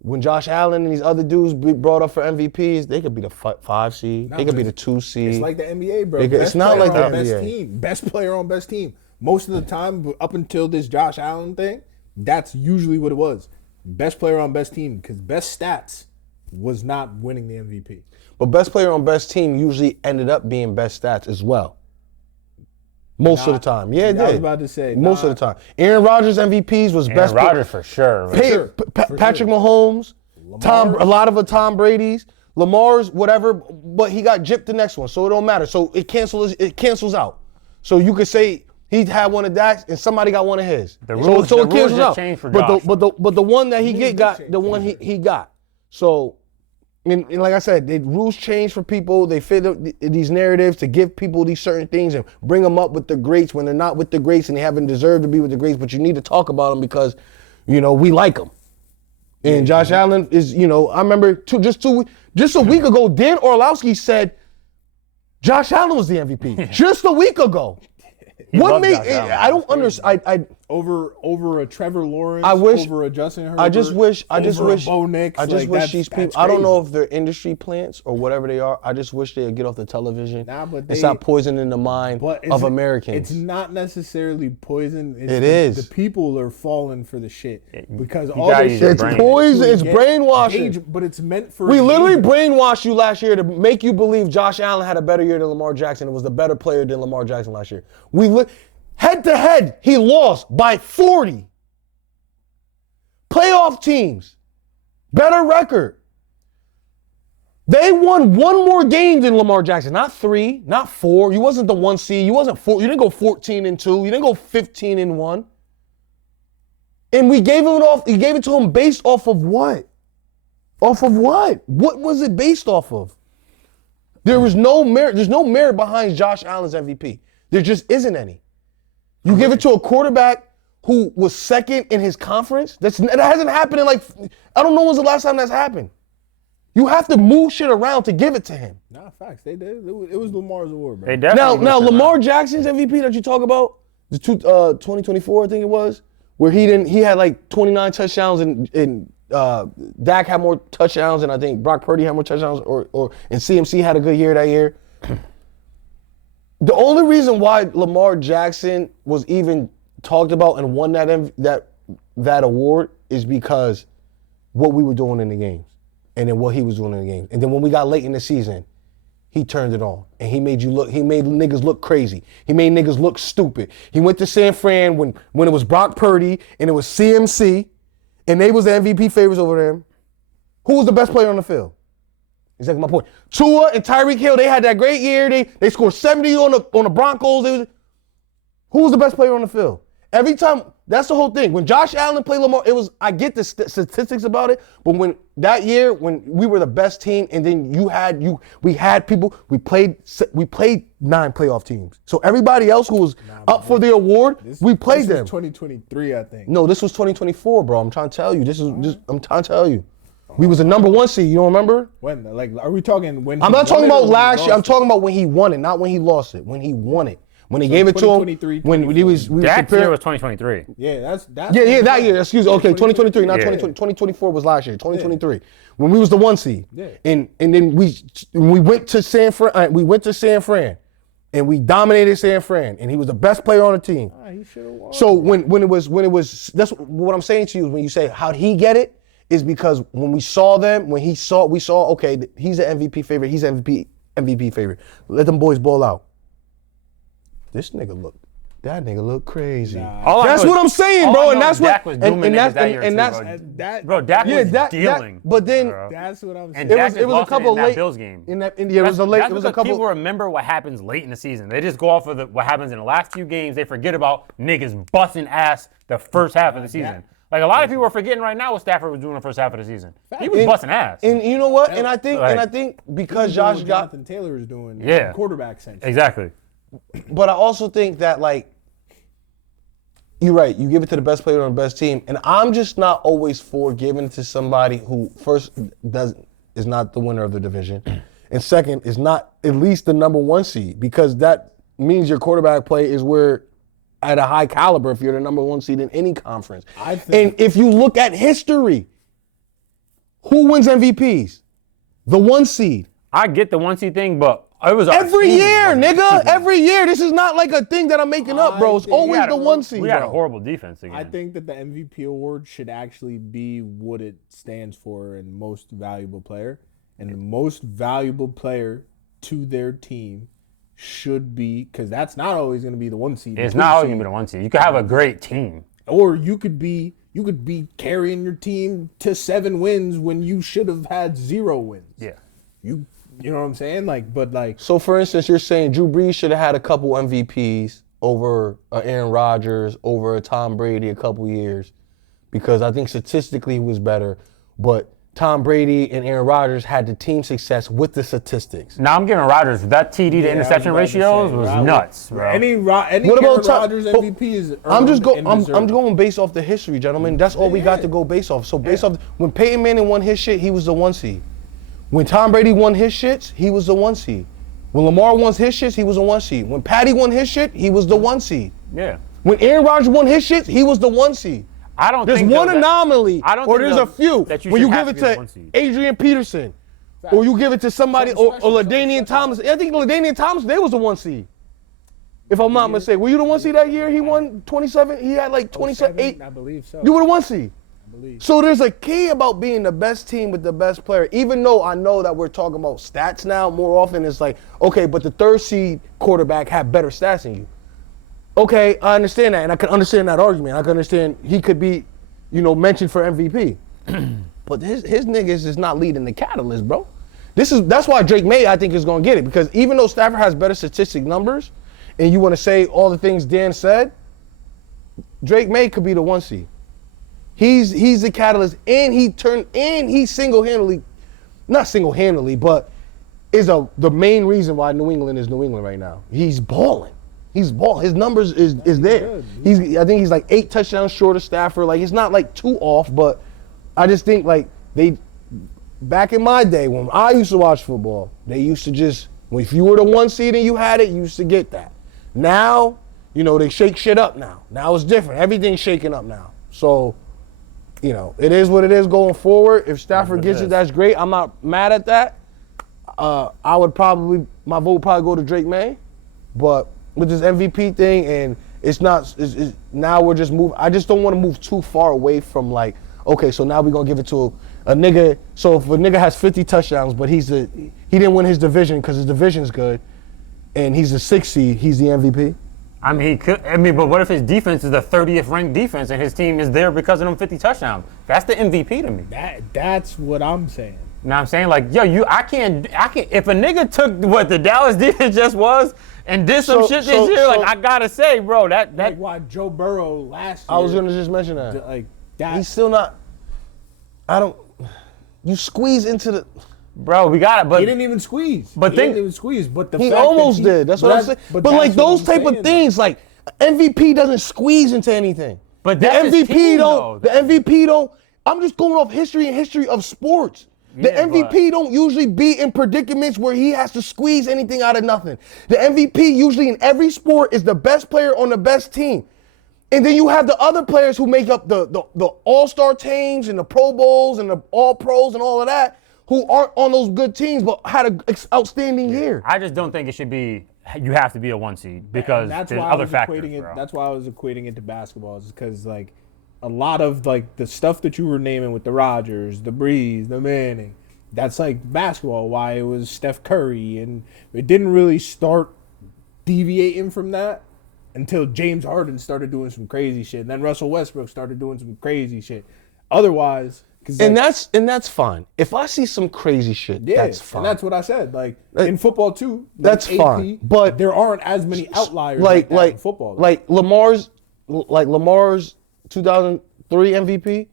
When Josh Allen and these other dudes be brought up for MVPs, they could be the 5 seed. They could be the 2 seed. It's like the NBA, bro. It's not like the best NBA. team. Best player on best team. Most of the time, up until this Josh Allen thing, that's usually what it was. Best player on best team, because best stats was not winning the MVP. But best player on best team usually ended up being best stats as well. Most of the time. Yeah, it did. I was about to say. Most of the time. Aaron Rodgers MVPs was best. Aaron Rodgers for sure. Patrick Mahomes, a lot of Tom Brady's, Lamar's, whatever, but he got gypped the next one, so it don't matter. So it cancels out. So you could say he had one of Dak's and somebody got one of his. The rules cancels just out. changed for but Josh. but the one that he got the one he got. So and like I said, the rules change for people. They fit these narratives to give people these certain things and bring them up with the greats when they're not with the greats and they haven't deserved to be with the greats. But you need to talk about them because, we like them. And Josh Allen is, I remember just a week ago, Dan Orlovsky said Josh Allen was the MVP. Just a week ago. What made? I don't understand. Over a Trevor Lawrence. Over a Justin Herbert. I just wish. Bo Nix. I just wish these people. I don't know if they're industry plants or whatever they are. I just wish they would get off the television and stop poisoning the mind of Americans. It's not necessarily poison. It is. The people are falling for the shit because all gotta this use your shit. It's poison. It's brainwashing. But it's meant for. We literally brainwashed you last year to make you believe Josh Allen had a better year than Lamar Jackson and was the better player than Lamar Jackson last year. Head to head, he lost by 40. Playoff teams, better record. They won one more game than Lamar Jackson, not 3, not 4. You wasn't the 1 seed. You wasn't 4. You didn't go 14-2. You didn't go 15-1. And we gave it to him based off of what? Off of what? What was it based off of? There was no merit. There's no merit behind Josh Allen's MVP. There just isn't any. You give it to a quarterback who was second in his conference. That hasn't happened in I don't know when's the last time that's happened. You have to move shit around to give it to him. Nah, facts. They did. It was Lamar's award, bro. They definitely Now Lamar Jackson's MVP that you talk about, the 2024 I think it was, where he had 29 touchdowns and Dak had more touchdowns and I think Brock Purdy had more touchdowns and CMC had a good year that year. The only reason why Lamar Jackson was even talked about and won that award is because what we were doing in the games, and then what he was doing in the games, and then when we got late in the season, he turned it on and he made niggas look crazy. He made niggas look stupid. He went to San Fran when it was Brock Purdy and it was CMC, and they was the MVP favorites over them. Who was the best player on the field? Exactly my point. Tua and Tyreek Hill, they had that great year. They scored 70 on the Broncos. Who was the best player on the field? Every time, that's the whole thing. When Josh Allen played Lamar, I get the statistics about it, but when that year, when we were the best team, and then we had people, we played 9 playoff teams. So everybody else who was up for the award, we played them. This was 2023, I think. No, this was 2024, bro. I'm trying to tell you. I'm trying to tell you. We was the number 1 seed. You don't remember? When? Are we talking when? I'm not talking about last year. I'm talking about when he won it, not when he lost it. When he won it. When they gave it to him. When he was. That year was 2023. Yeah, that's. Yeah, that year. Excuse me. Okay, 2023, not 2020. 2024 was last year. 2023, when we was the 1 seed. Yeah. And then we went to San Fran. We went to San Fran, and we dominated San Fran, and he was the best player on the team. He should have won. So when it was that's what I'm saying to you is when you say how'd he get it is because when we saw them, we saw okay, he's an MVP favorite. He's an MVP favorite. Let them boys ball out. That nigga look crazy. That's what I'm saying, bro. And that's Dak what was doing and that's that year and too, that's bro. Dak was dealing. But then That's what I'm saying. And it was a couple in that late Bills game. it was a late. That's It was a because couple. people remember what happens late in the season. They just go off of what happens in the last few games. They forget about niggas busting ass the first half of the season. Like a lot of people are forgetting right now what Stafford was doing the first half of the season. He was busting ass. And you know what? And I think because Josh got Jonathan Taylor is doing quarterback sense. Exactly. But I also think that you're right. You give it to the best player on the best team, and I'm just not always for giving it to somebody who first is not the winner of the division, and second is not at least the number 1 seed because that means your quarterback play is at a high caliber if you're the number 1 seed in any conference. And if you look at history, who wins MVPs? The 1 seed. I get the 1 seed thing, but it was every year, nigga. Every year. This is not like a thing that I'm making up, bro. It's always the 1 seed, We had a horrible defense again. I think that the MVP award should actually be what it stands for in most valuable player. And the most valuable player to their team should be, because that's not always going to be the 1 seed. It's not always gonna be the 1 seed. You could have a great team. Or you could be carrying your team to 7 wins when you should have had 0 wins. Yeah. You know what I'm saying? So, for instance, you're saying Drew Brees should have had a couple MVPs over Aaron Rodgers, over Tom Brady a couple years, because I think statistically he was better, but Tom Brady and Aaron Rodgers had the team success with the statistics. Now I'm giving Rodgers that TD to interception ratios was nuts, bro. Any What Aaron about Rodgers MVP is I'm deserved. going based off the history, gentlemen. That's all we got to go based off. So based off when Peyton Manning won his shit, he was the 1 seed. When Tom Brady won his shits, he was the 1 seed. When Lamar won his shits, he was the 1 seed. When Patty won his shit, he was the 1 seed. Yeah. When Aaron Rodgers won his shit, he was the 1 seed. I don't There's think one anomaly, I don't or think there's a few. that you when should you have give to it be the to 1 seed. Adrian Peterson, or you give it to somebody, or LaDainian Thomas. I think LaDainian Thomas, they was the 1 seed. If I'm not mistaken. Were you the 1 seed that year? He won 27. He had like 27. I believe so. You were the 1 seed. So there's a key about being the best team with the best player. Even though I know that we're talking about stats now more often, it's like, okay, but the 3rd seed quarterback had better stats than you. Okay, I understand that, and I can understand that argument. I can understand he could be, mentioned for MVP. But his niggas is not leading the catalyst, bro. That's why Drake May, I think, is going to get it, because even though Stafford has better statistic numbers, and you want to say all the things Dan said, Drake May could be the 1 seed. He's the catalyst, and he single-handedly, not single-handedly, but is the main reason why New England is New England right now. He's balling. His numbers is there. I think he's like 8 touchdowns short of Stafford. Like, it's not like too off, but I just think like back in my day when I used to watch football, they used to just, if you were the 1 seed and you had it, you used to get that. Now, they shake shit up now. Now it's different. Everything's shaking up now. So, it is what it is going forward. If Stafford gets it, that's great. I'm not mad at that. My vote would probably go to Drake May. But with this MVP thing, and it's now we're just moving. I just don't want to move too far away from like, okay, so now we're going to give it to a nigga. So if a nigga has 50 touchdowns, but he didn't win his division because his division's good, and he's the 6th seed, he's the MVP? I mean, he could. But what if his defense is the 30th ranked defense and his team is there because of them 50 touchdowns? That's the MVP to me. That's what I'm saying. You know what I'm saying? Like, yo, I can't. If a nigga took what the Dallas defense just was and did some shit this year, like, I gotta say, bro, that like why Joe Burrow last year. I was gonna just mention that. Like that. He's still not. You squeeze into the. bro, we got it. But he didn't even squeeze. But he didn't even squeeze. But he almost did. That's what I'm saying. But like those type of things, like MVP doesn't squeeze into anything. But the that's his MVP team, don't. though. The MVP don't. I'm just going off history and history of sports. The Yeah, MVP don't usually be in predicaments where he has to squeeze anything out of nothing. The MVP usually in every sport is the best player on the best team. And then you have the other players who make up the all-star teams and the Pro Bowls and the All-Pros and all of that who aren't on those good teams but had an outstanding year. I just don't think it should be. You have to be a 1 seed because that's there's why other factors, bro. That's why I was equating it to basketball, is because like a lot of like the stuff that you were naming with the Rodgers, the Breeze, the Manning, that's like basketball. Why it was Steph Curry, and it didn't really start deviating from that until James Harden started doing some crazy shit, and then Russell Westbrook started doing some crazy shit. Otherwise, and that's fine. If I see some crazy shit, that's fine. And that's what I said. Like in football too, like that's AP, fine. But there aren't as many outliers like that in football. Like Lamar's 2003 MVP.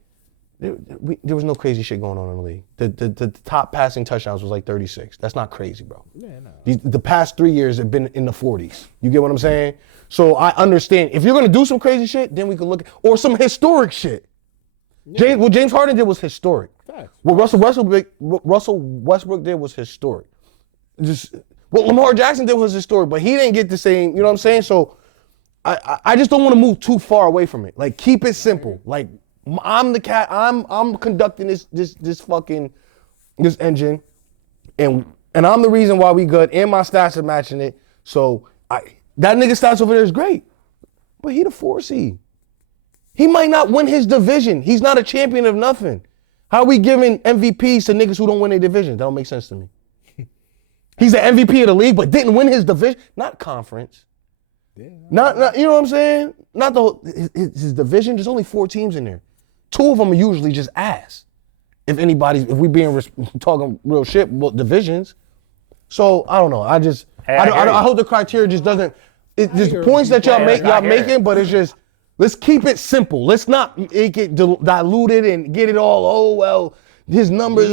There was no crazy shit going on in the league. The top passing touchdowns was like 36. That's not crazy, bro. Yeah, no. The past 3 years have been in the 40s. You get what I'm saying? So I understand. If you're gonna do some crazy shit, then we can look at, or some historic shit. Yeah. What James Harden did was historic. Facts. What Russell Westbrook did was historic. Just what Lamar Jackson did was historic, but he didn't get the same. You know what I'm saying? So I just don't want to move too far away from it. Like, keep it simple. Like, I'm the cat. I'm conducting this engine, and I'm the reason why we good. And my stats are matching it. So that nigga stats over there is great, but he the 4 seed. He might not win his division. He's not a champion of nothing. How are we giving MVPs to niggas who don't win their division? That don't make sense to me. He's the MVP of the league, but didn't win his division, not conference. Yeah. Not you know what I'm saying? Not the whole, his division. There's only 4 teams in there. 2 of them are usually just ass. If we being talking real shit about divisions. So I don't know. I hope the criteria just doesn't. There's points that y'all making, but it's just let's keep it simple. Let's not get diluted and get it all. Oh well, his numbers.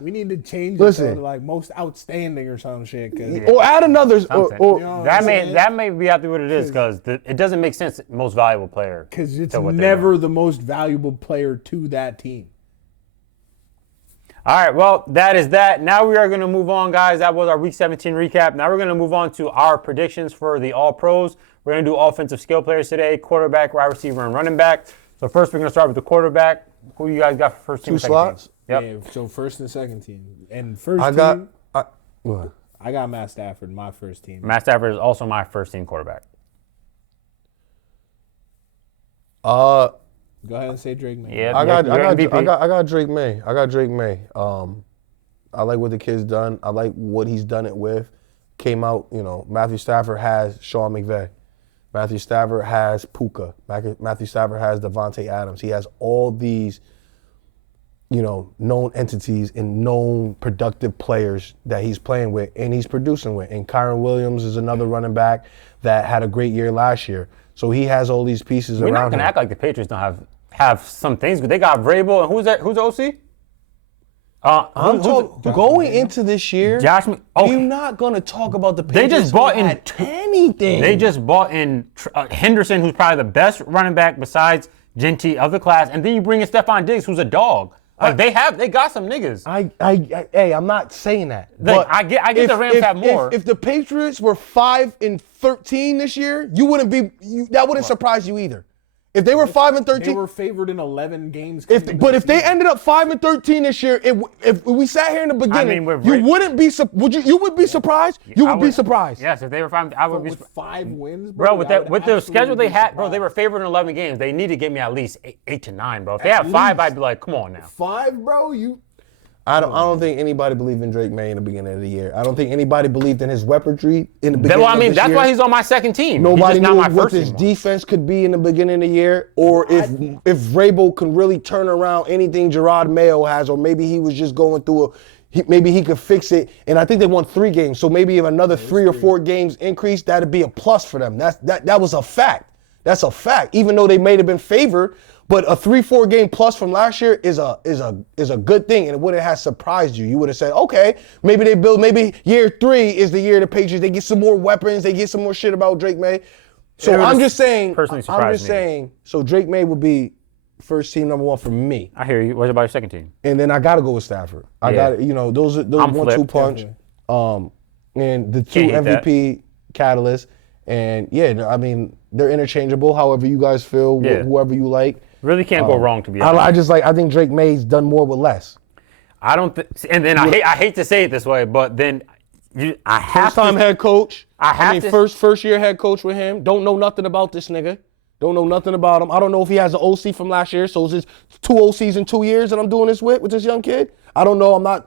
We need to change it to like most outstanding or some shit. Or add another. Or that may be out there what it is because it doesn't make sense. Most valuable player because it's never the most valuable player to that team. All right, well, that is that. Now we are going to move on, guys. That was our Week 17 recap. Now we're going to move on to our predictions for the All-Pros. We're going to do offensive skill players today, quarterback, wide receiver, and running back. So first we're going to start with the quarterback. Who you guys got for first team? 2 slots? Yep. Yeah, so first and second team. And I got Matt Stafford, my first team. Matt Stafford is also my first team quarterback. Go ahead and say Drake May. Yeah, I got Drake May. I like what the kid's done. I like what he's done it with. Came out, Matthew Stafford has Sean McVay. Matthew Stafford has Puka. Matthew Stafford has Devontae Adams. He has all these, known entities and known productive players that he's playing with and he's producing with. And Kyron Williams is another running back that had a great year last year. So he has all these pieces around him. We're not going to act like the Patriots don't have some things, but they got Vrabel, and who's that? Who's the OC? Going into this year, Josh. You're not gonna talk about the Patriots. They just bought in anything. They just bought in Henderson, who's probably the best running back besides Genty of the class, and then you bring in Stephon Diggs, who's a dog. Like they got some niggas. I'm not saying that. But I get the Rams have more. If the Patriots were 5-13 this year, that wouldn't surprise you either. If they were 5-13, they were favored in 11 games. If they ended up 5-13 this year, if we sat here in the beginning, you wouldn't be. You would be surprised. You would be surprised. Yes, if they were 5, I would be. 5 wins, bro. With the schedule they had, bro, they were favored in 11 games. They need to give me at least 8 to 9, bro. If they had 5, I'd be like, come on now. 5, bro. I don't think anybody believed in Drake May in the beginning of the year. I don't think anybody believed in his weaponry in the beginning of the year. That's why he's on my second team. Nobody knew what his defense could be in the beginning of the year, or if Vrabel can really turn around anything Gerard Mayo has, or maybe he was just going through maybe he could fix it. And I think they won 3 games, so maybe if another 3 or 4 games increase, that'd be a plus for them. That was a fact. That's a fact. Even though they may have been favored. But a 3-4 game plus from last year is a good thing, and it wouldn't have surprised you. You would have said, okay, maybe year 3 is the year the Patriots, they get some more weapons, they get some more shit about Drake May. So I'm just saying, so Drake May would be first team number 1 for me. I hear you. What about your second team? And then I got to go with Stafford. I got those 1-2 punch. And the 2 MVP catalysts. And yeah, I mean, they're interchangeable. However you guys feel, whoever you like. Really can't go wrong, to be honest. I think Drake May's done more with less. I don't and then I hate to say it this way, but then I have first-time head coach. First year head coach with him. Don't know nothing about this nigga. Don't know nothing about him. I don't know if he has an OC from last year, so it's just 2 OCs in 2 years that I'm doing this with this young kid. I don't know. I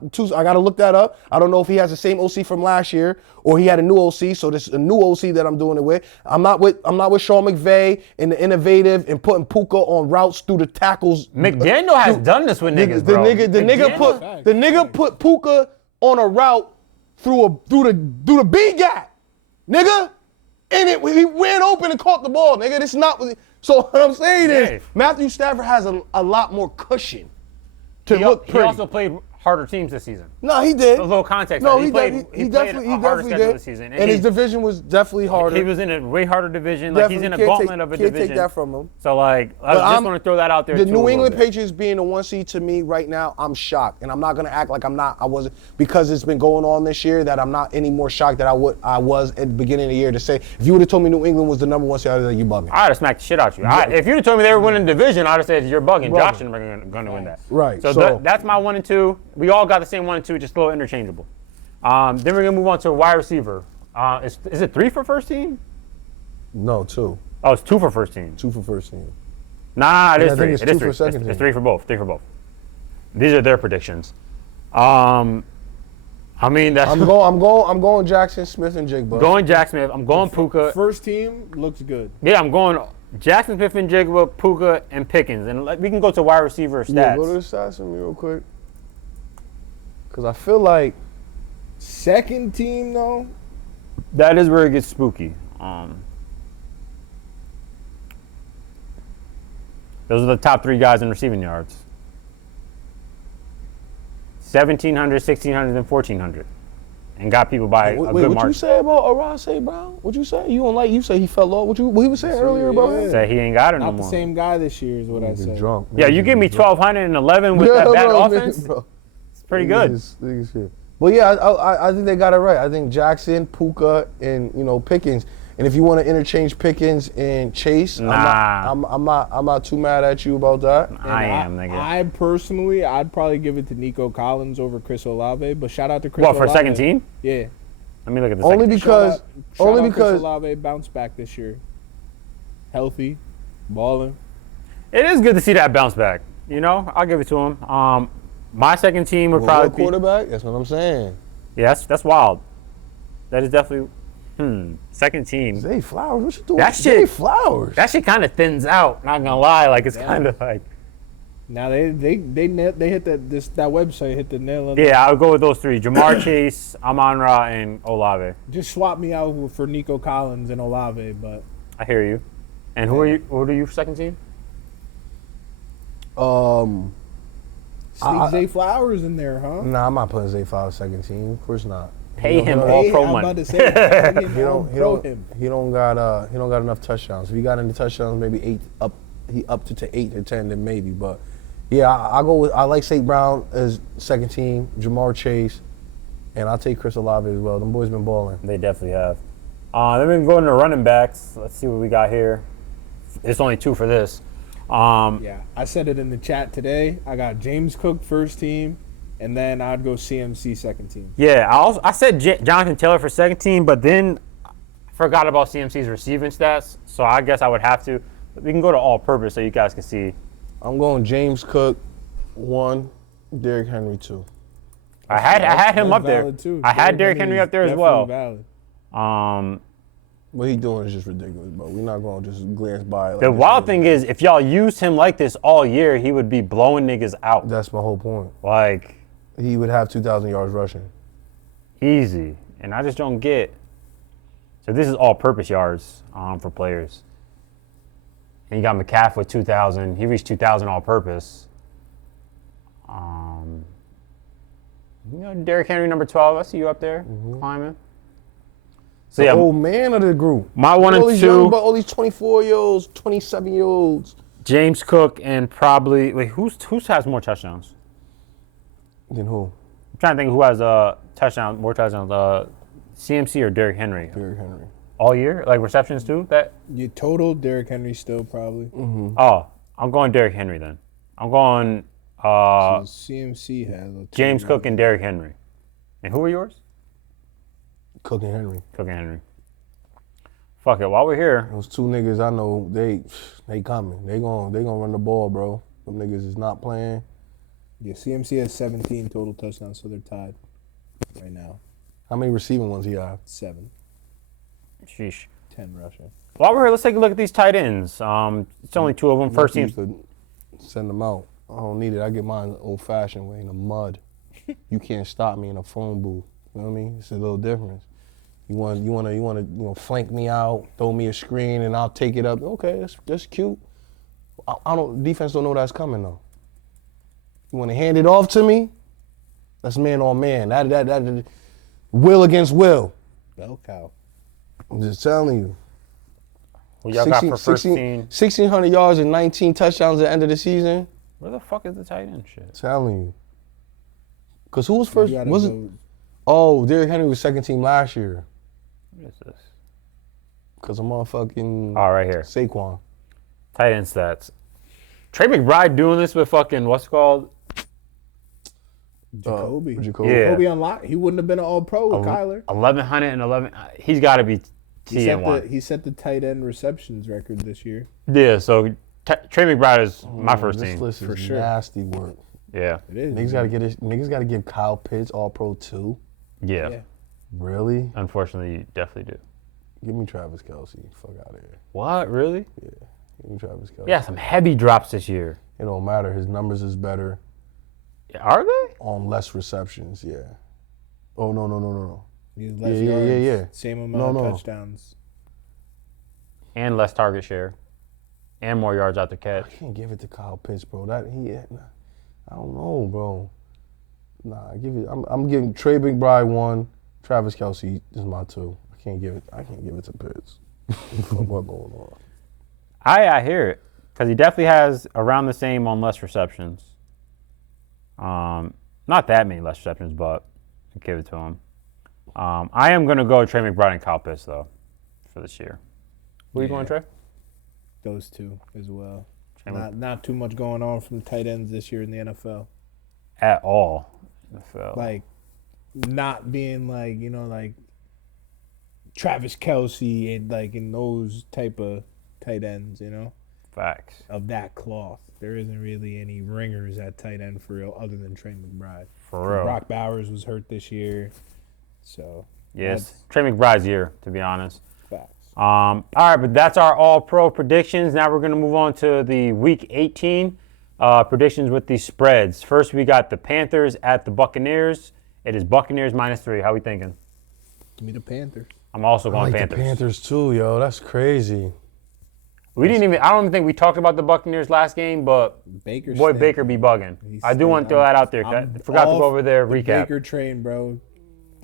got to look that up. I don't know if he has the same OC from last year or he had a new OC, so this is a new OC that I'm doing it with. I'm not with Sean McVay and the innovative and putting Puka on routes through the tackles. McDaniel has done this with niggas, bro. The nigga put Puka on a route through the B gap, nigga. And he ran open and caught the ball, nigga. It's not. So what I'm saying is Matthew Stafford has a lot more cushion to look pretty. He also played harder teams this season. No, he did. A little context. No, he definitely did. This season. And his division was definitely harder. He was in a way harder division. Like he's in a gauntlet of a division. Can't take that from him. So I just want to throw that out there. The New England Patriots being the 1 seed to me right now, I'm shocked, and I'm not gonna act like I wasn't, because it's been going on this year that I'm not any more shocked that I was at the beginning of the year to say. If you would have told me New England was the number 1 seed, I'd have said, you bugging. I'd have smacked the shit out of you. If you'd have told me they were winning the division, I'd have said you're bugging. Josh is going to win that. Right. So that's my 1 and 2. We all got the same 1 and 2, just a little interchangeable. Then we're gonna move on to a wide receiver. Is it 3 for first team? No, 2. Oh, it's 2 for first team. 2 for first team. Nah, it is 3. It's 2 for second team. It's 3 for both. 3 for both. These are their predictions. I'm I mean, that's I'm going Jackson Smith and Jake Butt. going Jack Smith. I'm going Puka. First team looks good. Yeah, I'm going Jackson Smith and Jigba, Puka, and Pickens. And we can go to wide receiver stats. Yeah, go to the stats with me real quick. Because I feel like Second team though, That is where it gets spooky. Those are the top 3 guys in receiving yards. 1,700, 1,600, and 1,400. And got people by a wait, good what margin. you say about Arase Brown? What you say? You don't like? You say he fell off. What he was saying earlier about him? Say he ain't got it no not the more. same guy this year is what I said. Drunk. Yeah, you give me 1,211 with that bad offense. It's pretty good. But yeah, I think they got it right. I think Jackson, Puka, and Pickens. And if you want to interchange Pickens and Chase, I'm not too mad at you about that. I am, nigga. I personally, I'd probably give it to Nico Collins over Chris Olave. But shout out to Chris Olave. What, for second team? Yeah. Let me look at the Only second team. because Shout out Chris Olave bounced back this year. Healthy, balling. It is good to see that bounce back. I'll give it to him. My second team would probably be quarterback. That's what I'm saying. Yeah, that's wild. That is definitely second team. Zay Flowers, what you doing? That Zay shit- Flowers. That shit kind of thins out. Not gonna lie, like it's kind of like. Now they hit that website hit the nail on the Yeah, I would go with those 3: Jamar Chase, Amon-Ra, and Olave. Just swap me out for Nico Collins and Olave, but I hear you. And who are you? Who are you for second team? sneak Zay Flowers in there, huh? Nah, I'm not putting Zay Flowers second team. Of course not. Pay him Hey, all pro I'm money. about to say, fucking He don't him. he don't got enough touchdowns. If he got any touchdowns, maybe he up to 8 to 10, then maybe. But yeah, I like St. Brown as second team, Jamar Chase, and I'll take Chris Olave as well. Them boys been balling. They definitely have. Then we can go into running backs. Let's see what we got here. It's only 2 for this. Yeah, I said it in the chat today. I got James Cook first team, and then I'd go CMC second team. Yeah, I said Jonathan Taylor for second team, but then I forgot about CMC's receiving stats, so I guess I would have to. We can go to all-purpose so you guys can see. I'm going James Cook 1, Derrick Henry 2. I had him up there. Valid too. I had Derrick Henry up there as well. Valid. What he doing is just ridiculous, bro. We're not going to just glance by it. Like The this wild nigga. thing is, if y'all used him like this all year, he would be blowing niggas out. That's my whole point. Like, He would have 2,000 yards rushing. easy. And I just don't get. So this is all-purpose yards for players. And you got McCaff with 2,000. He reached 2,000 all-purpose. Derrick Henry, number 12. I see you up there climbing. So The yeah, old man of the group. my 1 all and these 2, all these 24-year-olds, 27-year-olds. James Cook and probably who has more touchdowns? Then who? I'm trying to think who has more touchdowns. CMC or Derrick Henry Derrick Henry. all year, like receptions too. You total Derrick Henry still probably. Oh, I'm going Derrick Henry then. I'm going So CMC has a James Cook and Derrick Henry. And who are yours? Cook and Henry. Cook and Henry. Fuck it. While we're here, Those 2 niggas I know, they coming. They gonna run the ball, bro. Them niggas is not playing. Yeah, CMC has 17 total touchdowns, so they're tied right now. How many receiving ones he have? 7, sheesh. 10 rushing. While we're here, let's take a look at these tight ends. It's only 2 of them. First Used team. to send them out. I don't need it. I get mine old-fashioned way in the mud. You can't stop me in a phone booth. You know what I mean? It's a little difference. You want to flank me out, throw me a screen, and I'll take it up. Okay, that's cute. Defense don't know that's coming though. You want to hand it off to me? That's man on man. That will against will. Bell cow. I'm just telling you. Who y'all got for first team? 1,600 yards and 19 touchdowns at the end of the season. Where the fuck is the tight end shit? Telling you. Cause who was first? You gotta Was it? go- Oh, Derrick Henry was second team last year. What is this? Cause of motherfucking Oh, right here. Saquon. Tight end stats. Trey McBride doing this with fucking what's it called? Jacoby. Jacoby. Yeah. Jacoby unlocked. He wouldn't have been an All-Pro with Kyler. 1,111. He's got to be TN1. He set the tight end receptions record this year. Yeah, so Trey McBride is my first This team. list is For sure. nasty work. Yeah. It is. Niggas gotta give Kyle Pitts All Pro 2. Yeah. Really? Unfortunately, you definitely do. Give me Travis Kelce. Fuck out of here. What? Really? Give me Travis Kelce. Yeah, some heavy drops this year. It don't matter. His numbers is better Are they? on less receptions. Yeah. Oh no. He's less Yeah. yards, same amount of touchdowns. And less target share. And more yards out the catch. I can't give it to Kyle Pitts, bro. I don't know, bro. Nah, I'm giving Trey McBride 1. Travis Kelce is my 2. I can't give it to Pitts. What going on? I hear it. Because he definitely has around the same on less receptions. Not that many less receptions, but I give it to him. I am going to go Trey McBride and Kyle Pitts, though, for this year. Who are you going, Trey? Those two as well. Not too much going on from the tight ends this year in the NFL. At all. NFL. Like, not being like Travis Kelce and in those type of tight ends, Facts. of that cloth. There isn't really any ringers at tight end for real other than Trey McBride. For real. Brock Bowers was hurt this year. So, Yes. Trey McBride's year, to be honest. facts. All right, but that's our all-pro predictions. Now we're going to move on to the Week 18 predictions with the spreads. First, we got the Panthers at the Buccaneers. It is Buccaneers -3. How we thinking? Give me the Panthers. I'm also I going like Panthers. the Panthers too, yo. That's crazy. I don't even think we talked about the Buccaneers last game, but Baker. boy, stink. Baker be bugging. He's I do want to throw that out there. I forgot to go over their the recap. Baker train, bro.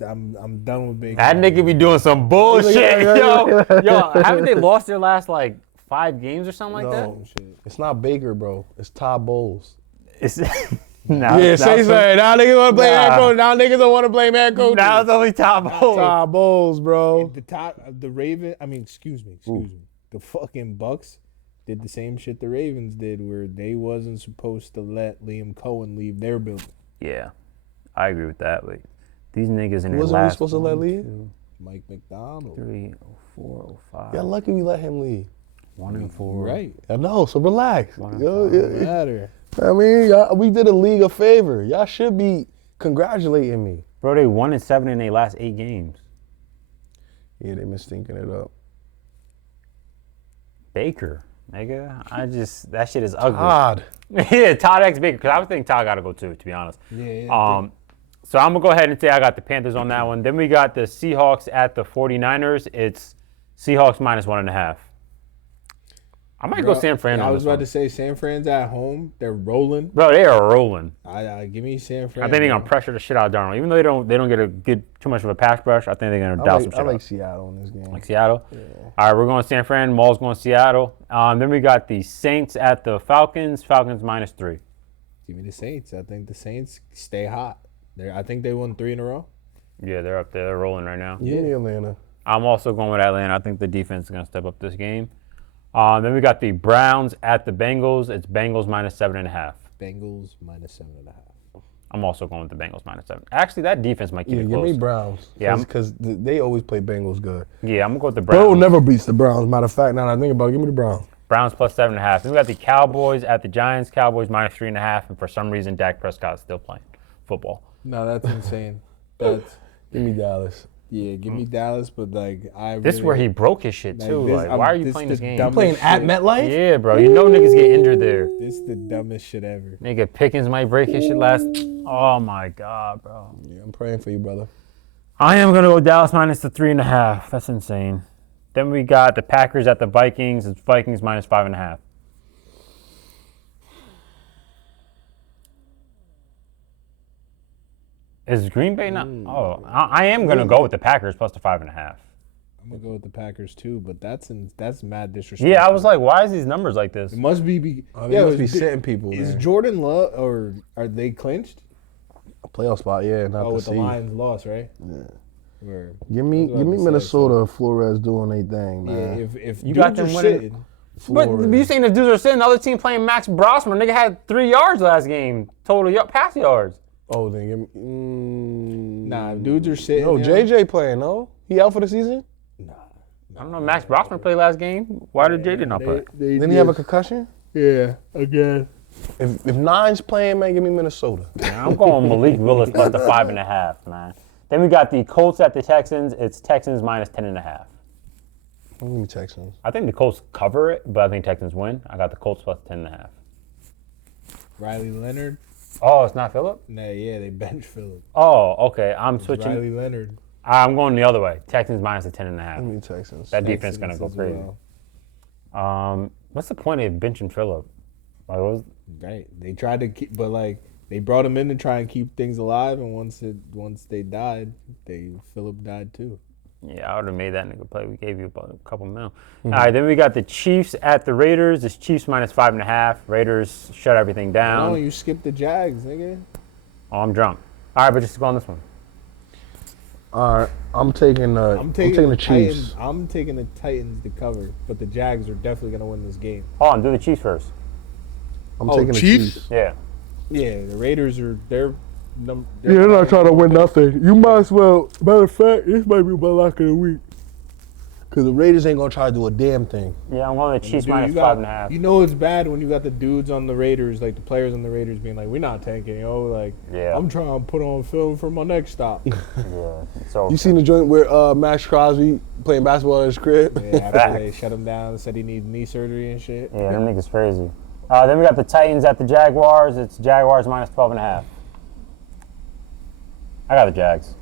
I'm done with Baker. That nigga be doing some bullshit, yo. Haven't they lost their last 5 games or something like that? No, it's not Baker, bro. It's Todd Bowles. It's Yeah, it's say not something. Now niggas want to blame head Nah. coach. Now niggas don't want to blame head coach. Now it's only Todd Bowles. Todd Bowles, bro. The Raven. I mean, excuse me. The fucking Bucks did the same shit the Ravens did, where they wasn't supposed to let Liam Cohen leave their building. Yeah, I agree with that. But these niggas in their Wasn't we last supposed to let leave? Mike McDonald. 3, 4, 5, Yeah, lucky we let him leave. 1 and 4. Right. I know, so relax. Yo, Matter. I mean, we did a league a favor. Y'all should be congratulating me. Bro, they 1-7 in their last 8 games. Yeah, they been stinking it up. Baker, nigga. That shit is ugly. Todd. Yeah, Todd X Baker, because I would think Todd got to go too, to be honest. Yeah. So I'm going to go ahead and say I got the Panthers on that one. Then we got the Seahawks at the 49ers. It's Seahawks -1.5. I might go San Fran on I this was about one. to say San Fran's at home. They're rolling. Bro, they are rolling. I give me San Fran. I think they're going to pressure the shit out of Darnold. Even though they don't get too much of a pass rush, I think they're going to douse some shit I like up. Seattle in this game. Like Seattle? Yeah. All right, we're going San Fran. Maul's going Seattle. Then we got the Saints at the Falcons. Falcons -3. Give me the Saints. I think the Saints stay hot. I think they won 3 in a row. Yeah, they're up there. They're rolling right now. Yeah, Atlanta. I'm also going with Atlanta. I think the defense is going to step up this game. Then we got the Browns at the Bengals. It's Bengals -7.5. Bengals -7.5. I'm also going with the Bengals -7. Actually, that defense might keep Yeah, it give close. me Browns. Yeah, because they always play Bengals good. Yeah, I'm going to go with the Bro Browns. never beats the Browns. Matter of fact, now that I think about it, give me the Browns. Browns +7.5. Then we got the Cowboys at the Giants. Cowboys -3.5. And for some reason, Dak Prescott is still playing football. No, that's insane. That's Give me Dallas. yeah. Give me Dallas, but This is where he broke his shit too. Why are you playing this game? Playing at MetLife? Yeah, bro. You know niggas get injured there. This is the dumbest shit ever. Nigga Pickens might break his shit last. Oh my god, bro. Yeah, I'm praying for you, brother. I am gonna go Dallas -3.5. That's insane. Then we got the Packers at the Vikings. It's Vikings -5.5. Is Green Bay not? Oh, I am gonna go with the Packers plus the 5.5. I'm gonna go with the Packers too, but that's mad disrespectful. Yeah, I was like, why is these numbers like this? It must be. They must be sitting people. Is man. Jordan Love or are they clinched? A playoff spot? Yeah, not Oh, the with the seed. Lions lost, right? Yeah. Where, Give me about to say, Minnesota, Flores doing their thing, yeah, man. if You dudes got them are winning. sitting, But Flores. you saying the dudes are sitting? The other team playing Max Brosman. Nigga had 3 yards last game. Total pass yards. Oh, then give me. nah, if dudes are sitting. No, yo, JJ playing, no? He out for the season? I don't know. Max Brosman played last game. Why did JJ not play? Didn't he have a concussion? Yeah, again. If Nine's playing, man, give me Minnesota. Man, I'm going Malik Willis plus the 5.5, man. Then we got the Colts at the Texans. It's Texans minus 10.5. Give me Texans. I think the Colts cover it, but I think Texans win. I got the Colts plus 10.5. Riley Leonard. Oh, it's not Phillip? Nah, yeah, they bench Phillip. Oh, okay. I'm switching. Riley Leonard. I'm going the other way. Texans minus the 10.5. Give me Texans. That defense is going to go as crazy. well. What's the point of benching Phillip? Like, what was, Right. They tried to keep, but like they brought him in to try and keep things alive, and once they died, Phillip died too. yeah, I would have made that nigga play. We gave you about a couple mil. All right, then we got the Chiefs at the Raiders. It's Chiefs minus 5.5. Raiders shut everything down. No, you skipped the Jags, nigga. Oh, I'm drunk. All right, but just go on this one. All right, I'm taking the Chiefs. Titans. I'm taking the Titans to cover, but the Jags are definitely gonna win this game. Hold on, do the Chiefs first. I'm taking the Chiefs. Yeah. Yeah, the Raiders are they're You're not trying to win nothing. You might as well. Matter of fact, this might be my lock of the week. Because the Raiders ain't gonna try to do a damn thing. Yeah, I'm going to the Chiefs Dude, minus you got- 5.5. You know it's bad when you got the dudes on the Raiders, like the players on the Raiders, being like, "We're not tanking, yo." Like, Yeah. I'm trying to put on film for my next stop. Yeah. So You seen the joint where Max Crosby playing basketball in his crib? Yeah, after they shut him down and said he needed knee surgery and shit. yeah, them niggas crazy. Then we got the Titans at the Jaguars. It's Jaguars minus 12.5. I got the Jags.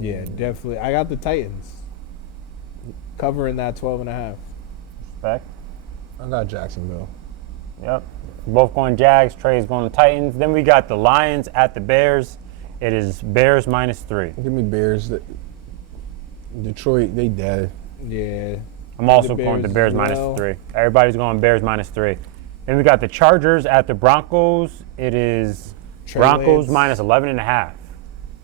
Yeah, definitely. I got the Titans covering that 12.5. Respect. I got Jacksonville. Yep. Both going Jags. Trey's going to Titans. Then we got the Lions at the Bears. It is Bears minus 3. Give me Bears. Detroit, they dead. Yeah. I'm also The going to Bears Bears as minus well. 3. Everybody's going Bears minus 3. Then we got the Chargers at the Broncos. It is Trey Broncos Lance. minus 11.5.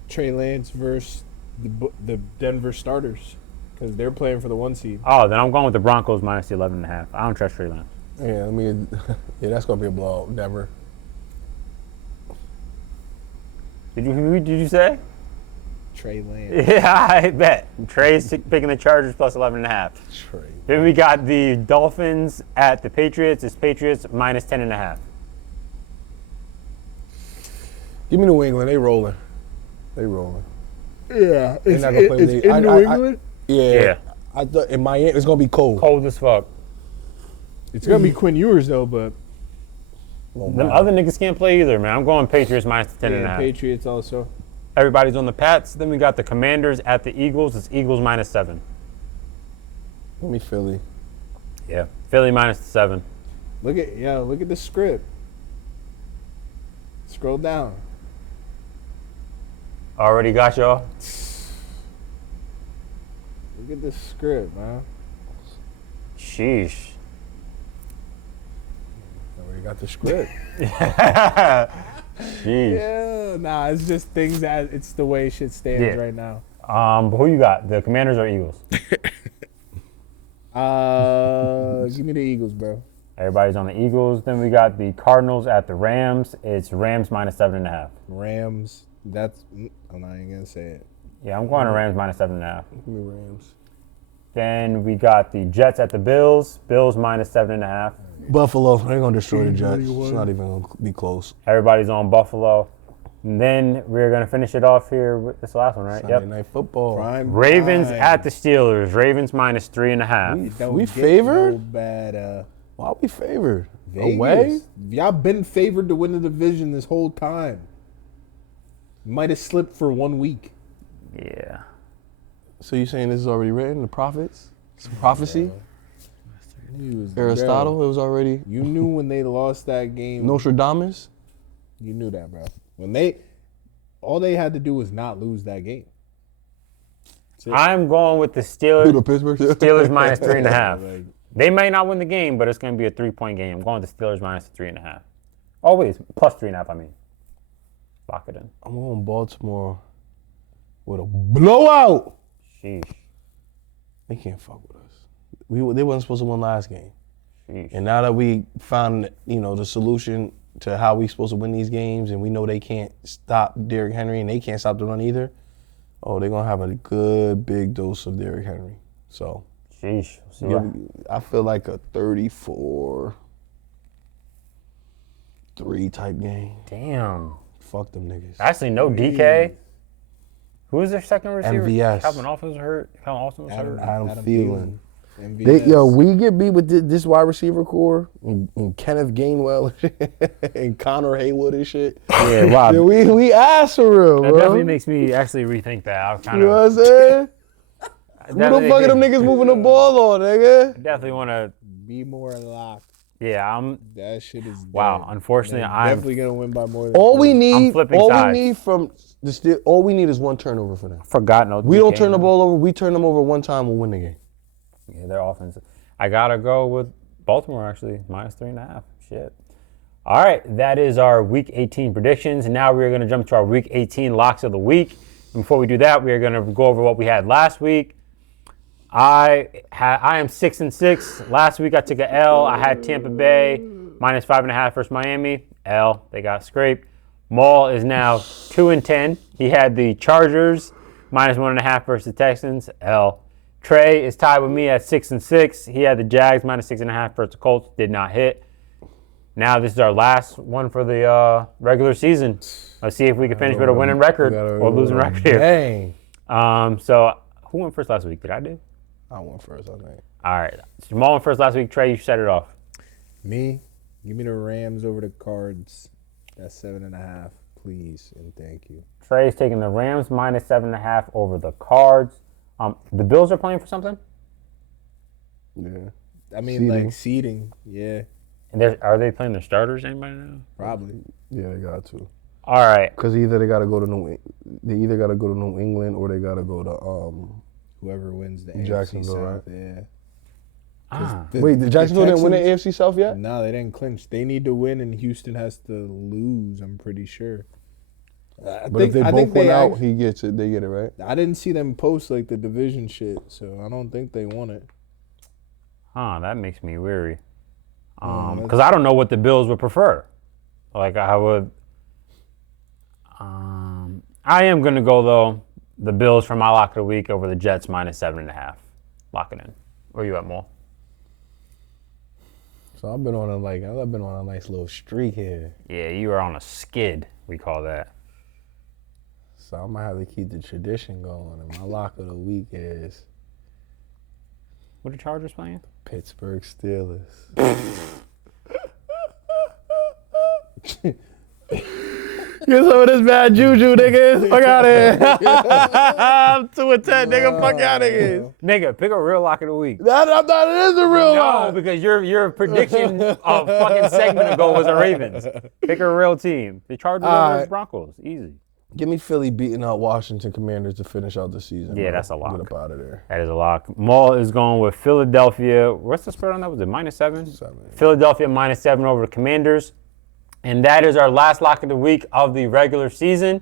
Trey Lance versus the Denver starters because they're playing for the 1 seed. Oh, then I'm going with the Broncos minus the 11.5. I don't trust Trey Lance. Yeah, I mean, yeah, that's gonna be a blowout. Never. Who did you say? Trey Lance. Yeah, I bet. Trey's picking the Chargers plus 11.5. Trey. Then we got the Dolphins at the Patriots. It's Patriots minus 10.5. Give me New England. They rolling. They rolling. Yeah, They're not gonna play it's in New England. Yeah. I thought in Miami it's gonna be cold. Cold as fuck. It's gonna be Quinn Ewers though, but Them other niggas can't play either, man. I'm going Patriots minus the 10.5. yeah, Patriots also. Everybody's on the Pats. Then we got the Commanders at the Eagles. It's Eagles minus 7. Give me Philly. Yeah. Philly minus 7. Look at the script. Scroll down. Already got y'all? Look at the script, man. Sheesh. Already got the script. Sheesh. Yeah, nah, it's just things that it's the way shit stands Yeah. right now. But who you got? The Commanders or Eagles? Give me the Eagles, bro. Everybody's on the Eagles. Then we got the Cardinals at the Rams. It's Rams minus 7.5. Rams. I'm not even gonna say it. Yeah, I'm going to Rams minus 7.5. Give me Rams. Then we got the Jets at the Bills. Bills minus 7.5. Buffalo. They're gonna destroy the Jets. It's not even gonna be close. Everybody's on Buffalo. And then we're going to finish it off here with this last one, right? Sunday Night Football. Prime Ravens time. at the Steelers. Ravens minus 3.5. Don't We get favored? No bad, Why are we favored? Vegas. Away? Y'all been favored to win the division this whole time. Might have slipped for 1 week. Yeah. So you saying this is already written? The prophets? It's a prophecy? Aristotle? It was already You knew when they lost that game. Nostradamus? You knew that, bro. All they had to do was not lose that game. I'm going with the Who, the Steelers. Pittsburgh? Steelers minus 3.5. Like, They may not win the game, but it's going to be a 3-point game. I'm going with the Steelers minus 3.5. Oh, wait. Plus 3.5, I mean. Lock it in. I'm going Baltimore with a blowout. Sheesh. They can't fuck with us. They wasn't supposed to win last game. Sheesh. And now that we found, the solution to how we supposed to win these games, and we know they can't stop Derrick Henry, and they can't stop the run either. Oh, they're gonna have a good big dose of Derrick Henry. So Sheesh. See what- I feel like a 34-3 type game. Damn. Fuck them niggas. Actually, no DK. Who is their second receiver? MVS. Calvin Austin was hurt. Calvin Austin was hurt. Adam Adam Thielen. MVS. We get beat with this wide receiver core and Kenneth Gainwell and Connor Haywood and shit. Yeah, wow. Yeah, we asked for real, That bro. definitely makes me actually rethink that. I kind You know what I'm of saying? Who the fuck are them niggas moving the ball on, nigga? definitely want to. Be more locked. Yeah, That shit is wow. dead. Unfortunately, They're I'm definitely gonna win by more than All we three. need, flipping all sides. we need from the all we need is one turnover for them. forgotten. We don't turn the ball over. We turn them over one time, we'll win the game. Yeah, their offense. I gotta go with Baltimore actually, -3.5. Shit. All right, that is our Week 18 predictions. And now we're gonna jump to our Week 18 locks of the week. And before we do that, we are gonna go over what we had last week. I am 6-6. Last week I took a L. I had Tampa Bay -5.5 versus Miami. L. They got scraped. Maul is now 2-10. He had the Chargers -1.5 versus the Texans. L. Trey is tied with me at 6-6. He had the Jags -6.5 versus the Colts. Did not hit. Now this is our last one for the regular season. Let's see if we can finish with a winning record or losing record here. Dang. So who went first last week? Did I do? I went first, I think. All right. Jamal went first last week. Trey, you set it off. Me, give me the Rams over the Cards. That's 7.5, please and thank you. Trey's taking the Rams -7.5 over the Cards. The Bills are playing for something? Yeah. I mean, Seeding. like seeding, yeah, And are they playing their starters? Anybody know? probably. Yeah, they got to. All right. Because either they got to go to New England or they got to go to Whoever wins the AFC Jacksonville, South, right? yeah. Ah. Wait, did Jacksonville didn't win the AFC South yet? No, they didn't clinch. They need to win, and Houston has to lose. I'm pretty sure. But if they both went out, he gets it. They get it, right? I didn't see them post like the division shit, so I don't think they won it. Huh, that makes me weary. Because I don't know what the Bills would prefer. Like I would. I am gonna go though the Bills for my lock of the week over the Jets -7.5. Lock it in. Where you at, Mo? So I've been on a nice little streak here. Yeah, you are on a skid. We call that. So I might have to keep the tradition going. And my lock of the week is What are the Chargers playing? Pittsburgh Steelers. Get some of this bad juju, niggas. Fuck out of here. I'm 2-10, nigga. Fuck out of here. Nigga, pick a real lock of the week. That, I thought it is a real No, lock. because your prediction a fucking segment ago was the Ravens. Pick a real team. The Chargers All over right. the Broncos. Easy. Give me Philly beating out Washington Commanders to finish out the season. Yeah, bro. that's a lock. Get up out of there. That is a lock. Maul is going with Philadelphia. What's the spread on that? Was it -7? 7. Philadelphia -7 over the Commanders. And that is our last lock of the week of the regular season.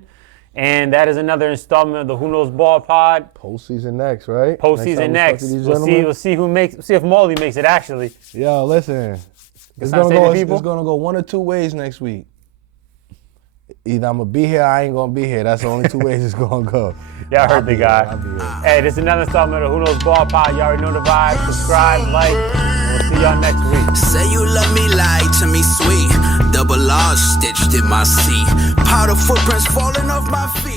And that is another installment of the Who Knows Ball pod. Postseason next, right? Postseason next. These We'll gentlemen. see if Molly makes it actually. Yo, listen. It's not gonna, say go, to people? it's gonna go one or two ways next week. Either I'm gonna be here, or I ain't gonna be here. That's the only two ways it's gonna go. Y'all heard the guy. I'll be here. Hey, this is another installment of Who Knows Ball pod. You already know the vibe. Subscribe, like. And we'll see y'all next week. Say you love me, lie to me, sweet. Double R stitched in my seat. Powder footprints falling off my feet.